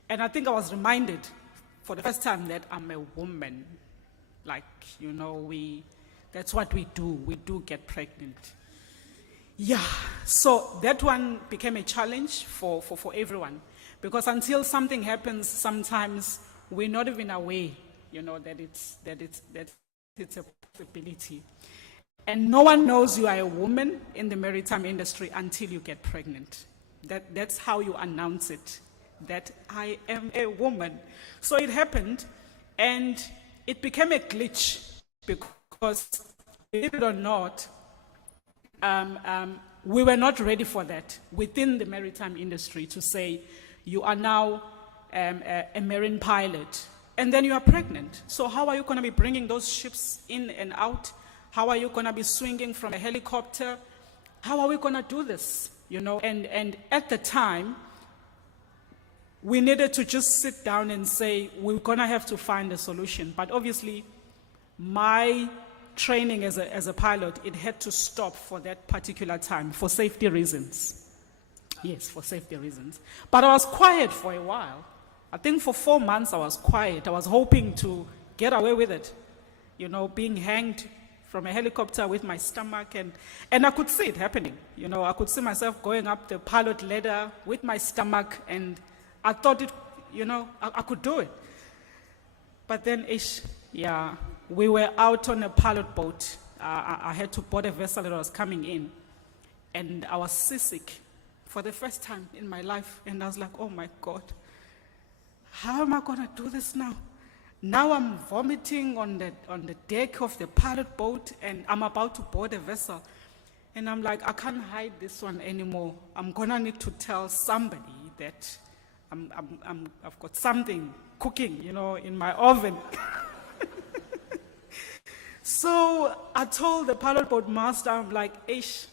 And I think I was reminded for the first time that I'm a woman. Like, that's what we do. We do get pregnant. Yeah, so that one became a challenge for everyone, because until something happens, sometimes we're not even aware, that it's a possibility. And no one knows you are a woman in the maritime industry until you get pregnant. That's how you announce it, that I am a woman. So it happened, and it became a glitch, because, believe it or not, we were not ready for that within the maritime industry to say, you are now a marine pilot, and then you are pregnant. So how are you going to be bringing those ships in and out? How are you going to be swinging from a helicopter? How are we going to do this? And at the time, we needed to just sit down and say, we're going to have to find a solution. But obviously, my training as a pilot, it had to stop for that particular time for safety reasons. Yes, for safety reasons. But I was quiet for a while. I think for 4 months I was quiet. I was hoping to get away with it, being hanged from a helicopter with my stomach, and I could see it happening. I could see myself going up the pilot ladder with my stomach, and I thought it, I could do it. But then, we were out on a pilot boat. I had to board a vessel that was coming in, and I was seasick for the first time in my life, and I was like, oh my God, how am I going to do this now? Now I'm vomiting on the deck of the pilot boat, and I'm about to board a vessel. And I'm like, I can't hide this one anymore. I'm going to need to tell somebody that I've got something cooking, in my oven. So I told the pilot boat master, I'm like, Ish,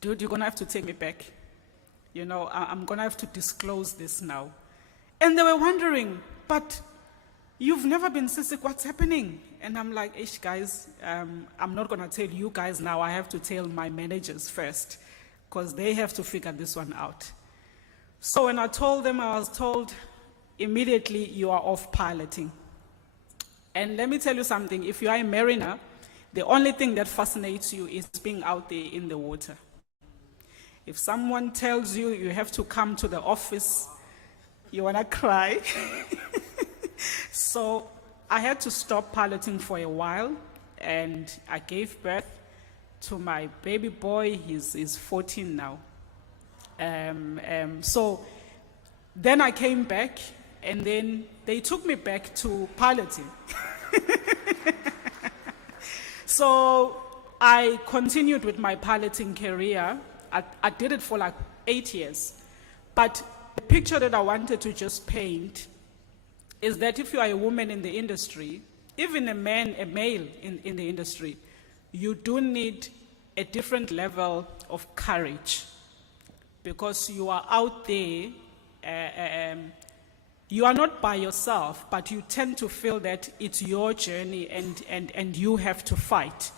dude, you're going to have to take me back. You know, I'm going to have to disclose this now. And they were wondering, but you've never been cystic, what's happening? And I'm like, ish, guys, I'm not going to tell you guys now. I have to tell my managers first, because they have to figure this one out. So when I told them, I was told, immediately you are off piloting. And let me tell you something, if you are a mariner, the only thing that fascinates you is being out there in the water. If someone tells you you have to come to the office, you want to cry. So I had to stop piloting for a while, and I gave birth to my baby boy. He's 14 now. So then I came back, and then they took me back to piloting. So I continued with my piloting career. I did it for like 8 years. But the picture that I wanted to just paint is that if you are a woman in the industry, even a male in the industry, you do need a different level of courage, because you are out there, you are not by yourself, but you tend to feel that it's your journey and you have to fight.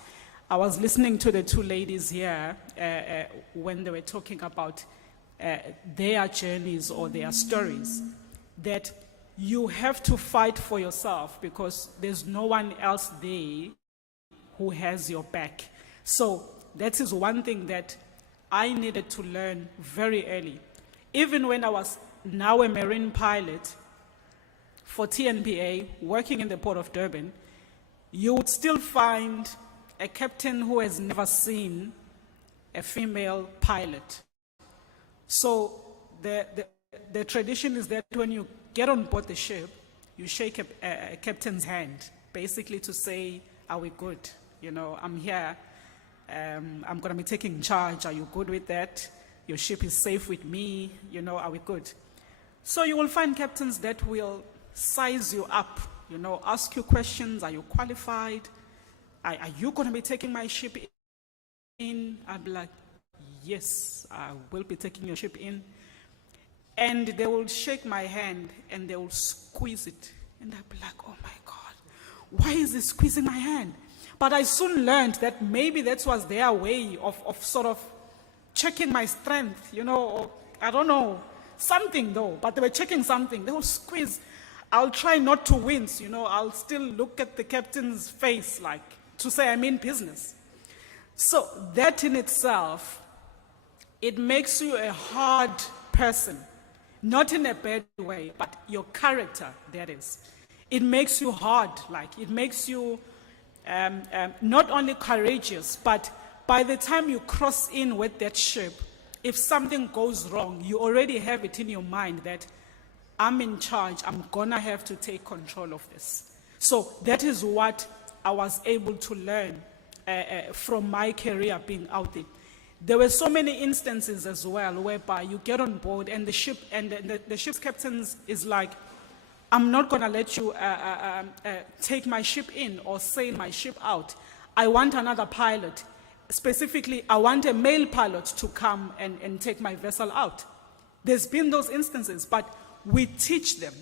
I was listening to the two ladies here when they were talking about their journeys or their stories, that you have to fight for yourself because there's no one else there who has your back. So that is one thing that I needed to learn very early. Even when I was now a marine pilot for TNPA, working in the Port of Durban, you would still find a captain who has never seen a female pilot. So the tradition is that when you get on board the ship, you shake a captain's hand, basically to say, are we good? You know, I'm here. I'm going to be taking charge. Are you good with that? Your ship is safe with me. You know, are we good? So you will find captains that will size you up, you know, ask you questions. Are you qualified? Are you going to be taking my ship in? I'll be like, yes, I will be taking your ship in. And they will shake my hand and they will squeeze it. And I'll be like, oh my God, why is he squeezing my hand? But I soon learned that maybe that was their way of sort of checking my strength, you know, or I don't know, something though, but they were checking something. They will squeeze. I'll try not to wince, you know, I'll still look at the captain's face like to say I'm in business. So that in itself, it makes you a hard person, not in a bad way, but your character, that is. It makes you hard, like it makes you not only courageous, but by the time you cross in with that ship, if something goes wrong, you already have it in your mind that I'm in charge, I'm gonna have to take control of this. So that is what I was able to learn from my career being out there. There were so many instances as well whereby you get on board and the ship and the ship's captain is like, I'm not going to let you take my ship in or sail my ship out. I want another pilot. Specifically, I want a male pilot to come and take my vessel out. There's been those instances, but we teach them.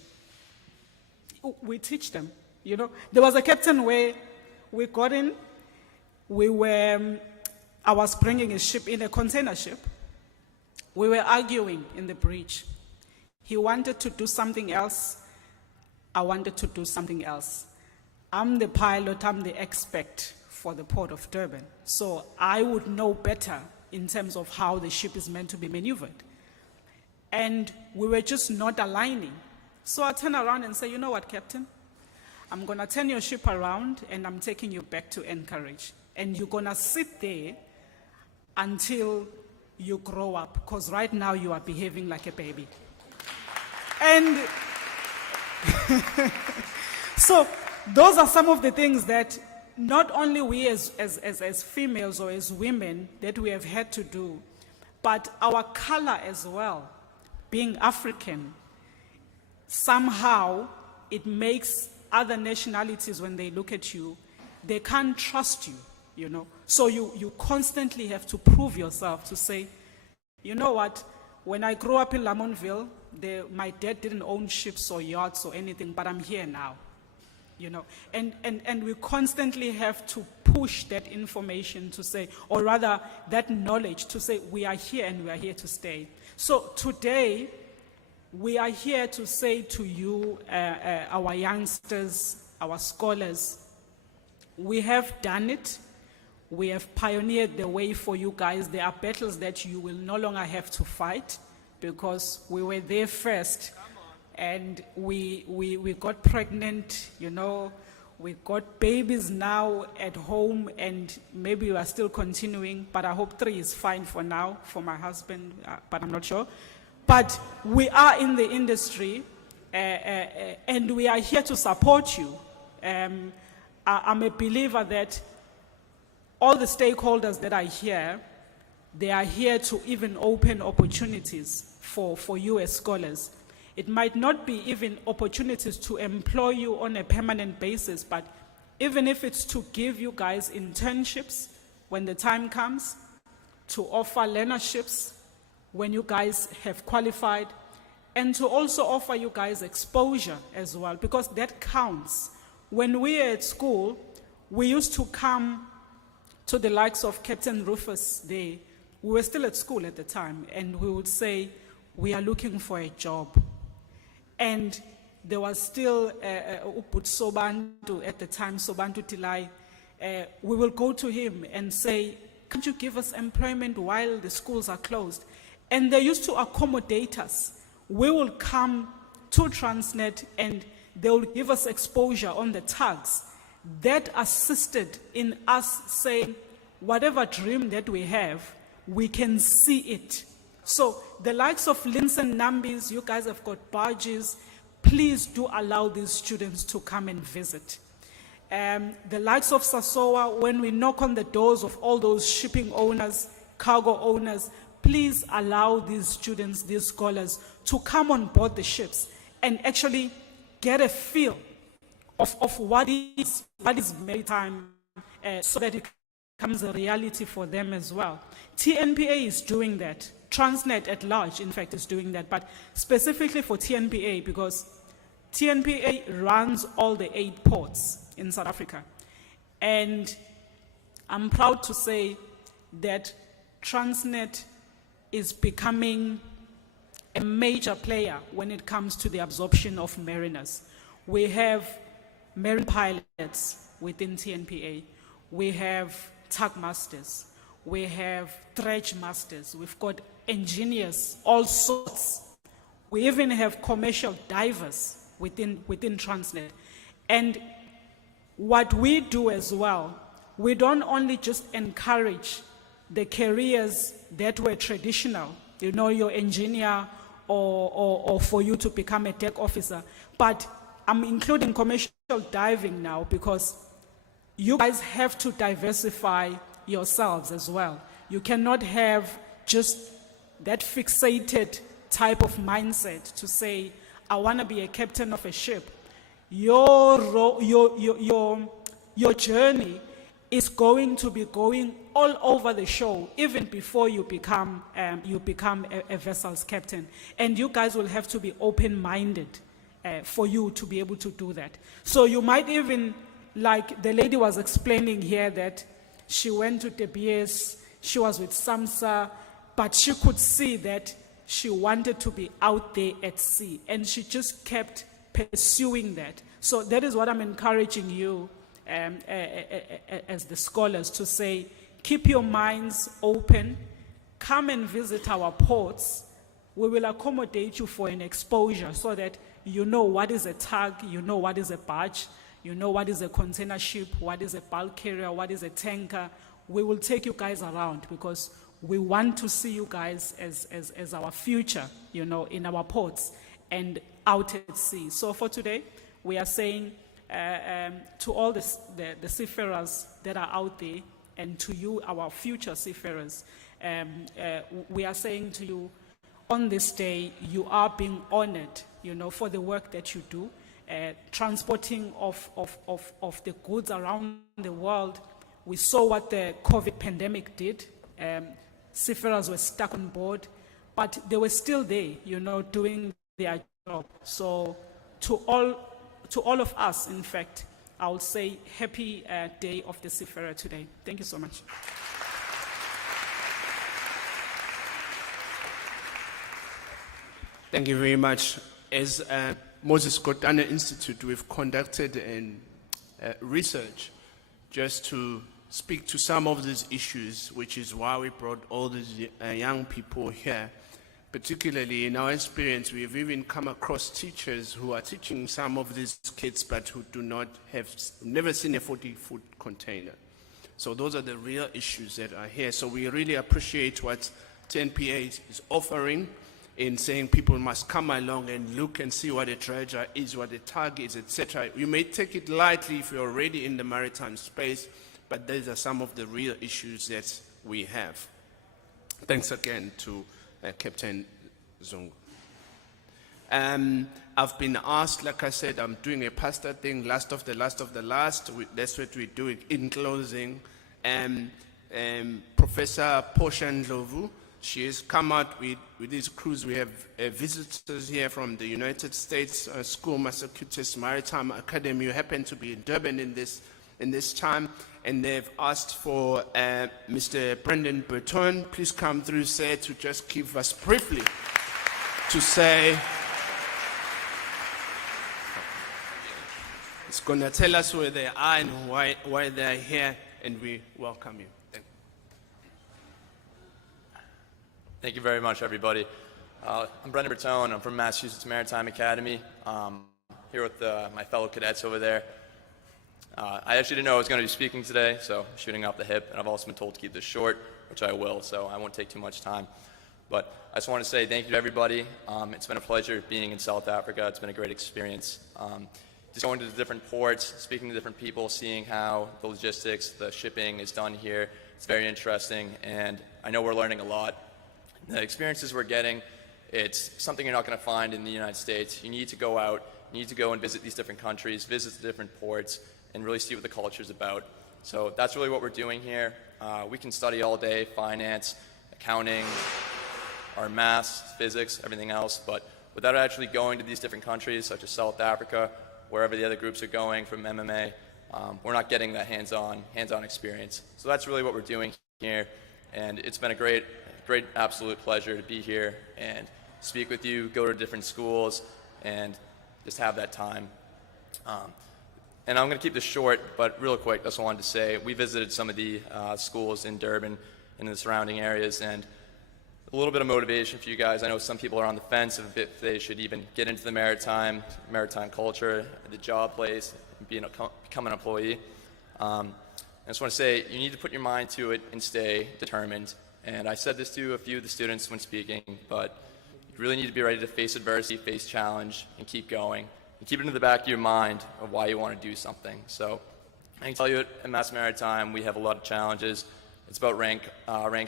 We teach them, you know. There was a captain where we got in, I was bringing a ship in, a container ship. We were arguing in the bridge. He wanted to do something else. I wanted to do something else. I'm the pilot, I'm the expert for the Port of Durban. So I would know better in terms of how the ship is meant to be maneuvered. And we were just not aligning. So I turn around and say, you know what, Captain? I'm going to turn your ship around and I'm taking you back to Anchorage. And you're going to sit there until you grow up, because right now you are behaving like a baby. And so those are some of the things that not only we as females or as women that we have had to do, but our color as well, being African, somehow it makes other nationalities, when they look at you, they can't trust you, you know. So you constantly have to prove yourself to say, you know what, when I grew up in Lamontville, my dad didn't own ships or yachts or anything, but I'm here now. You know, and we constantly have to push that information to say, or rather that knowledge to say, we are here and we are here to stay. So today, we are here to say to you, our youngsters, our scholars, we have done it. We have pioneered the way for you guys. There are battles that you will no longer have to fight because we were there first. And we got pregnant, you know, we got babies now at home, and maybe we are still continuing, but I hope 3 is fine for now, for my husband, but I'm not sure. But we are in the industry, and we are here to support you. I'm a believer that all the stakeholders that are here, they are here to even open opportunities for you as scholars. It might not be even opportunities to employ you on a permanent basis, but even if it's to give you guys internships when the time comes, to offer learnerships when you guys have qualified, and to also offer you guys exposure as well, because that counts. When we were at school, we used to come to the likes of Captain Rufus there. We were still at school at the time, and we would say, we are looking for a job. And there was still Uput Sobantu at the time, Sobantu Tilai. We will go to him and say, can't you give us employment while the schools are closed? And they used to accommodate us. We will come to Transnet and they will give us exposure on the tags. That assisted in us saying, whatever dream that we have, we can see it. So the likes of Linson Nambis, you guys have got barges. Please do allow these students to come and visit. The likes of Sasowa, when we knock on the doors of all those shipping owners, cargo owners, please allow these students, these scholars, to come on board the ships and actually get a feel of what is maritime, so that it becomes a reality for them as well. TNPA is doing that. Transnet at large, in fact, is doing that, but specifically for TNPA, because TNPA runs all the 8 ports in South Africa. And I'm proud to say that Transnet is becoming a major player when it comes to the absorption of mariners. We have marine pilots within TNPA. We have tug masters. We have dredge masters. We've got engineers, all sorts. We even have commercial divers within Transnet. And what we do as well, we don't only just encourage the careers that were traditional, you know, your engineer or for you to become a deck officer, but I'm including commercial diving now because you guys have to diversify yourselves as well. You cannot have just that fixated type of mindset to say, I want to be a captain of a ship. Your journey is going to be going all over the show, even before you become a vessel's captain. And you guys will have to be open-minded for you to be able to do that. So you might even, like the lady was explaining here, that she went to De Beers, she was with SAMSA, but she could see that she wanted to be out there at sea, and she just kept pursuing that. So that is what I'm encouraging you as the scholars to say, keep your minds open, come and visit our ports. We will accommodate you for an exposure so that you know what is a tug, you know what is a barge, you know what is a container ship, what is a bulk carrier, what is a tanker. We will take you guys around because we want to see you guys as our future, you know, in our ports and out at sea. So for today, we are saying to all the seafarers that are out there, and to you, our future seafarers, we are saying to you, on this day, you are being honored, you know, for the work that you do, transporting of the goods around the world. We saw what the COVID pandemic did. Seafarers were stuck on board. but they were still there, you know, doing their job. So to all of us, in fact, I would say happy day of the Seafarer today. Thank you so much. Thank you very much. As Moses Kotane Institute, we've conducted research just to speak to some of these issues, which is why we brought all these young people here. Particularly in our experience, we've even come across teachers who are teaching some of these kids, but who do not have, never seen a 40-foot container. So those are the real issues that are here. So we really appreciate what TNPA is offering in saying people must come along and look and see what a dredger is, what a tug is, etc. You may take it lightly if you're already in the maritime space, but these are some of the real issues that we have. Thanks again to Captain Zungu. I've been asked, like I said, I'm doing a pastor thing, last of the last. That's what we're doing. In closing, Professor Portia Ndlovu, she has come out with this cruise. We have visitors here from the United States School Massachusetts Maritime Academy, who happen to be in Durban in this time, and they've asked for Mr. Brendan Burton. Please come through, sir, to just give us briefly to say. It's going to tell us where they are and why they are here, and we welcome you. Thank you. Thank you very much, everybody. I'm Brendan Bertone. I'm from Massachusetts Maritime Academy. Here with my fellow cadets over there. I actually didn't know I was going to be speaking today, so I'm shooting off the hip, and I've also been told to keep this short, which I will, so I won't take too much time. But I just want to say thank you to everybody. It's been a pleasure being in South Africa. It's been a great experience. Just going to the different ports, speaking to different people, seeing how the logistics, the shipping is done here. It's very interesting, and I know we're learning a lot. The experiences we're getting, it's something you're not going to find in the United States. You need to go out, you need to go and visit these different countries, visit the different ports, and really see what the culture is about. So that's really what we're doing here. We can study all day, finance, accounting, our maths, physics, everything else, but without actually going to these different countries, such as South Africa, wherever the other groups are going from MMA, we're not getting that hands-on experience. So that's really what we're doing here, and it's been a great absolute pleasure to be here and speak with you, go to different schools, and just have that time. And I'm going to keep this short, but real quick, that's what I wanted to say. We visited some of the schools in Durban and in the surrounding areas, and a little bit of motivation for you guys. I know some people are on the fence if they should even get into the maritime culture, the job place, become an employee. I just want to say you need to put your mind to it and stay determined. And I said this to a few of the students when speaking, but you really need to be ready to face adversity, face challenge, and keep going. And keep it in the back of your mind of why you want to do something. So I can tell you at Mass Maritime, we have a lot of challenges. It's about rank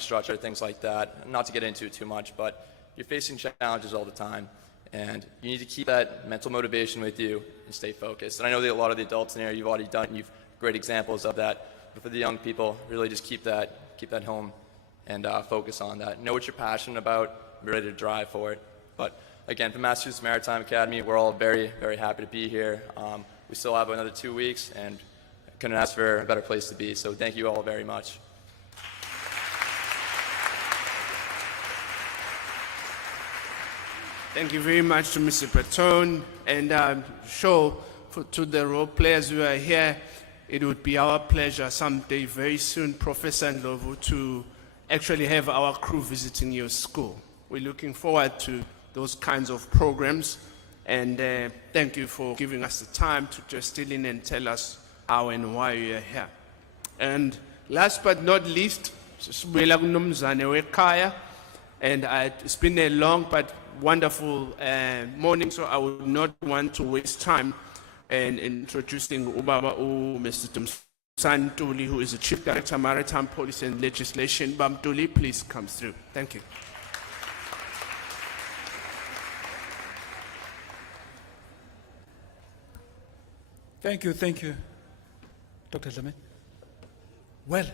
structure, things like that. Not to get into it too much, but you're facing challenges all the time. And you need to keep that mental motivation with you and stay focused. And I know that a lot of the adults in here, you've already done, you've great examples of that. But for the young people, really just keep that home and focus on that. Know what you're passionate about, be ready to drive for it. But again, from Massachusetts Maritime Academy, we're all very, very happy to be here. We still have another 2 weeks, and couldn't ask for a better place to be. So thank you all very much. Thank you very much to Mr. Patton, and I'm sure to the role players who are here, it would be our pleasure someday very soon, Professor Ndlovu, to actually have our crew visiting your school. We're looking forward to those kinds of programs, and thank you for giving us the time to just still in and tell us how and why you're here. And last but not least, and it's been a long but wonderful morning, so I would not want to waste time in introducing Mr. Santuli, who is the Chief Director, Maritime Policy and Legislation. Bamtuli, please come through. Thank you. Thank you, Dr. Dlamini. Well,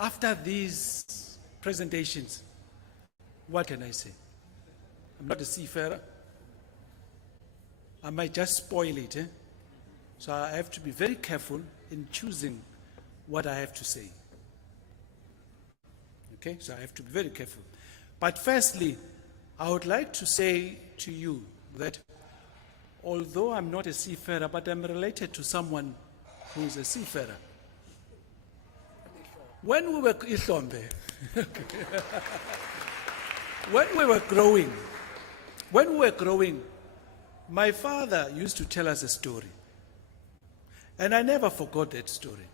after these presentations, what can I say? I'm not a seafarer. I might just spoil it. So I have to be very careful in choosing what I have to say. Okay, so I have to be very careful. But firstly, I would like to say to you that although I'm not a seafarer, but I'm related to someone who is a seafarer. When we were Ihlombe, when we were growing, my father used to tell us a story. And I never forgot that story.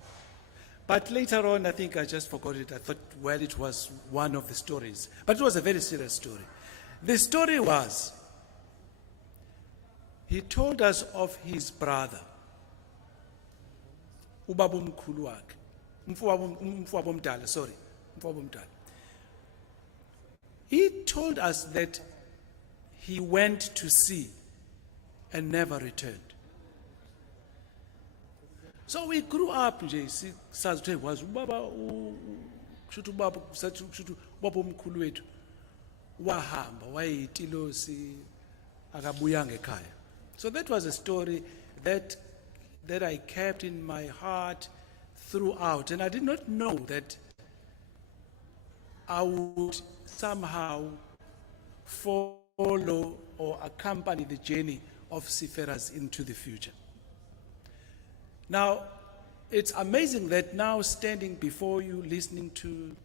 But later on, I think I just forgot it. I thought, well, it was one of the stories. But it was a very serious story. The story was, he told us of his brother, ubabomkhulu wakhe, umfowabomdala, sorry, umfowabomdala. He told us that he went to sea and never returned. So we grew up nje sazi ukuthi was ubaba kushuthi ubaba sathi kushuthi ubaba omkhulu wethu wahamba wayitilosi akabuyanga ekhaya. So that was a story that I kept in my heart throughout, and I did not know that I would somehow follow or accompany the journey of seafarers into the future. Now, it's amazing that now standing before you, listening to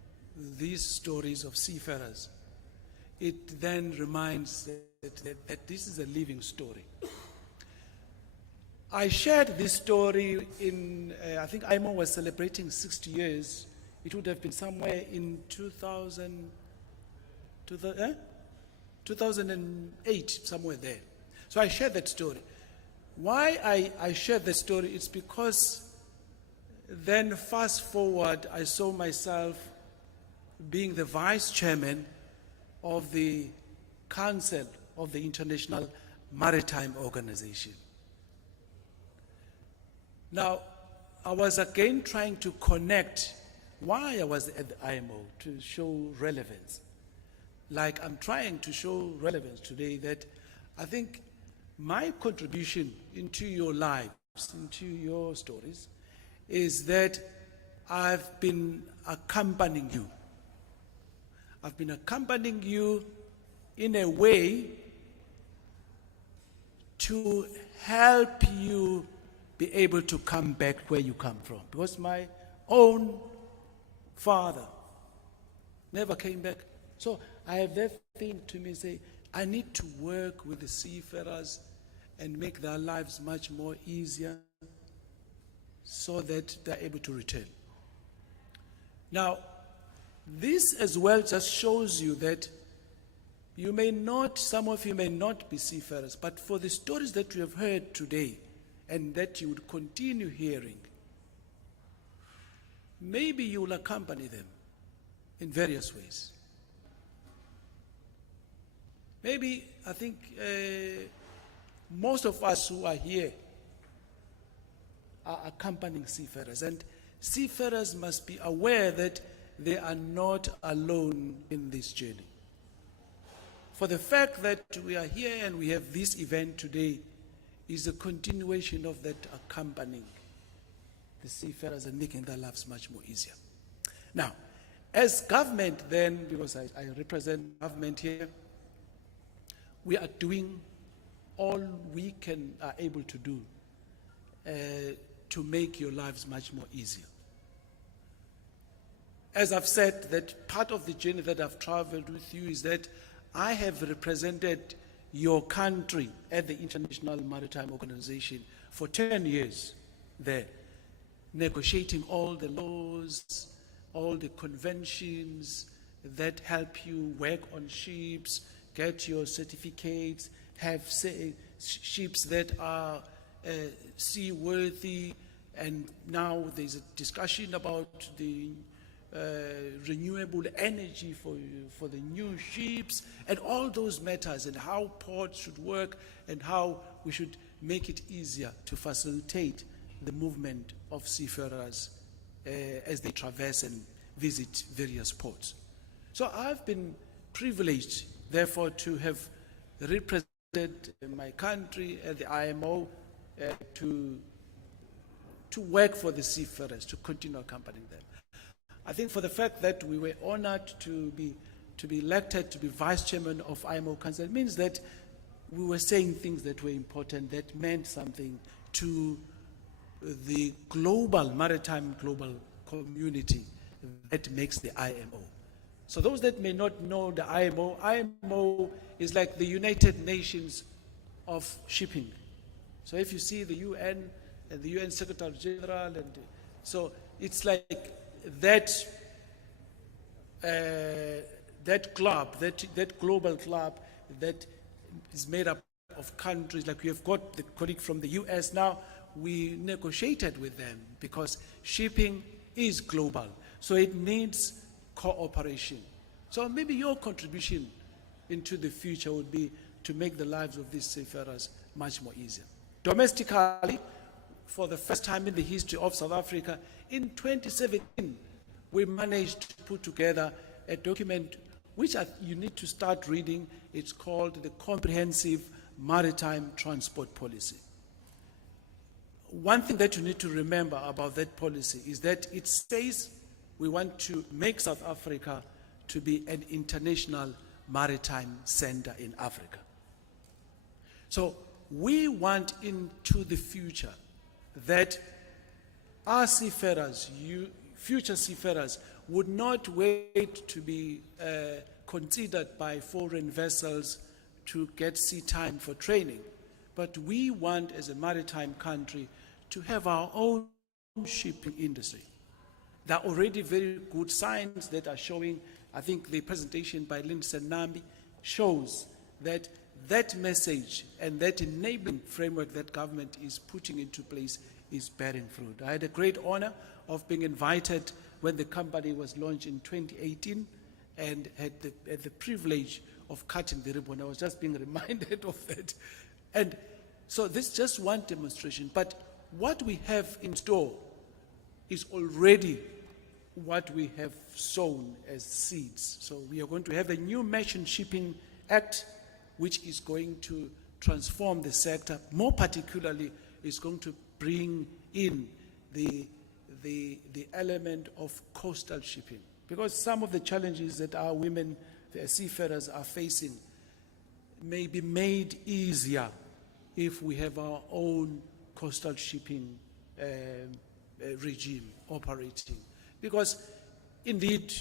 these stories of seafarers, it then reminds that this is a living story. I shared this story in, I think IMO was celebrating 60 years. It would have been somewhere in 2008, somewhere there. So I shared that story. Why I shared the story, it's because then fast forward, I saw myself being the vice chairman of the Council of the International Maritime Organization. Now, I was again trying to connect why I was at the IMO to show relevance. Like I'm trying to show relevance today that I think my contribution into your lives, into your stories, is that I've been accompanying you. I've been accompanying you in a way to help you be able to come back where you come from. Because my own father never came back. So I have that thing to me say, I need to work with the seafarers and make their lives much more easier so that they're able to return. Now, this as well just shows you that you may not, some of you may not be seafarers, but for the stories that you have heard today and that you would continue hearing, maybe you will accompany them in various ways. Maybe, I think, most of us who are here are accompanying seafarers, and seafarers must be aware that they are not alone in this journey. For the fact that we are here and we have this event today is a continuation of that accompanying the seafarers and making their lives much more easier. Now, as government then, because I represent government here, we are doing all we are able to do to make your lives much more easier. As I've said, that part of the journey that I've traveled with you is that I have represented your country at the International Maritime Organization for 10 years there, negotiating all the laws, all the conventions that help you work on ships, get your certificates, have ships that are seaworthy, and now there's a discussion about the renewable energy for the new ships, and all those matters, and how ports should work, and how we should make it easier to facilitate the movement of seafarers as they traverse and visit various ports. So I've been privileged, therefore, to have represented my country at the IMO to work for the seafarers, to continue accompanying them. I think for the fact that we were honored to be elected to be vice chairman of IMO Council, it means that we were saying things that were important, that meant something to the maritime global community that makes the IMO. So those that may not know the IMO is like the United Nations of shipping. So if you see the UN and the UN Secretary General, and so it's like that club, that global club that is made up of countries. Like we have got the colleague from the US now. We negotiated with them because shipping is global, so it needs cooperation. So maybe your contribution into the future would be to make the lives of these seafarers much more easier. Domestically, for the first time in the history of South Africa, in 2017, we managed to put together a document which you need to start reading. It's called the Comprehensive Maritime Transport Policy. One thing that you need to remember about that policy is that it says we want to make South Africa to be an international maritime center in Africa. So we want into the future that our seafarers, future seafarers, would not wait to be considered by foreign vessels to get sea time for training. But we want, as a maritime country, to have our own shipping industry. There are already very good signs that are showing. I think the presentation by Lindsay Nambi shows that that message and that enabling framework that government is putting into place is bearing fruit. I had a great honor of being invited when the company was launched in 2018 and had the privilege of cutting the ribbon. I was just being reminded of that. And so this is just one demonstration, but what we have in store is already what we have sown as seeds. So we are going to have a new Merchant Shipping Act, which is going to transform the sector. More particularly, is going to bring in the element of coastal shipping, because some of the challenges that our women, the seafarers, are facing may be made easier if we have our own coastal shipping regime operating. Because indeed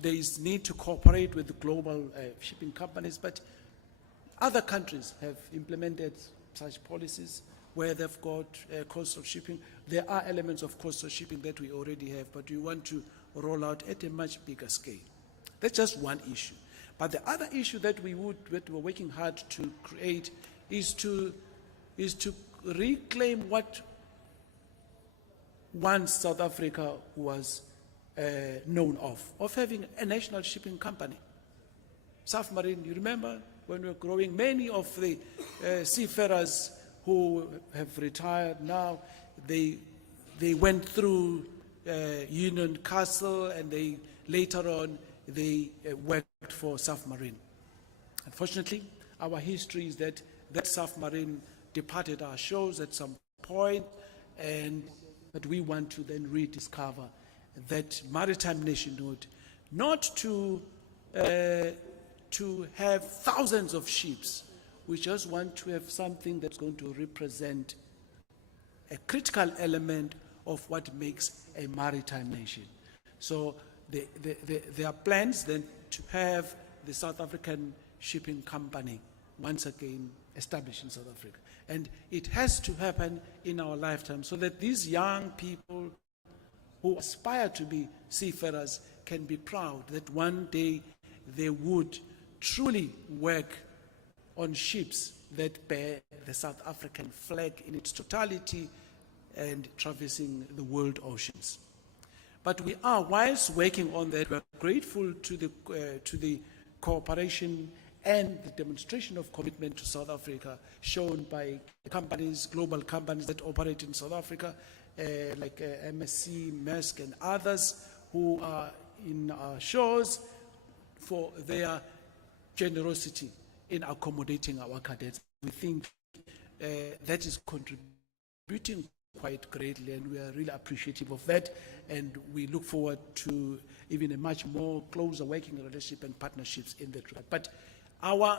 there is need to cooperate with the global shipping companies, but other countries have implemented such policies where they've got coastal shipping. There are elements of coastal shipping that we already have, but we want to roll out at a much bigger scale. That's just one issue. But the other issue that we're working hard to create is to reclaim what once South Africa was known of having a national shipping company. Submarine, you remember when we were growing, many of the seafarers who have retired now, they went through Union Castle, and they later on worked for Submarine. Unfortunately, our history is that Submarine departed our shores at some point, but we want to then rediscover that maritime nationhood, not to have thousands of ships. We just want to have something that's going to represent a critical element of what makes a maritime nation. So there are plans then to have the South African Shipping Company once again established in South Africa. And it has to happen in our lifetime so that these young people who aspire to be seafarers can be proud that one day they would truly work on ships that bear the South African flag in its totality and traversing the world oceans. But we are, whilst working on that, we're grateful to the cooperation and the demonstration of commitment to South Africa shown by companies, global companies that operate in South Africa, like MSC, Maersk, and others who are in our shores, for their generosity in accommodating our cadets. We think that is contributing quite greatly, and we are really appreciative of that, and we look forward to even a much more closer working relationship and partnerships in that regard. But our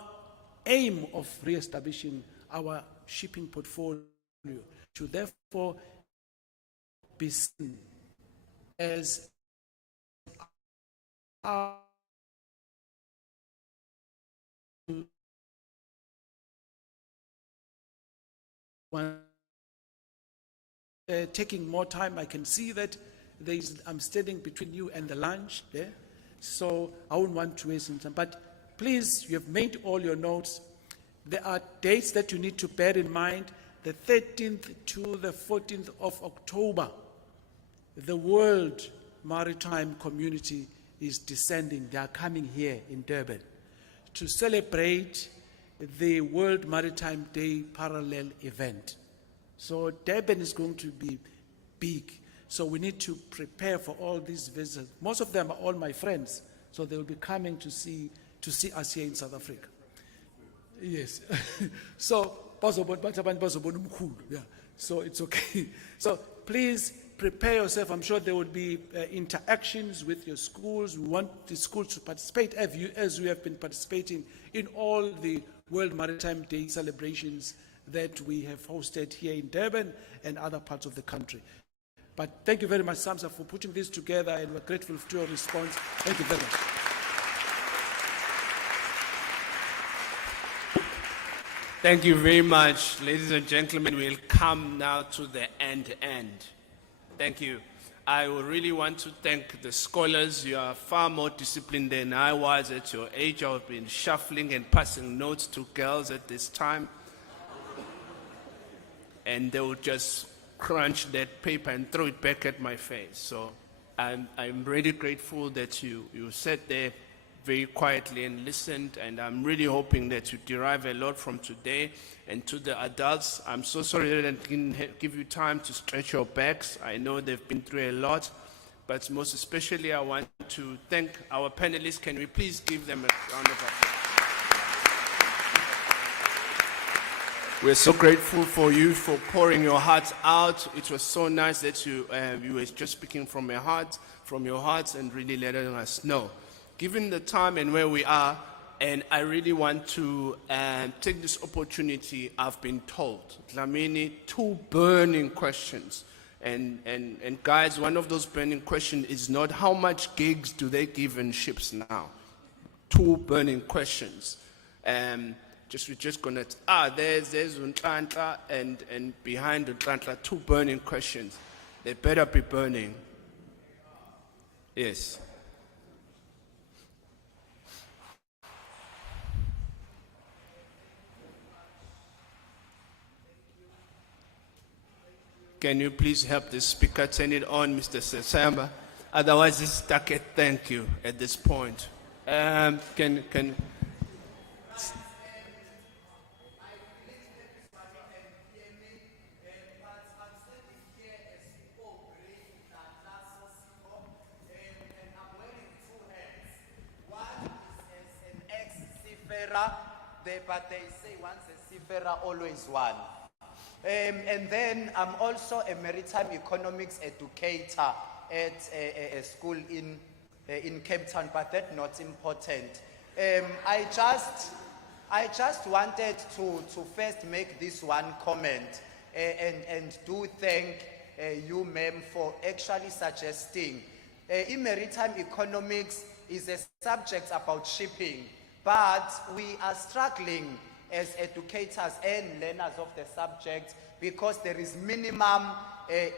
aim of re-establishing our shipping portfolio should therefore be seen as our taking more time. I can see that I'm standing between you and the lunch there, so I wouldn't want to waste some time. But please, you have made all your notes. There are dates that you need to bear in mind. The 13th to the 14th of October, the world maritime community is descending. They are coming here in Durban to celebrate the World Maritime Day parallel event. So Durban is going to be big. So we need to prepare for all these visitors. Most of them are all my friends, so they will be coming to see us here in South Africa. Yes. So so it's okay. So please prepare yourself. I'm sure there will be interactions with your schools. We want the schools to participate as you have been participating in all the World Maritime Day celebrations that we have hosted here in Durban and other parts of the country. But thank you very much, SAMSA, for putting this together, and we're grateful to your response. Thank you very much. Thank you very much, ladies and gentlemen. We'll come now to the end. Thank you. I would really want to thank the scholars. You are far more disciplined than I was at your age. I've been shuffling and passing notes to girls at this time, and they would just crunch that paper and throw it back at my face. So I'm really grateful that you sat there very quietly and listened, and I'm really hoping that you derive a lot from today. And to the adults, I'm so sorry that I didn't give you time to stretch your backs. I know they've been through a lot, but most especially I want to thank our panelists. Can we please give them a round of applause? We're so grateful for you for pouring your hearts out. It was so nice that you were just speaking from your hearts, and really letting us know. Given the time and where we are, and I really want to take this opportunity. I've been told, Dlamini, 2 burning questions. And guys, one of those burning questions is not how much gigs do they give in ships now. 2 burning questions. We're just gonna, there's Untlantla, and behind Untlantla, 2 burning questions. They better be burning. Yes. Can you please help the speaker turn it on, Mr. Sesamba? Otherwise, it's stuck at thank you at this point. Can but they say once a seafarer, always one. And then I'm also a maritime economics educator at a school in Cape Town, but that's not important. I just wanted to first make this one comment and do thank you, ma'am, for actually suggesting in maritime economics is a subject about shipping, but we are struggling as educators and learners of the subject because there is minimum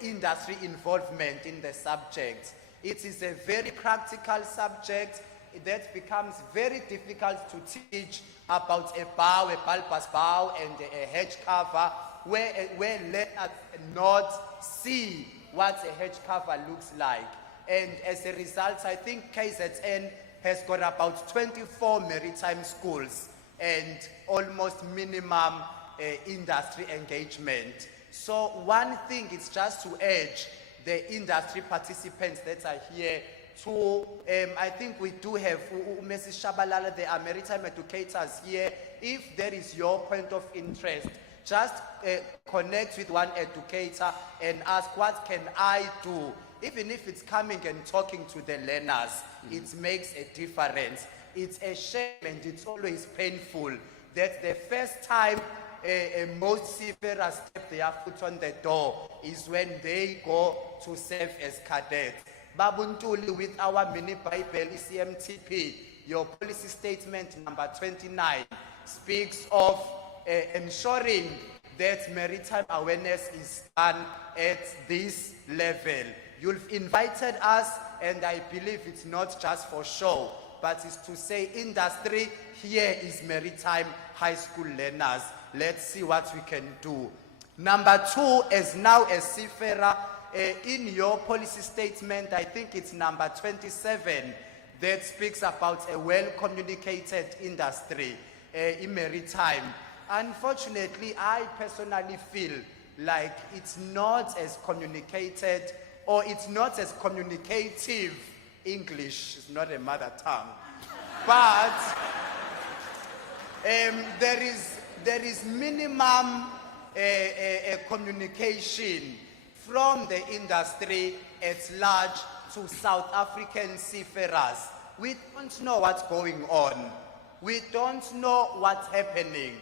industry involvement in the subject. It is a very practical subject that becomes very difficult to teach about a bow, a bulbous bow, and a hedge cover, where learners not see what a hedge cover looks like. And as a result, I think KZN has got about 24 maritime schools and almost minimum industry engagement. So one thing is just to urge the industry participants that are here I think we do have Mrs. Shabalala, there are maritime educators here. If there is your point of interest, just connect with one educator and ask, what can I do? Even if it's coming and talking to the learners, it makes a difference. It's a shame and it's always painful that the first time most seafarers step their foot on the door is when they go to serve as cadets. Babuntuli, with our mini Bible, ECMTP, your policy statement number 29 speaks of ensuring that maritime awareness is done at this level. You've invited us, and I believe it's not just for show, but it's to say industry, here is maritime high school learners. Let's see what we can do. Number 2, as now a seafarer, in your policy statement, I think it's number 27, that speaks about a well-communicated industry in maritime. Unfortunately, I personally feel like it's not as communicated, or it's not as communicative. English is not a mother tongue. But there is minimum communication from the industry at large to South African seafarers. We don't know what's going on. We don't know what's happening.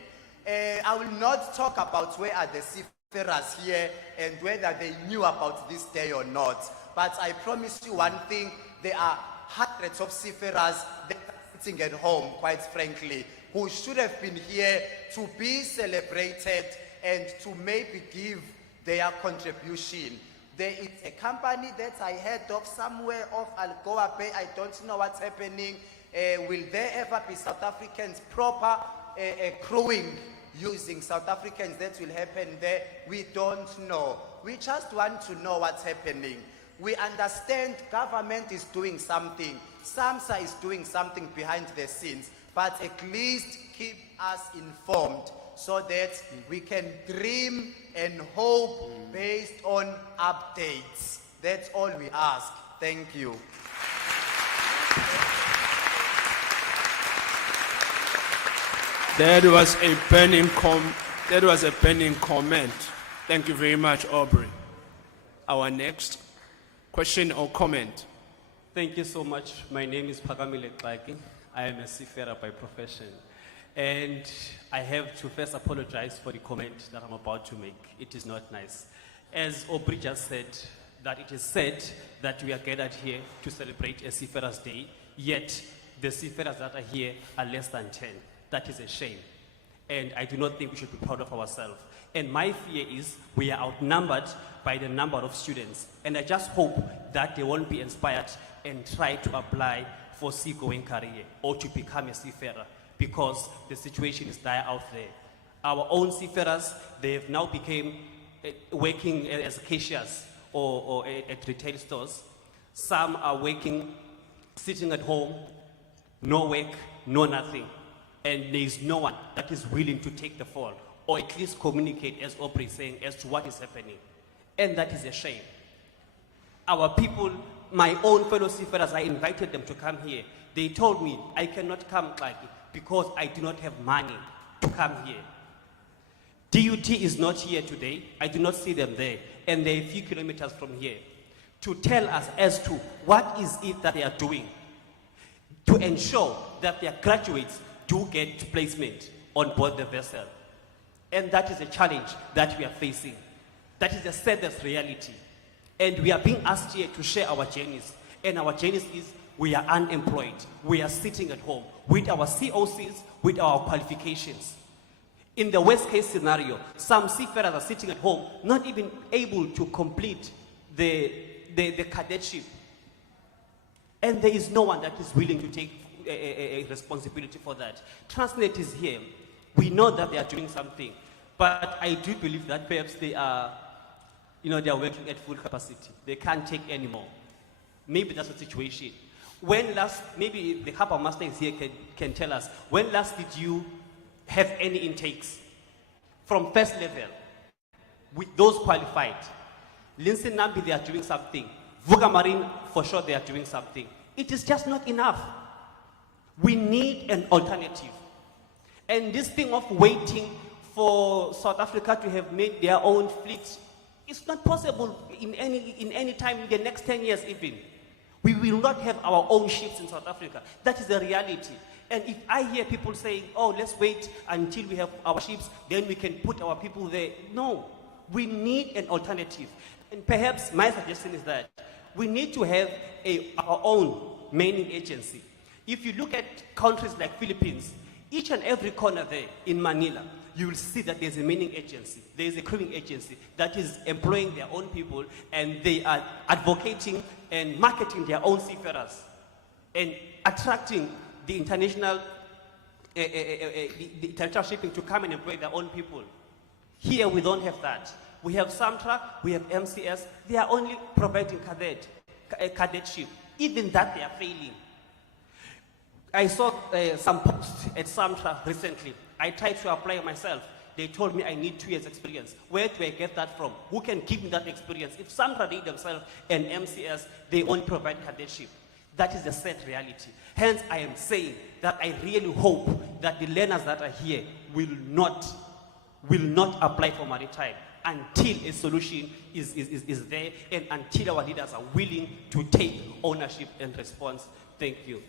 I will not talk about where are the seafarers here and whether they knew about this day or not. But I promise you one thing, there are hundreds of seafarers that are sitting at home, quite frankly, who should have been here to be celebrated and to maybe give their contribution. There is a company that I heard of somewhere off Algoa Bay. I don't know what's happening. Will there ever be South Africans proper crewing using South Africans? That will happen there. We don't know. We just want to know what's happening. We understand government is doing something. SAMSA is doing something behind the scenes. But at least keep us informed so that we can dream and hope based on updates. That's all we ask. Thank you. That was a burning comment. Thank you very much, Aubrey. Our next question or comment. Thank you so much. My name is Pagamile Tlaki. I am a seafarer by profession. And I have to first apologize for the comment that I'm about to make. It is not nice. As Aubrey just said, that it is said that we are gathered here to celebrate a Seafarers Day, yet the seafarers that are here are less than 10. That is a shame. And I do not think we should be proud of ourselves. And my fear is we are outnumbered by the number of students. And I just hope that they won't be inspired and try to apply for seagoing career or to become a seafarer, because the situation is dire out there. Our own seafarers, they have now become working as cashiers or at retail stores. Some are working, sitting at home, no work, no nothing. And there is no one that is willing to take the fall, or at least communicate, as Aubrey is saying, as to what is happening. And that is a shame. Our people, my own fellow seafarers, I invited them to come here. They told me, I cannot come because I do not have money to come here. DUT is not here today. I do not see them there. And they're a few kilometers from here to tell us as to what is it that they are doing to ensure that their graduates do get placement on board the vessel. And that is a challenge that we are facing. That is the saddest reality. And we are being asked here to share our journeys. And our journeys is we are unemployed. We are sitting at home with our COCs, with our qualifications. In the worst case scenario, some seafarers are sitting at home, not even able to complete the cadetship. And there is no one that is willing to take a responsibility for that. Transnet is here. We know that they are doing something. But I do believe that perhaps they are, they are working at full capacity. They can't take anymore. Maybe that's the situation. When last, maybe the harbor master is here can tell us, when last did you have any intakes from first level with those qualified? Lindsay Nambi, they are doing something. Vuga Marine, for sure they are doing something. It is just not enough. We need an alternative. And this thing of waiting for South Africa to have made their own fleets, it's not possible in any time in the next 10 years even. We will not have our own ships in South Africa. That is the reality. And if I hear people saying, oh, let's wait until we have our ships, then we can put our people there. No, we need an alternative. And perhaps my suggestion is that we need to have our own manning agency. If you look at countries like Philippines, each and every corner there in Manila, you will see that there's a manning agency, there's a crewing agency that is employing their own people, and they are advocating and marketing their own seafarers and attracting the international shipping to come and employ their own people. Here we don't have that. We have Samtra, we have MCS, they are only providing cadetship. Even that they are failing. I saw some posts at Samtra recently. I tried to apply myself. They told me I need 2 years experience. Where do I get that from? Who can give me that experience? If Samtra did themselves and MCS, they only provide cadetship. That is the sad reality. Hence, I am saying that I really hope that the learners that are here will not apply for maritime until a solution is there and until our leaders are willing to take ownership and response. Thank you.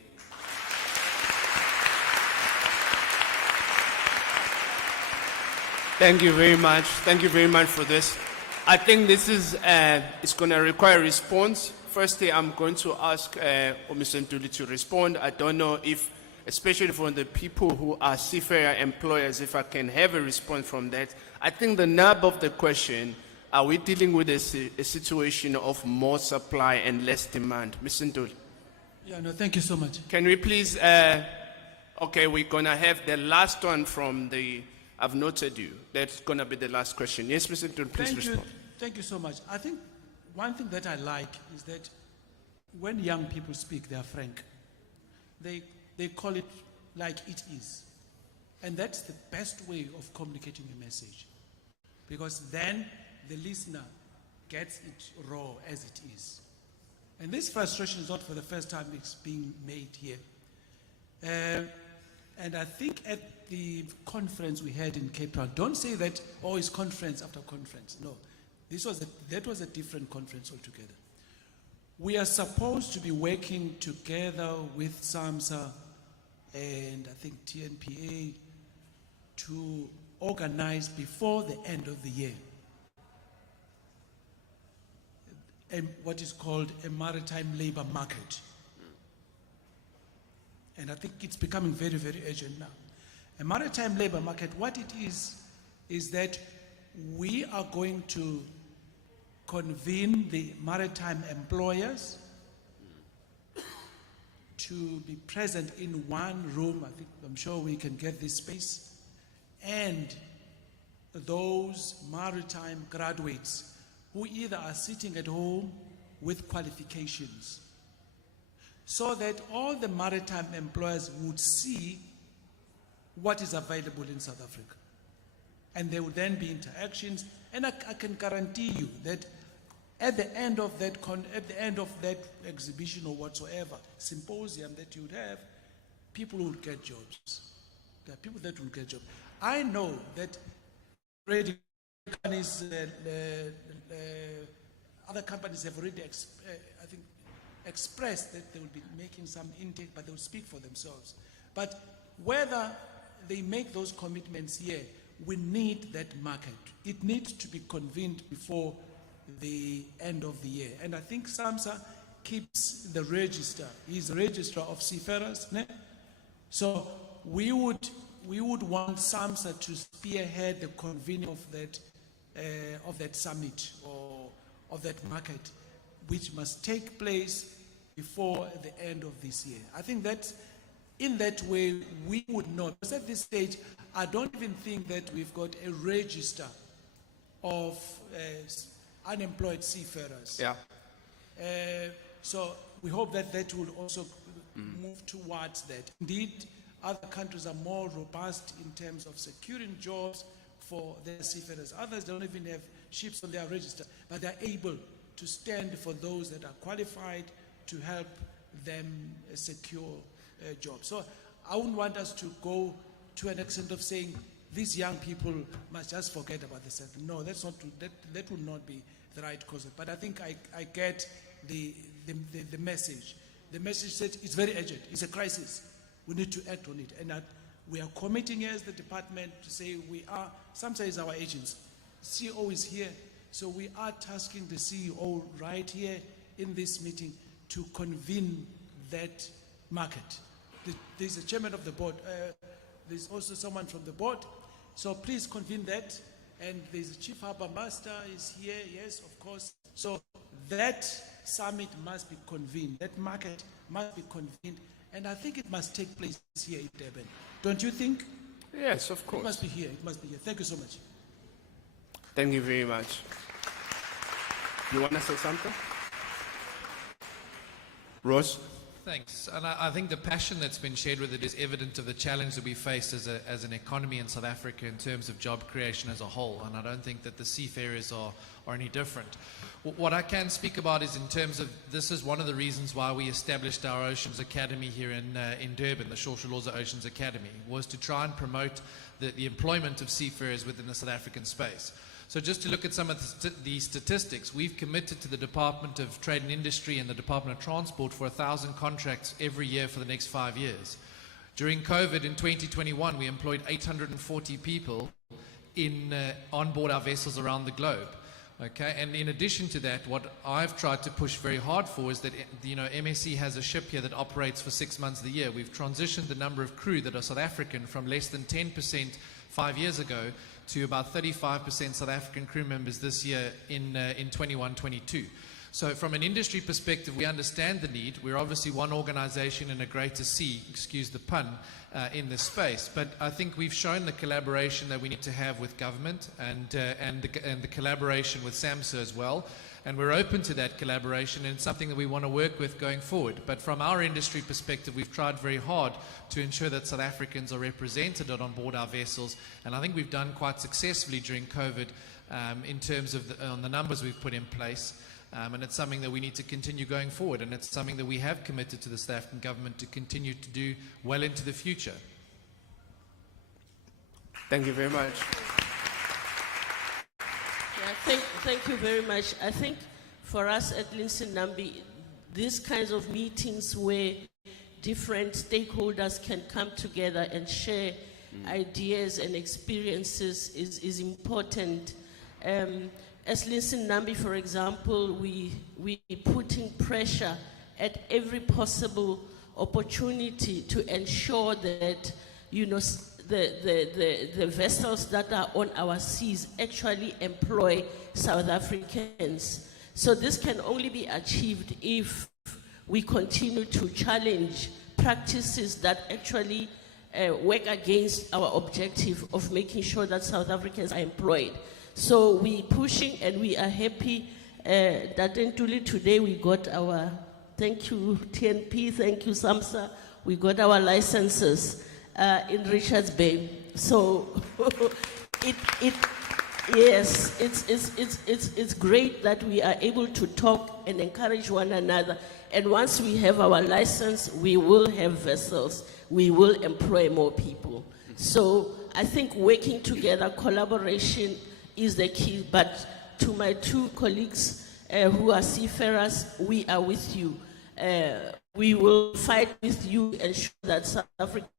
Thank you very much. Thank you very much for this. I think this is it's going to require a response. Firstly, I'm going to ask Mr. Ntuli to respond. I don't know if, especially from the people who are seafarer employers, if I can have a response from that. I think the nub of the question, are we dealing with a situation of more supply and less demand? Mr. Ntuli. Yeah, no, thank you so much. Can we please, okay, we're going to have the last one from the, I've noted you. That's going to be the last question. Yes, Mr. Ntuli, please respond. Thank you so much. I think one thing that I like is that when young people speak, they are frank. They call it like it is. And that's the best way of communicating a message. Because then the listener gets it raw as it is. And this frustration is not for the first time it's being made here. And I think at the conference we had in Cape Town, don't say that, oh, it's conference after conference. No, that was a different conference altogether. We are supposed to be working together with SAMSA and I think TNPA to organize before the end of the year what is called a maritime labor market. And I think it's becoming very, very urgent now. A maritime labor market, what it is that we are going to convene the maritime employers to be present in one room. I'm sure we can get this space. And those maritime graduates who either are sitting at home with qualifications, so that all the maritime employers would see what is available in South Africa. And there would then be interactions, and I can guarantee you that at the end of that exhibition or whatsoever, symposium that you would have, people would get jobs. There are people that will get jobs. I know that already companies, other companies have already, expressed that they will be making some intake, but they will speak for themselves. But whether they make those commitments here, we need that market. It needs to be convened before the end of the year. And I think SAMSA keeps the register. He's the registrar of seafarers. Ne? So we would want SAMSA to spearhead the convening of that summit or of that market, which must take place before the end of this year. I think that in that way we would know. Because at this stage, I don't even think that we've got a register of unemployed seafarers. Yeah. So we hope that that will also move towards that. Indeed, other countries are more robust in terms of securing jobs for their seafarers. Others don't even have ships on their register, but they're able to stand for those that are qualified to help them secure jobs. So I wouldn't want us to go to an extent of saying these young people must just forget about this. No, that's not true. That would not be the right cause. But I think I get the message. The message said it's very urgent. It's a crisis. We need to act on it. And that we are committing as the department to say we are, SAMSA is our agents. CEO is here. So we are tasking the CEO right here in this meeting to convene that market. There's a chairman of the board. There's also someone from the board. So please convene that. And there's a chief harbor master is here. Yes, of course. So that summit must be convened. That market must be convened. And I think it must take place here in Durban. Don't you think? Yes, of course. It must be here. It must be here. Thank you so much. Thank you very much. You want to say something? Ross? Thanks. And I think the passion that's been shared with it is evident of the challenge that we face as an economy in South Africa in terms of job creation as a whole. And I don't think that the seafarers are any different. What I can speak about is in terms of, this is one of the reasons why we established our Oceans Academy here in Durban, the Shore Laws Oceans Academy, was to try and promote the employment of seafarers within the South African space. So just to look at some of the statistics, we've committed to the Department of Trade and Industry and the Department of Transport for 1,000 contracts every year for the next 5 years. During COVID in 2021, we employed 840 people on board our vessels around the globe. Okay, and in addition to that, what I've tried to push very hard for is that, MSC has a ship here that operates for 6 months of the year. We've transitioned the number of crew that are South African from less than 10% 5 years ago to about 35% South African crew members this year in 21-22. So from an industry perspective, we understand the need. We're obviously one organization in a greater sea, excuse the pun, in this space. But I think we've shown the collaboration that we need to have with government and the collaboration with SAMSA as well. And we're open to that collaboration, and it's something that we want to work with going forward. But from our industry perspective, we've tried very hard to ensure that South Africans are represented on board our vessels. And I think we've done quite successfully during COVID in terms of the numbers we've put in place. And it's something that we need to continue going forward. And it's something that we have committed to the South African government to continue to do well into the future. Thank you very much. Thank you very much. I think for us at Linson Nambi, these kinds of meetings where different stakeholders can come together and share ideas and experiences is important. As Linson Nambi, for example, we putting pressure at every possible opportunity to ensure that, the vessels that are on our seas actually employ South Africans. So this can only be achieved if we continue to challenge practices that actually work against our objective of making sure that South Africans are employed. So we're pushing, and we are happy that today we got our, thank you TNP, thank you SAMSA, we got our licenses in Richards Bay. So yes, it's great that we are able to talk and encourage one another. And once we have our license, we will have vessels, we will employ more people. So I think working together, collaboration is the key. But to my two colleagues who are seafarers, we are with you. We will fight with you and ensure that South Africans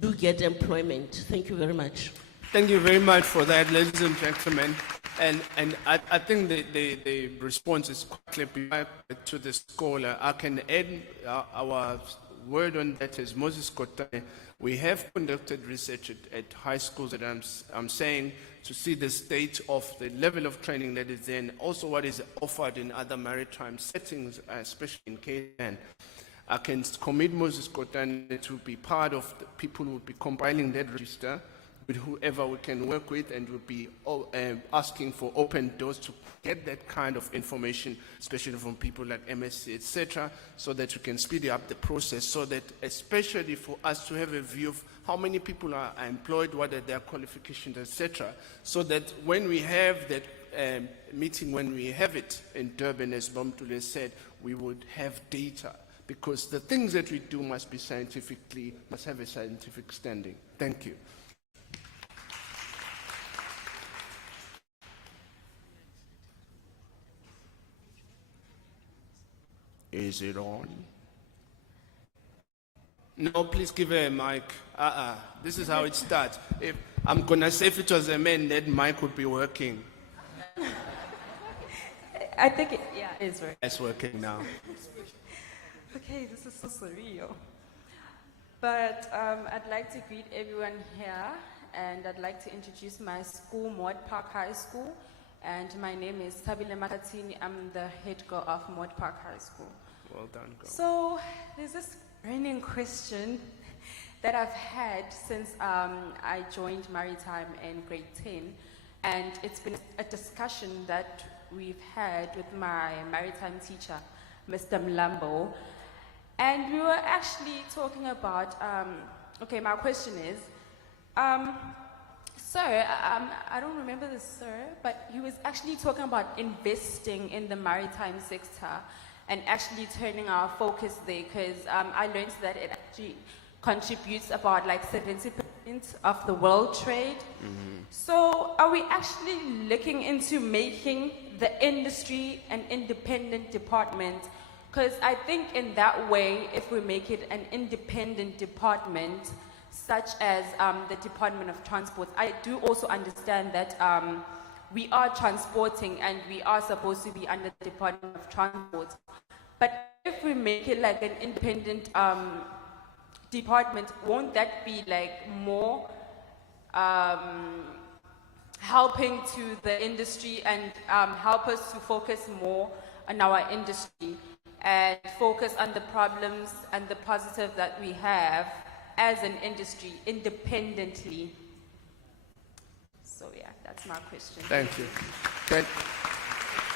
do get employment. Thank you very much. Thank you very much for that, ladies and gentlemen. And I think the response is quite clear to the scholar. I can add our word on that is Moses Kotane. We have conducted research at high schools that I'm saying to see the state of the level of training that is there, and also what is offered in other maritime settings, especially in KZN. I can commit Moses Kotane to be part of the people who will be compiling that register with whoever we can work with, and we'll be asking for open doors to get that kind of information, especially from people like MSC, etc., so that we can speed up the process, so that especially for us to have a view of how many people are employed, what are their qualifications, etc., so that when we have that meeting, when we have it in Durban, as Bomtule said, we would have data, because the things that we do must have a scientific standing. Thank you. Is it on? No, please give her a mic. This is how it starts. If I'm gonna say if it was a man, that mic would be working. I think it's working. It's working now. Okay, this is so surreal. But I'd like to greet everyone here, and I'd like to introduce my school, Moat Park High School. And my name is Tabile Makatini. I'm the head girl of Moat Park High School. Well done, girl. So there's this burning question that I've had since I joined Maritime in grade 10. And it's been a discussion that we've had with my Maritime teacher, Mr. Mlambo. And we were actually talking about, okay, my question is, sir, I don't remember this, sir, but he was actually talking about investing in the maritime sector and actually turning our focus there, because I learned that it actually contributes about like 70% of the world trade. So are we actually looking into making the industry an independent department? Because I think in that way, if we make it an independent department, such as the Department of Transport, I do also understand that we are transporting and we are supposed to be under the Department of Transport. But if we make it like an independent department, won't that be like more helping to the industry and help us to focus more on our industry and focus on the problems and the positive that we have as an industry independently? So yeah, that's my question. Thank you.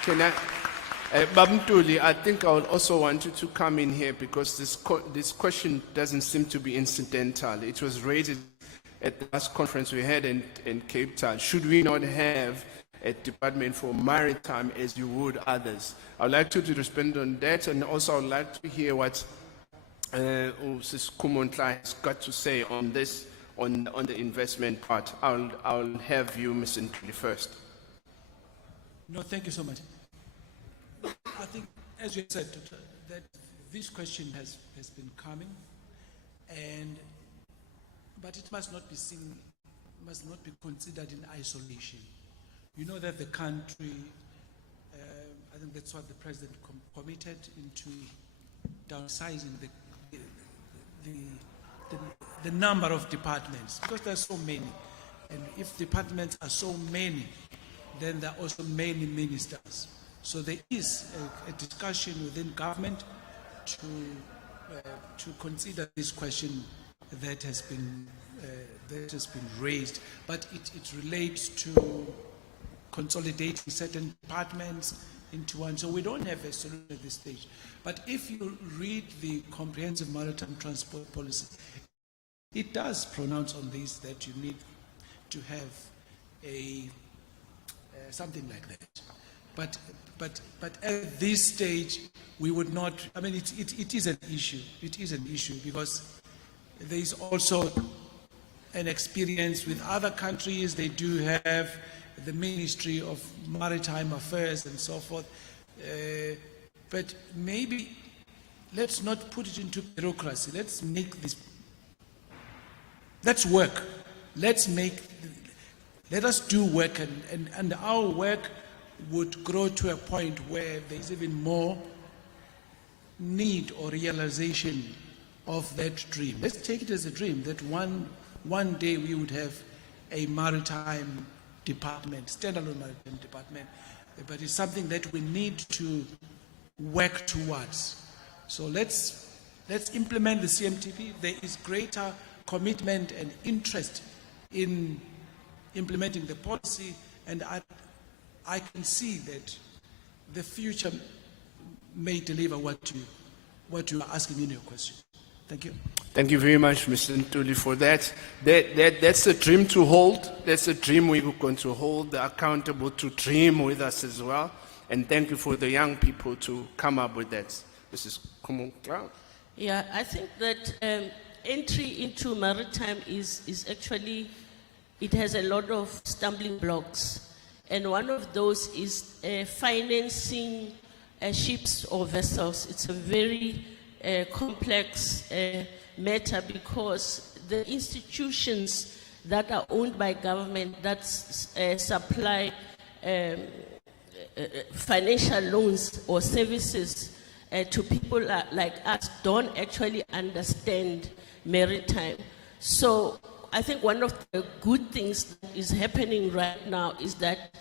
Can I, Babmtuli, I think I would also want you to come in here, because this question doesn't seem to be incidental. It was raised at the last conference we had in Cape Town. Should we not have a department for maritime as you would others? I'd like you to respond on that, and also I'd like to hear what Sis Kumontla has got to say on this, on the investment part. I'll have you, Ms. Ntuli, first. No, thank you so much. I think, as you said, that this question has been coming, but it must not be seen, must not be considered in isolation. You know that the country, I think that's what the president committed into downsizing the number of departments, because there are so many. And if departments are so many, then there are also many ministers. So there is a discussion within government to consider this question that has been raised, but it relates to consolidating certain departments into one. So we don't have a solution at this stage. But if you read the Comprehensive Maritime Transport Policy, it does pronounce on this, that you need to have something like that. But at this stage, we would not. I mean, it is an issue. It is an issue because there is also an experience with other countries. They do have the Ministry of Maritime Affairs and so forth. But maybe let's not put it into bureaucracy. Let's make this. Let's work. Let us do work, and our work would grow to a point where there is even more need or realization of that dream. Let's take it as a dream that one day we would have a maritime department, standalone maritime department, but it's something that we need to work towards. So let's implement the CMTP. There is greater commitment and interest in implementing the policy, and I can see that the future may deliver what you are asking in your question. Thank you. Thank you very much, Mr. Ntuli, for that. That's a dream to hold. That's a dream we're going to hold accountable to dream with us as well. And thank you for the young people to come up with that. Mrs. Kumu. Yeah, I think that entry into maritime is actually, it has a lot of stumbling blocks. And one of those is financing ships or vessels. It's a very complex matter because the institutions that are owned by government that supply financial loans or services to people like us don't actually understand maritime. So I think one of the good things that is happening right now is that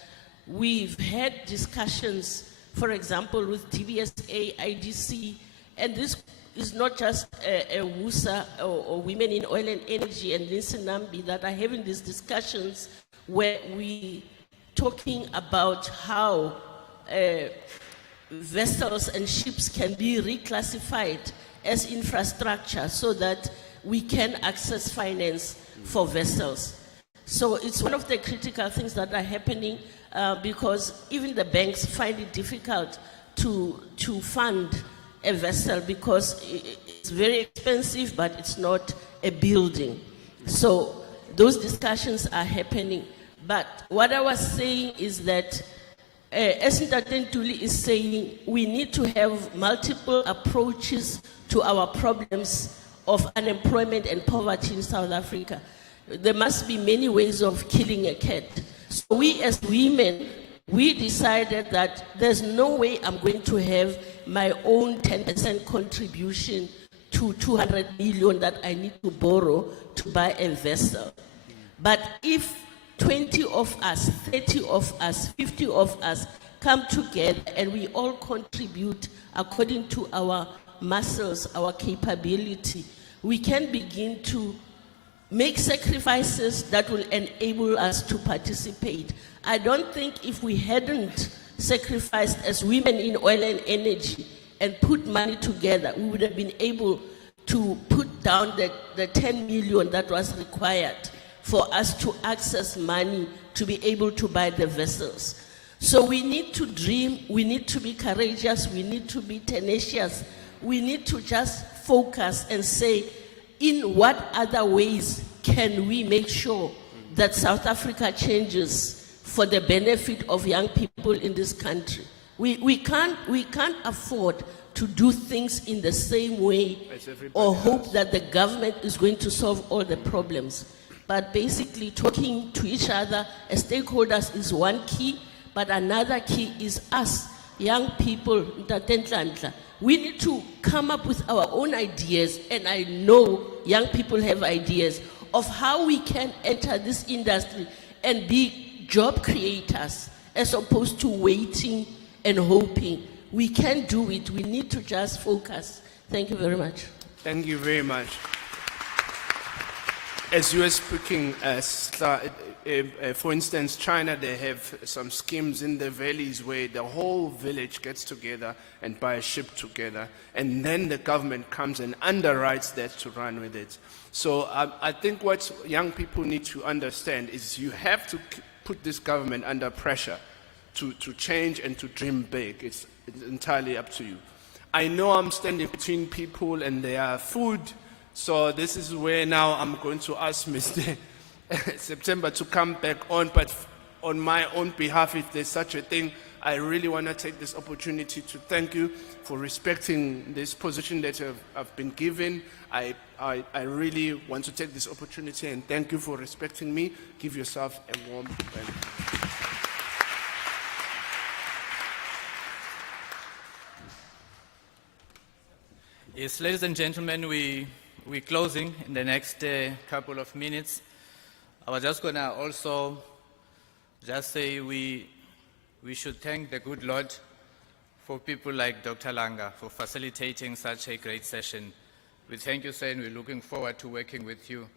we've had discussions, for example, with DBSA, IDC, and this is not just a WUSA or Women in Oil and Energy and Linsinambi that are having these discussions where we talking about how vessels and ships can be reclassified as infrastructure so that we can access finance for vessels. So it's one of the critical things that are happening because even the banks find it difficult to fund a vessel because it's very expensive, but it's not a building. So those discussions are happening. But what I was saying is that, as Ntate Ntuli is saying, we need to have multiple approaches to our problems of unemployment and poverty in South Africa. There must be many ways of killing a cat. So we as women, we decided that there's no way I'm going to have my own 10% contribution to 200 million that I need to borrow to buy a vessel. But if 20 of us, 30 of us, 50 of us come together and we all contribute according to our muscles, our capability, we can begin to make sacrifices that will enable us to participate. I don't think if we hadn't sacrificed as women in oil and energy and put money together, we would have been able to put down the 10 million that was required for us to access money to be able to buy the vessels. So we need to dream, we need to be courageous, we need to be tenacious, we need to just focus and say, in what other ways can we make sure that South Africa changes for the benefit of young people in this country? We can't afford to do things in the same way or hope that the government is going to solve all the problems. But basically talking to each other as stakeholders is one key, but another key is us, young people, we need to come up with our own ideas, and I know young people have ideas of how we can enter this industry and be job creators as opposed to waiting and hoping. We can do it. We need to just focus. Thank you very much. Thank you very much. As you were speaking, for instance, China, they have some schemes in the valleys where the whole village gets together and buy a ship together, and then the government comes and underwrites that to run with it. So I think what young people need to understand is you have to put this government under pressure to change and to dream big. It's entirely up to you. I know I'm standing between people and their food, so this is where now I'm going to ask Mr. September to come back on, but on my own behalf, if there's such a thing, I really want to take this opportunity to thank you for respecting this position that I've been given. I really want to take this opportunity and thank you for respecting me. Give yourself a warm welcome. Yes, ladies and gentlemen, we're closing in the next couple of minutes. I was just going to also just say we should thank the good Lord for people like Dr. Langa for facilitating such a great session. We thank you, sir, and we're looking forward to working with you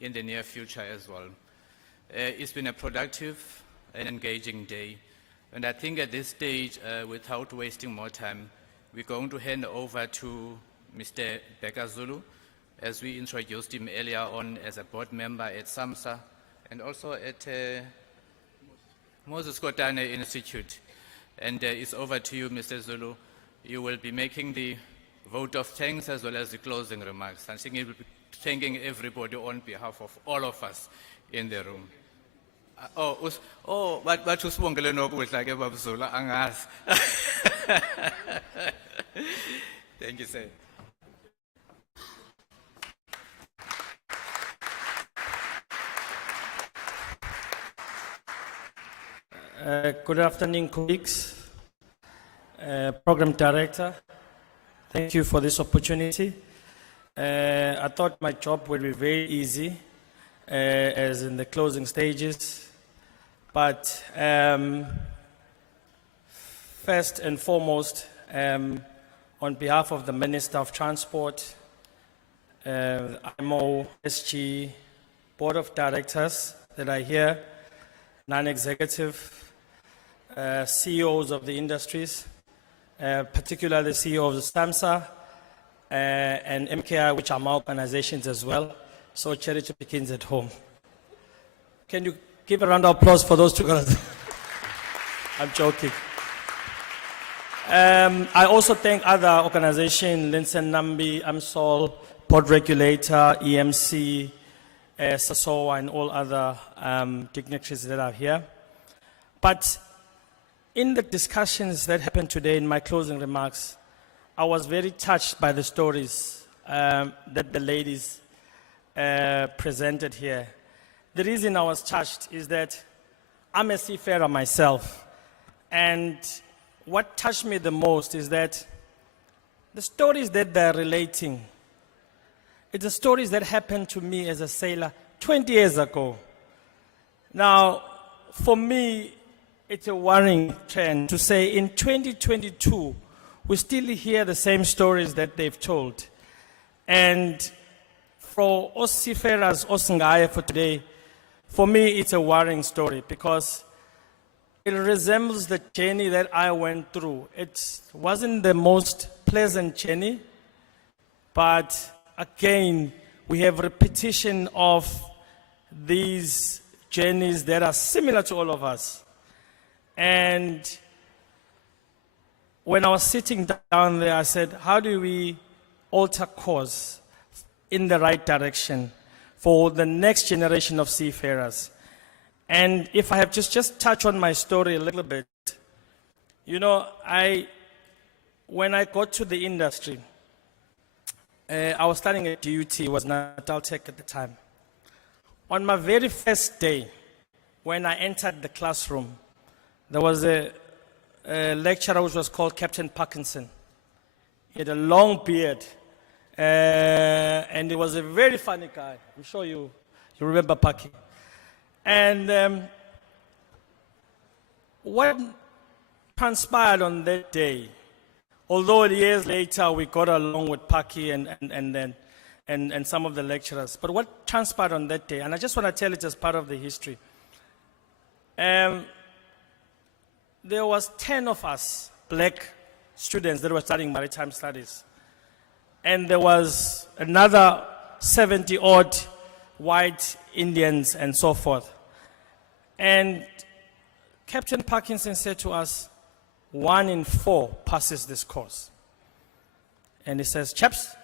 in the near future as well. It's been a productive and engaging day. And I think at this stage, without wasting more time, we're going to hand over to Mr. Bekazulu, as we introduced him earlier on as a board member at SAMSA and also at Moses Kotane Institute. And it's over to you, Mr. Zulu. You will be making the vote of thanks as well as the closing remarks. I think you will be thanking everybody on behalf of all of us in the room. But usibongele nokudla ke Baba Zulu angazi. Thank you, sir. Good afternoon, colleagues. Program Director, thank you for this opportunity. I thought my job would be very easy, as in the closing stages. But first and foremost, on behalf of the Minister of Transport, IMO, SG, Board of Directors that are here, non-executive, CEOs of the industries, particularly the CEO of the SAMSA and MKI, which are my organizations as well. So charity begins at home. Can you give a round of applause for those two guys? I'm joking. I also thank other organizations, Linson Nambi, AMSOL, Port Regulator, EMC, SASOA, and all other dignitaries that are here. But in the discussions that happened today in my closing remarks, I was very touched by the stories that the ladies presented here. The reason I was touched is that I'm a seafarer myself. And what touched me the most is that the stories that they're relating, it's the stories that happened to me as a sailor 20 years ago. Now, for me, it's a worrying trend to say in 2022, we still hear the same stories that they've told. And for us seafarers, Osingaya for today, for me, it's a worrying story because it resembles the journey that I went through. It wasn't the most pleasant journey, but again, we have repetition of these journeys that are similar to all of us. And when I was sitting down there, I said, how do we alter course in the right direction for the next generation of seafarers? And if I have just touch on my story a little bit, you know, when I got to the industry, I was studying at DUT, it was Natal Tech at the time. On my very first day, when I entered the classroom, there was a lecturer which was called Captain Parkinson. He had a long beard, and he was a very funny guy. I'm sure you remember Paki. And what transpired on that day, although years later we got along with Paki and some of the lecturers, but what transpired on that day, and I just want to tell it as part of the history. There was 10 of us, black students that were studying maritime studies. And there was another 70 odd white Indians and so forth. And Captain Parkinson said to us, 1 in 4 passes this course. And he says, chaps,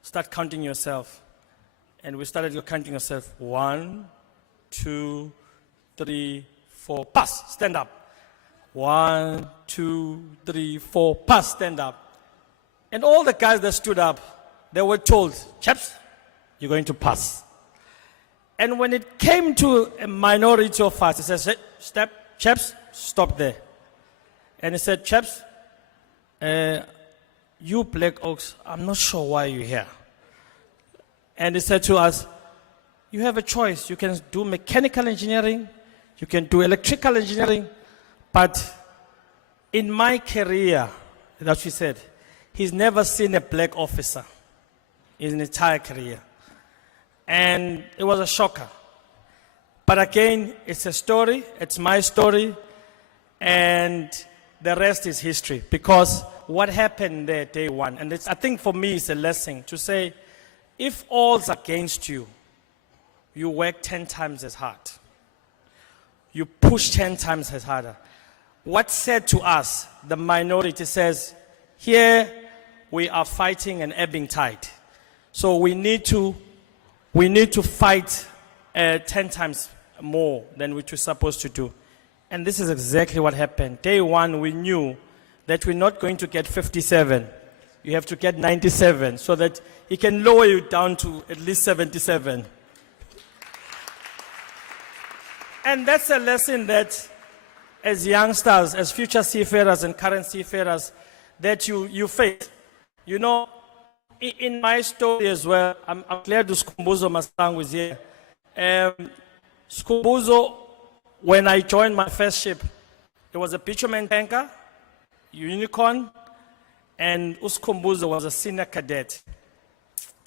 start counting yourself. And we started counting ourselves. 1, 2, 3, 4, pass, stand up. 1, 2, 3, 4, pass, stand up. And all the guys that stood up, they were told, chaps, you're going to pass. And when it came to a minority of us, he said, chaps, stop there. And he said, chaps, you black oaks, I'm not sure why you're here. And he said to us, you have a choice. You can do mechanical engineering, you can do electrical engineering, but in my career, that's what he said, he's never seen a black officer in his entire career. And it was a shocker. But again, it's a story, it's my story, and the rest is history. Because what happened there day one, and I think for me it's a lesson to say, if all's against you, you work 10 times as hard. You push 10 times as harder. What's said to us, the minority says, here we are fighting an ebbing tide. So we need to fight 10 times more than what we're supposed to do. And this is exactly what happened. Day one, we knew that we're not going to get 57. You have to get 97 so that he can lower you down to at least 77. And that's a lesson that as youngsters, as future seafarers and current seafarers, that you face. You know, in my story as well, I'm glad Skumbuzo Mastang was here. Skumbuzo, when I joined my first ship, it was a bitumen tanker, Unicorn, and Uskumbuzo was a senior cadet.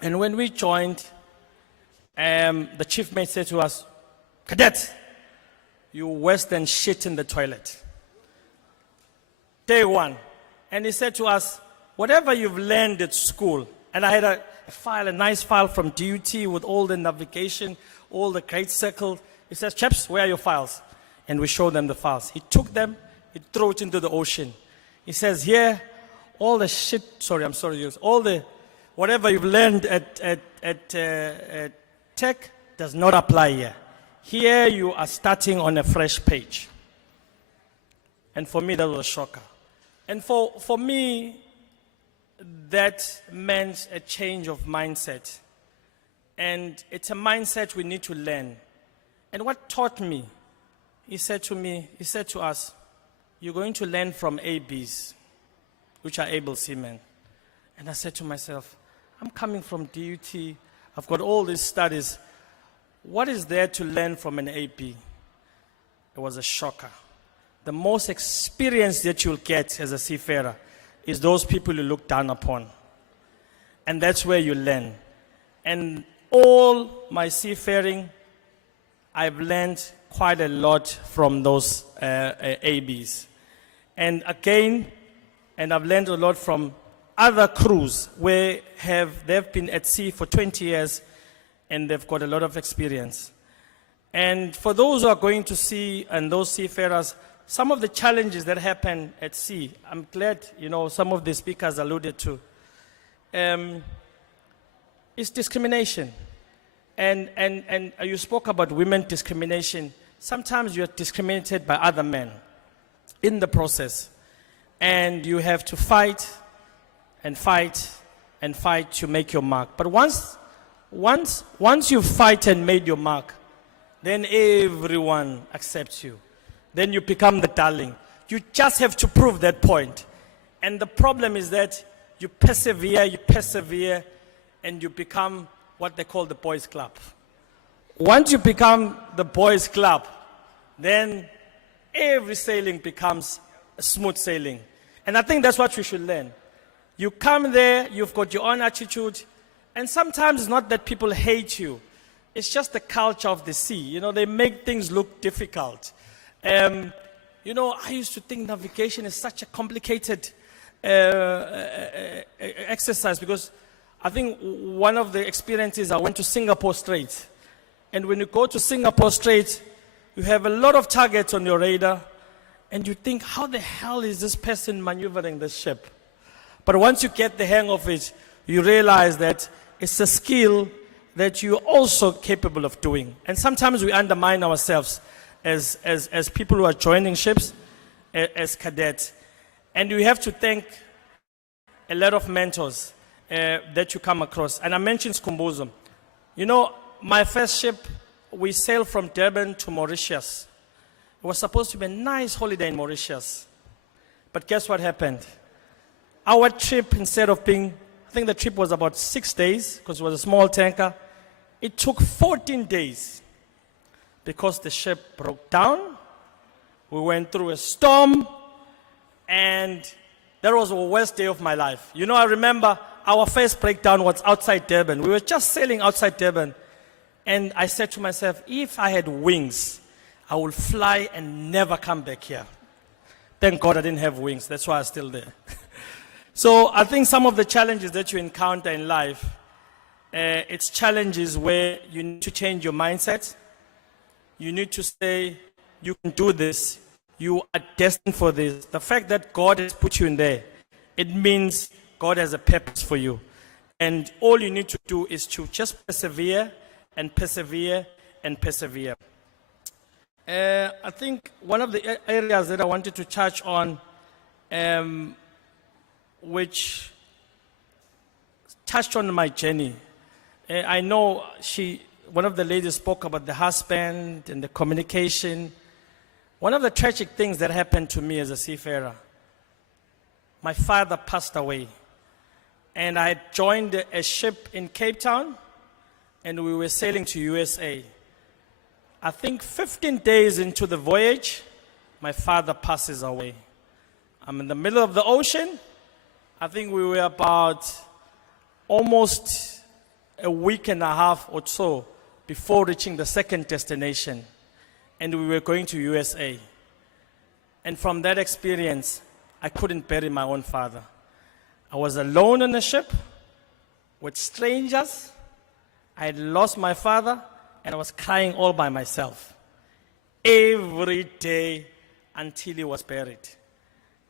And when we joined, the chief mate said to us, "Cadet, you worse than shit in the toilet." Day one. And he said to us, whatever you've learned at school, and I had a nice file from DUT with all the navigation, all the great circle. He says, "Chaps, where are your files?" And we showed them the files. He took them, he threw it into the ocean. He says, "Here, all the shit, all the, whatever you've learned at tech does not apply here. Here you are starting on a fresh page." And for me, that was a shocker. And for me, that meant a change of mindset. And it's a mindset we need to learn. And what taught me, he said to us, "You're going to learn from ABs, which are able seamen." And I said to myself, I'm coming from DUT, I've got all these studies. What is there to learn from an AP? It was a shocker. The most experience that you'll get as a seafarer is those people you look down upon. And that's where you learn. And all my seafaring, I've learned quite a lot from those ABs. And again, I've learned a lot from other crews where they've been at sea for 20 years and they've got a lot of experience. And for those who are going to sea and those seafarers, some of the challenges that happen at sea, I'm glad, some of the speakers alluded to, is discrimination. And you spoke about women discrimination. Sometimes you're discriminated by other men in the process. And you have to fight and fight and fight to make your mark. But once you fight and made your mark, then everyone accepts you. Then you become the darling. You just have to prove that point. And the problem is that you persevere, and you become what they call the boys' club. Once you become the boys' club, then every sailing becomes a smooth sailing. And I think that's what we should learn. You come there, you've got your own attitude, and sometimes it's not that people hate you. It's just the culture of the sea. They make things look difficult. I used to think navigation is such a complicated exercise because I think one of the experiences, I went to Singapore Strait. And when you go to Singapore Strait, you have a lot of targets on your radar, and you think, how the hell is this person maneuvering this ship? But once you get the hang of it, you realize that it's a skill that you're also capable of doing. And sometimes we undermine ourselves as people who are joining ships, as cadets. And you have to thank a lot of mentors that you come across. And I mentioned Skumbuzo. My first ship, we sailed from Durban to Mauritius. It was supposed to be a nice holiday in Mauritius. But guess what happened? Our trip, instead of being, I think the trip was about 6 days, because it was a small tanker, it took 14 days because the ship broke down. We went through a storm, and that was the worst day of my life. I remember our first breakdown was outside Durban. We were just sailing outside Durban, and I said to myself, if I had wings, I would fly and never come back here. Thank God I didn't have wings. That's why I'm still there. So I think some of the challenges that you encounter in life, It's challenges where you need to change your mindset. You need to say, you can do this. You are destined for this. The fact that God has put you in there, it means God has a purpose for you. And all you need to do is to just persevere and persevere and persevere. I think one of the areas that I wanted to touch on, which touched on my journey. I know one of the ladies spoke about the husband and the communication. One of the tragic things that happened to me as a seafarer, my father passed away. And I joined a ship in Cape Town, and we were sailing to USA. I think 15 days into the voyage, my father passes away. I'm in the middle of the ocean. I think we were about almost a week and a half or so before reaching the second destination. And we were going to USA. And from that experience, I couldn't bury my own father. I was alone on a ship with strangers. I had lost my father, and I was crying all by myself every day until he was buried.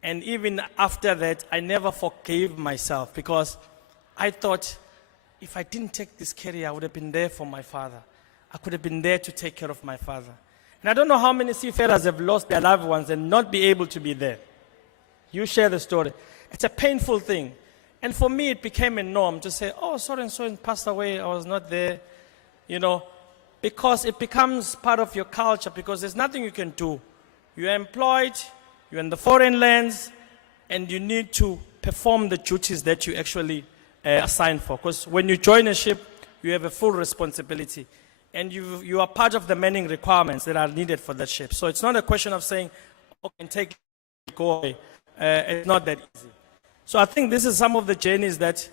And even after that, I never forgave myself because I thought if I didn't take this carrier, I would have been there for my father. I could have been there to take care of my father. And I don't know how many seafarers have lost their loved ones and not be able to be there. You share the story. It's a painful thing. And for me, it became a norm to say, oh, so-and-so passed away, I was not there, because it becomes part of your culture, because there's nothing you can do. You're employed, you're in the foreign lands, and you need to perform the duties that you actually assigned for. Because when you join a ship, you have a full responsibility. And you are part of the manning requirements that are needed for that ship. So it's not a question of saying, okay, take it, go away. It's not that easy. So I think this is some of the journeys that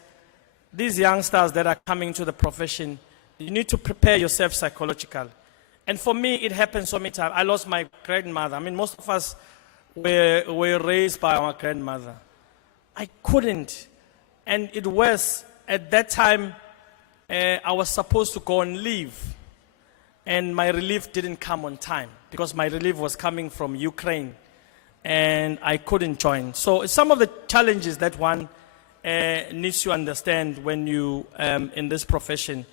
these youngsters that are coming to the profession, you need to prepare yourself psychologically. And for me, it happened so many times. I lost my grandmother. I mean, most of us were raised by our grandmother. I couldn't. And it was, at that time, I was supposed to go on leave. And my relief didn't come on time because my relief was coming from Ukraine. And I couldn't join. So some of the challenges that one needs to understand when you in this profession.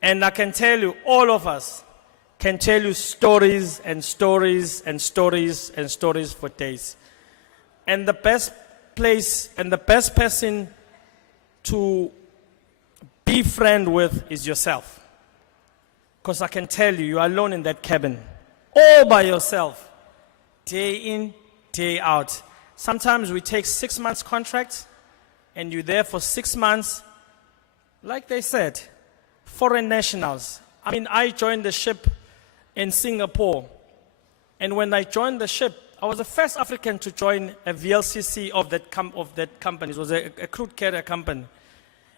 And I can tell you, all of us can tell you stories and stories and stories and stories for days. And the best place and the best person to be friend with is yourself. Because I can tell you, are alone in that cabin, all by yourself, day in, day out. Sometimes we take 6 months contract and you're there for 6 months. Like they said, foreign nationals. I mean, I joined the ship in Singapore. And when I joined the ship, I was the first African to join a VLCC of that company. It was a crude carrier company.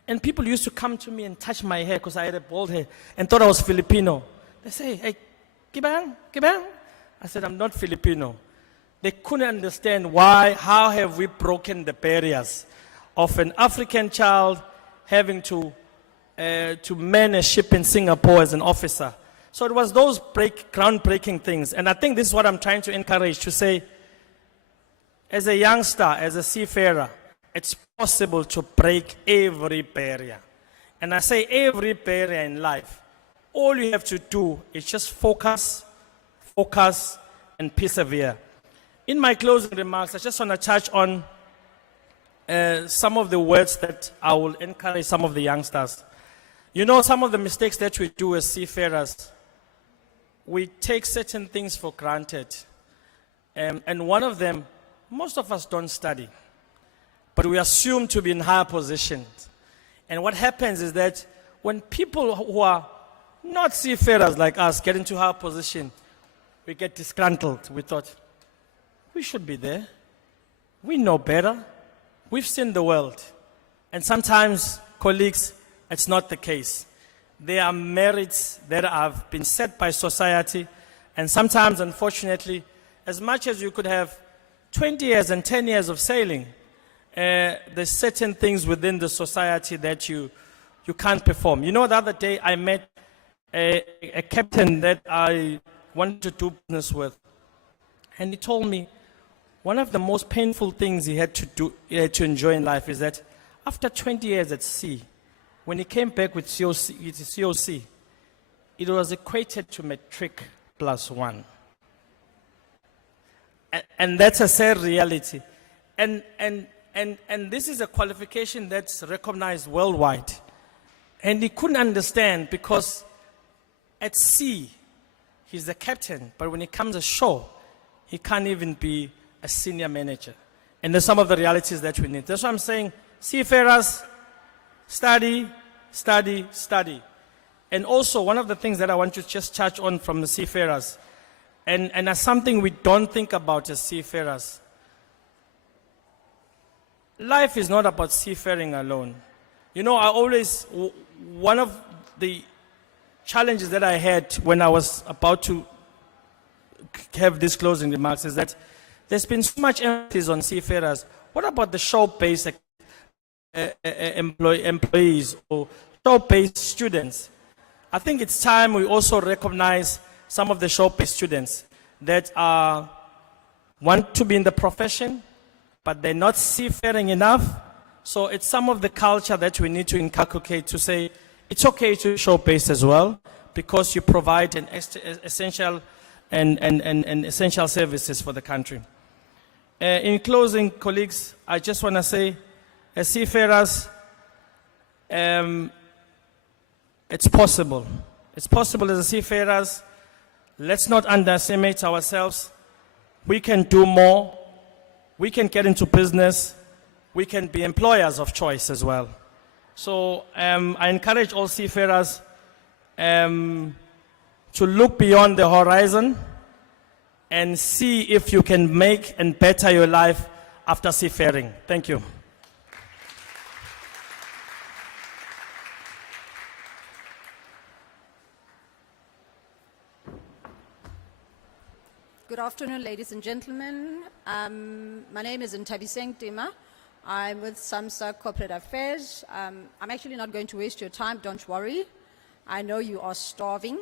And people used to come to me and touch my hair because I had a bald hair and thought I was Filipino. They say, hey, Kibang? I said, I'm not Filipino. They couldn't understand how have we broken the barriers of an African child having to man a ship in Singapore as an officer. So it was those groundbreaking things. And I think this is what I'm trying to encourage, to say, as a youngster, as a seafarer, it's possible to break every barrier. And I say every barrier in life. All you have to do is just focus, and persevere. In my closing remarks, I just want to touch on some of the words that I will encourage some of the youngsters. You know, some of the mistakes that we do as seafarers, we take certain things for granted. And one of them, most of us don't study, but we assume to be in higher positions. And what happens is that when people who are not seafarers like us get into higher position, we get disgruntled. We thought, we should be there. We know better. We've seen the world. And sometimes, colleagues, it's not the case. There are merits that have been set by society. And sometimes, unfortunately, as much as you could have 20 years and 10 years of sailing, there's certain things within the society that you you can't perform. You know, the other day I met a captain that I wanted to do business with, and he told me one of the most painful things he had to enjoy in life is that after 20 years at sea, when he came back with COC, it was equated to matric +1. And that's a sad reality. And this is a qualification that's recognized worldwide. And he couldn't understand because at sea, he's the captain, but when he comes ashore, he can't even be a senior manager. And there's some of the realities that we need. That's why I'm saying, seafarers, study, study, study. And also, one of the things that I want to just touch on from the seafarers, and as something we don't think about as seafarers, life is not about seafaring alone. You know, one of the challenges that I had when I was about to have these closing remarks is that there's been so much emphasis on seafarers. What about the shore-based employees or shore-based students? I think it's time we also recognize some of the shore-based students that want to be in the profession, but they're not seafaring enough. So it's some of the culture that we need to inculcate to say, it's okay to be shore-based as well, because you provide an essential and essential services for the country. In closing, colleagues, I just want to say, as seafarers, it's possible. It's possible as seafarers. Let's not underestimate ourselves. We can do more. We can get into business. We can be employers of choice as well. So I encourage all seafarers to look beyond the horizon and see if you can make and better your life after seafaring. Thank you. Good afternoon, ladies and gentlemen. My name is Ntabiseng Tima. I'm with SAMSA Corporate Affairs. I'm actually not going to waste your time, don't worry. I know you are starving.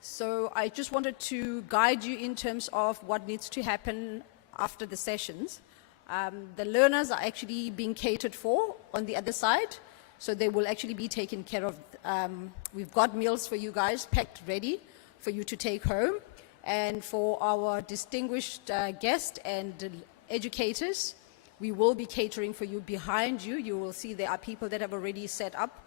So I just wanted to guide you in terms of what needs to happen after the sessions. The learners are actually being catered for on the other side, so they will actually be taken care of. We've got meals for you guys packed ready for you to take home. And for our distinguished guests and educators, we will be catering for you behind you. You will see there are people that have already set up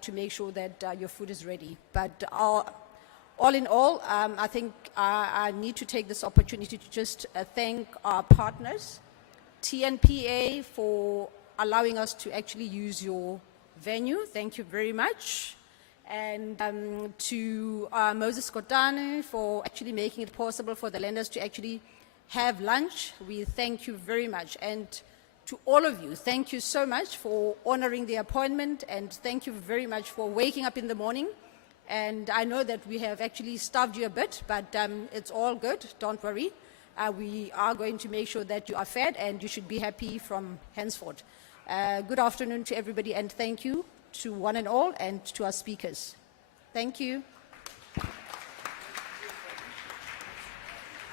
to make sure that your food is ready. But all in all, I think I need to take this opportunity to just thank our partners, TNPA, for allowing us to actually use your venue. Thank you very much. And to Moses Kotane for actually making it possible for the lenders to actually have lunch. We thank you very much. And to all of you, thank you so much for honoring the appointment, and thank you very much for waking up in the morning. And I know that we have actually starved you a bit, but it's all good, don't worry. We are going to make sure that you are fed, and you should be happy from henceforth. Good afternoon to everybody, and thank you to one and all, and to our speakers. Thank you.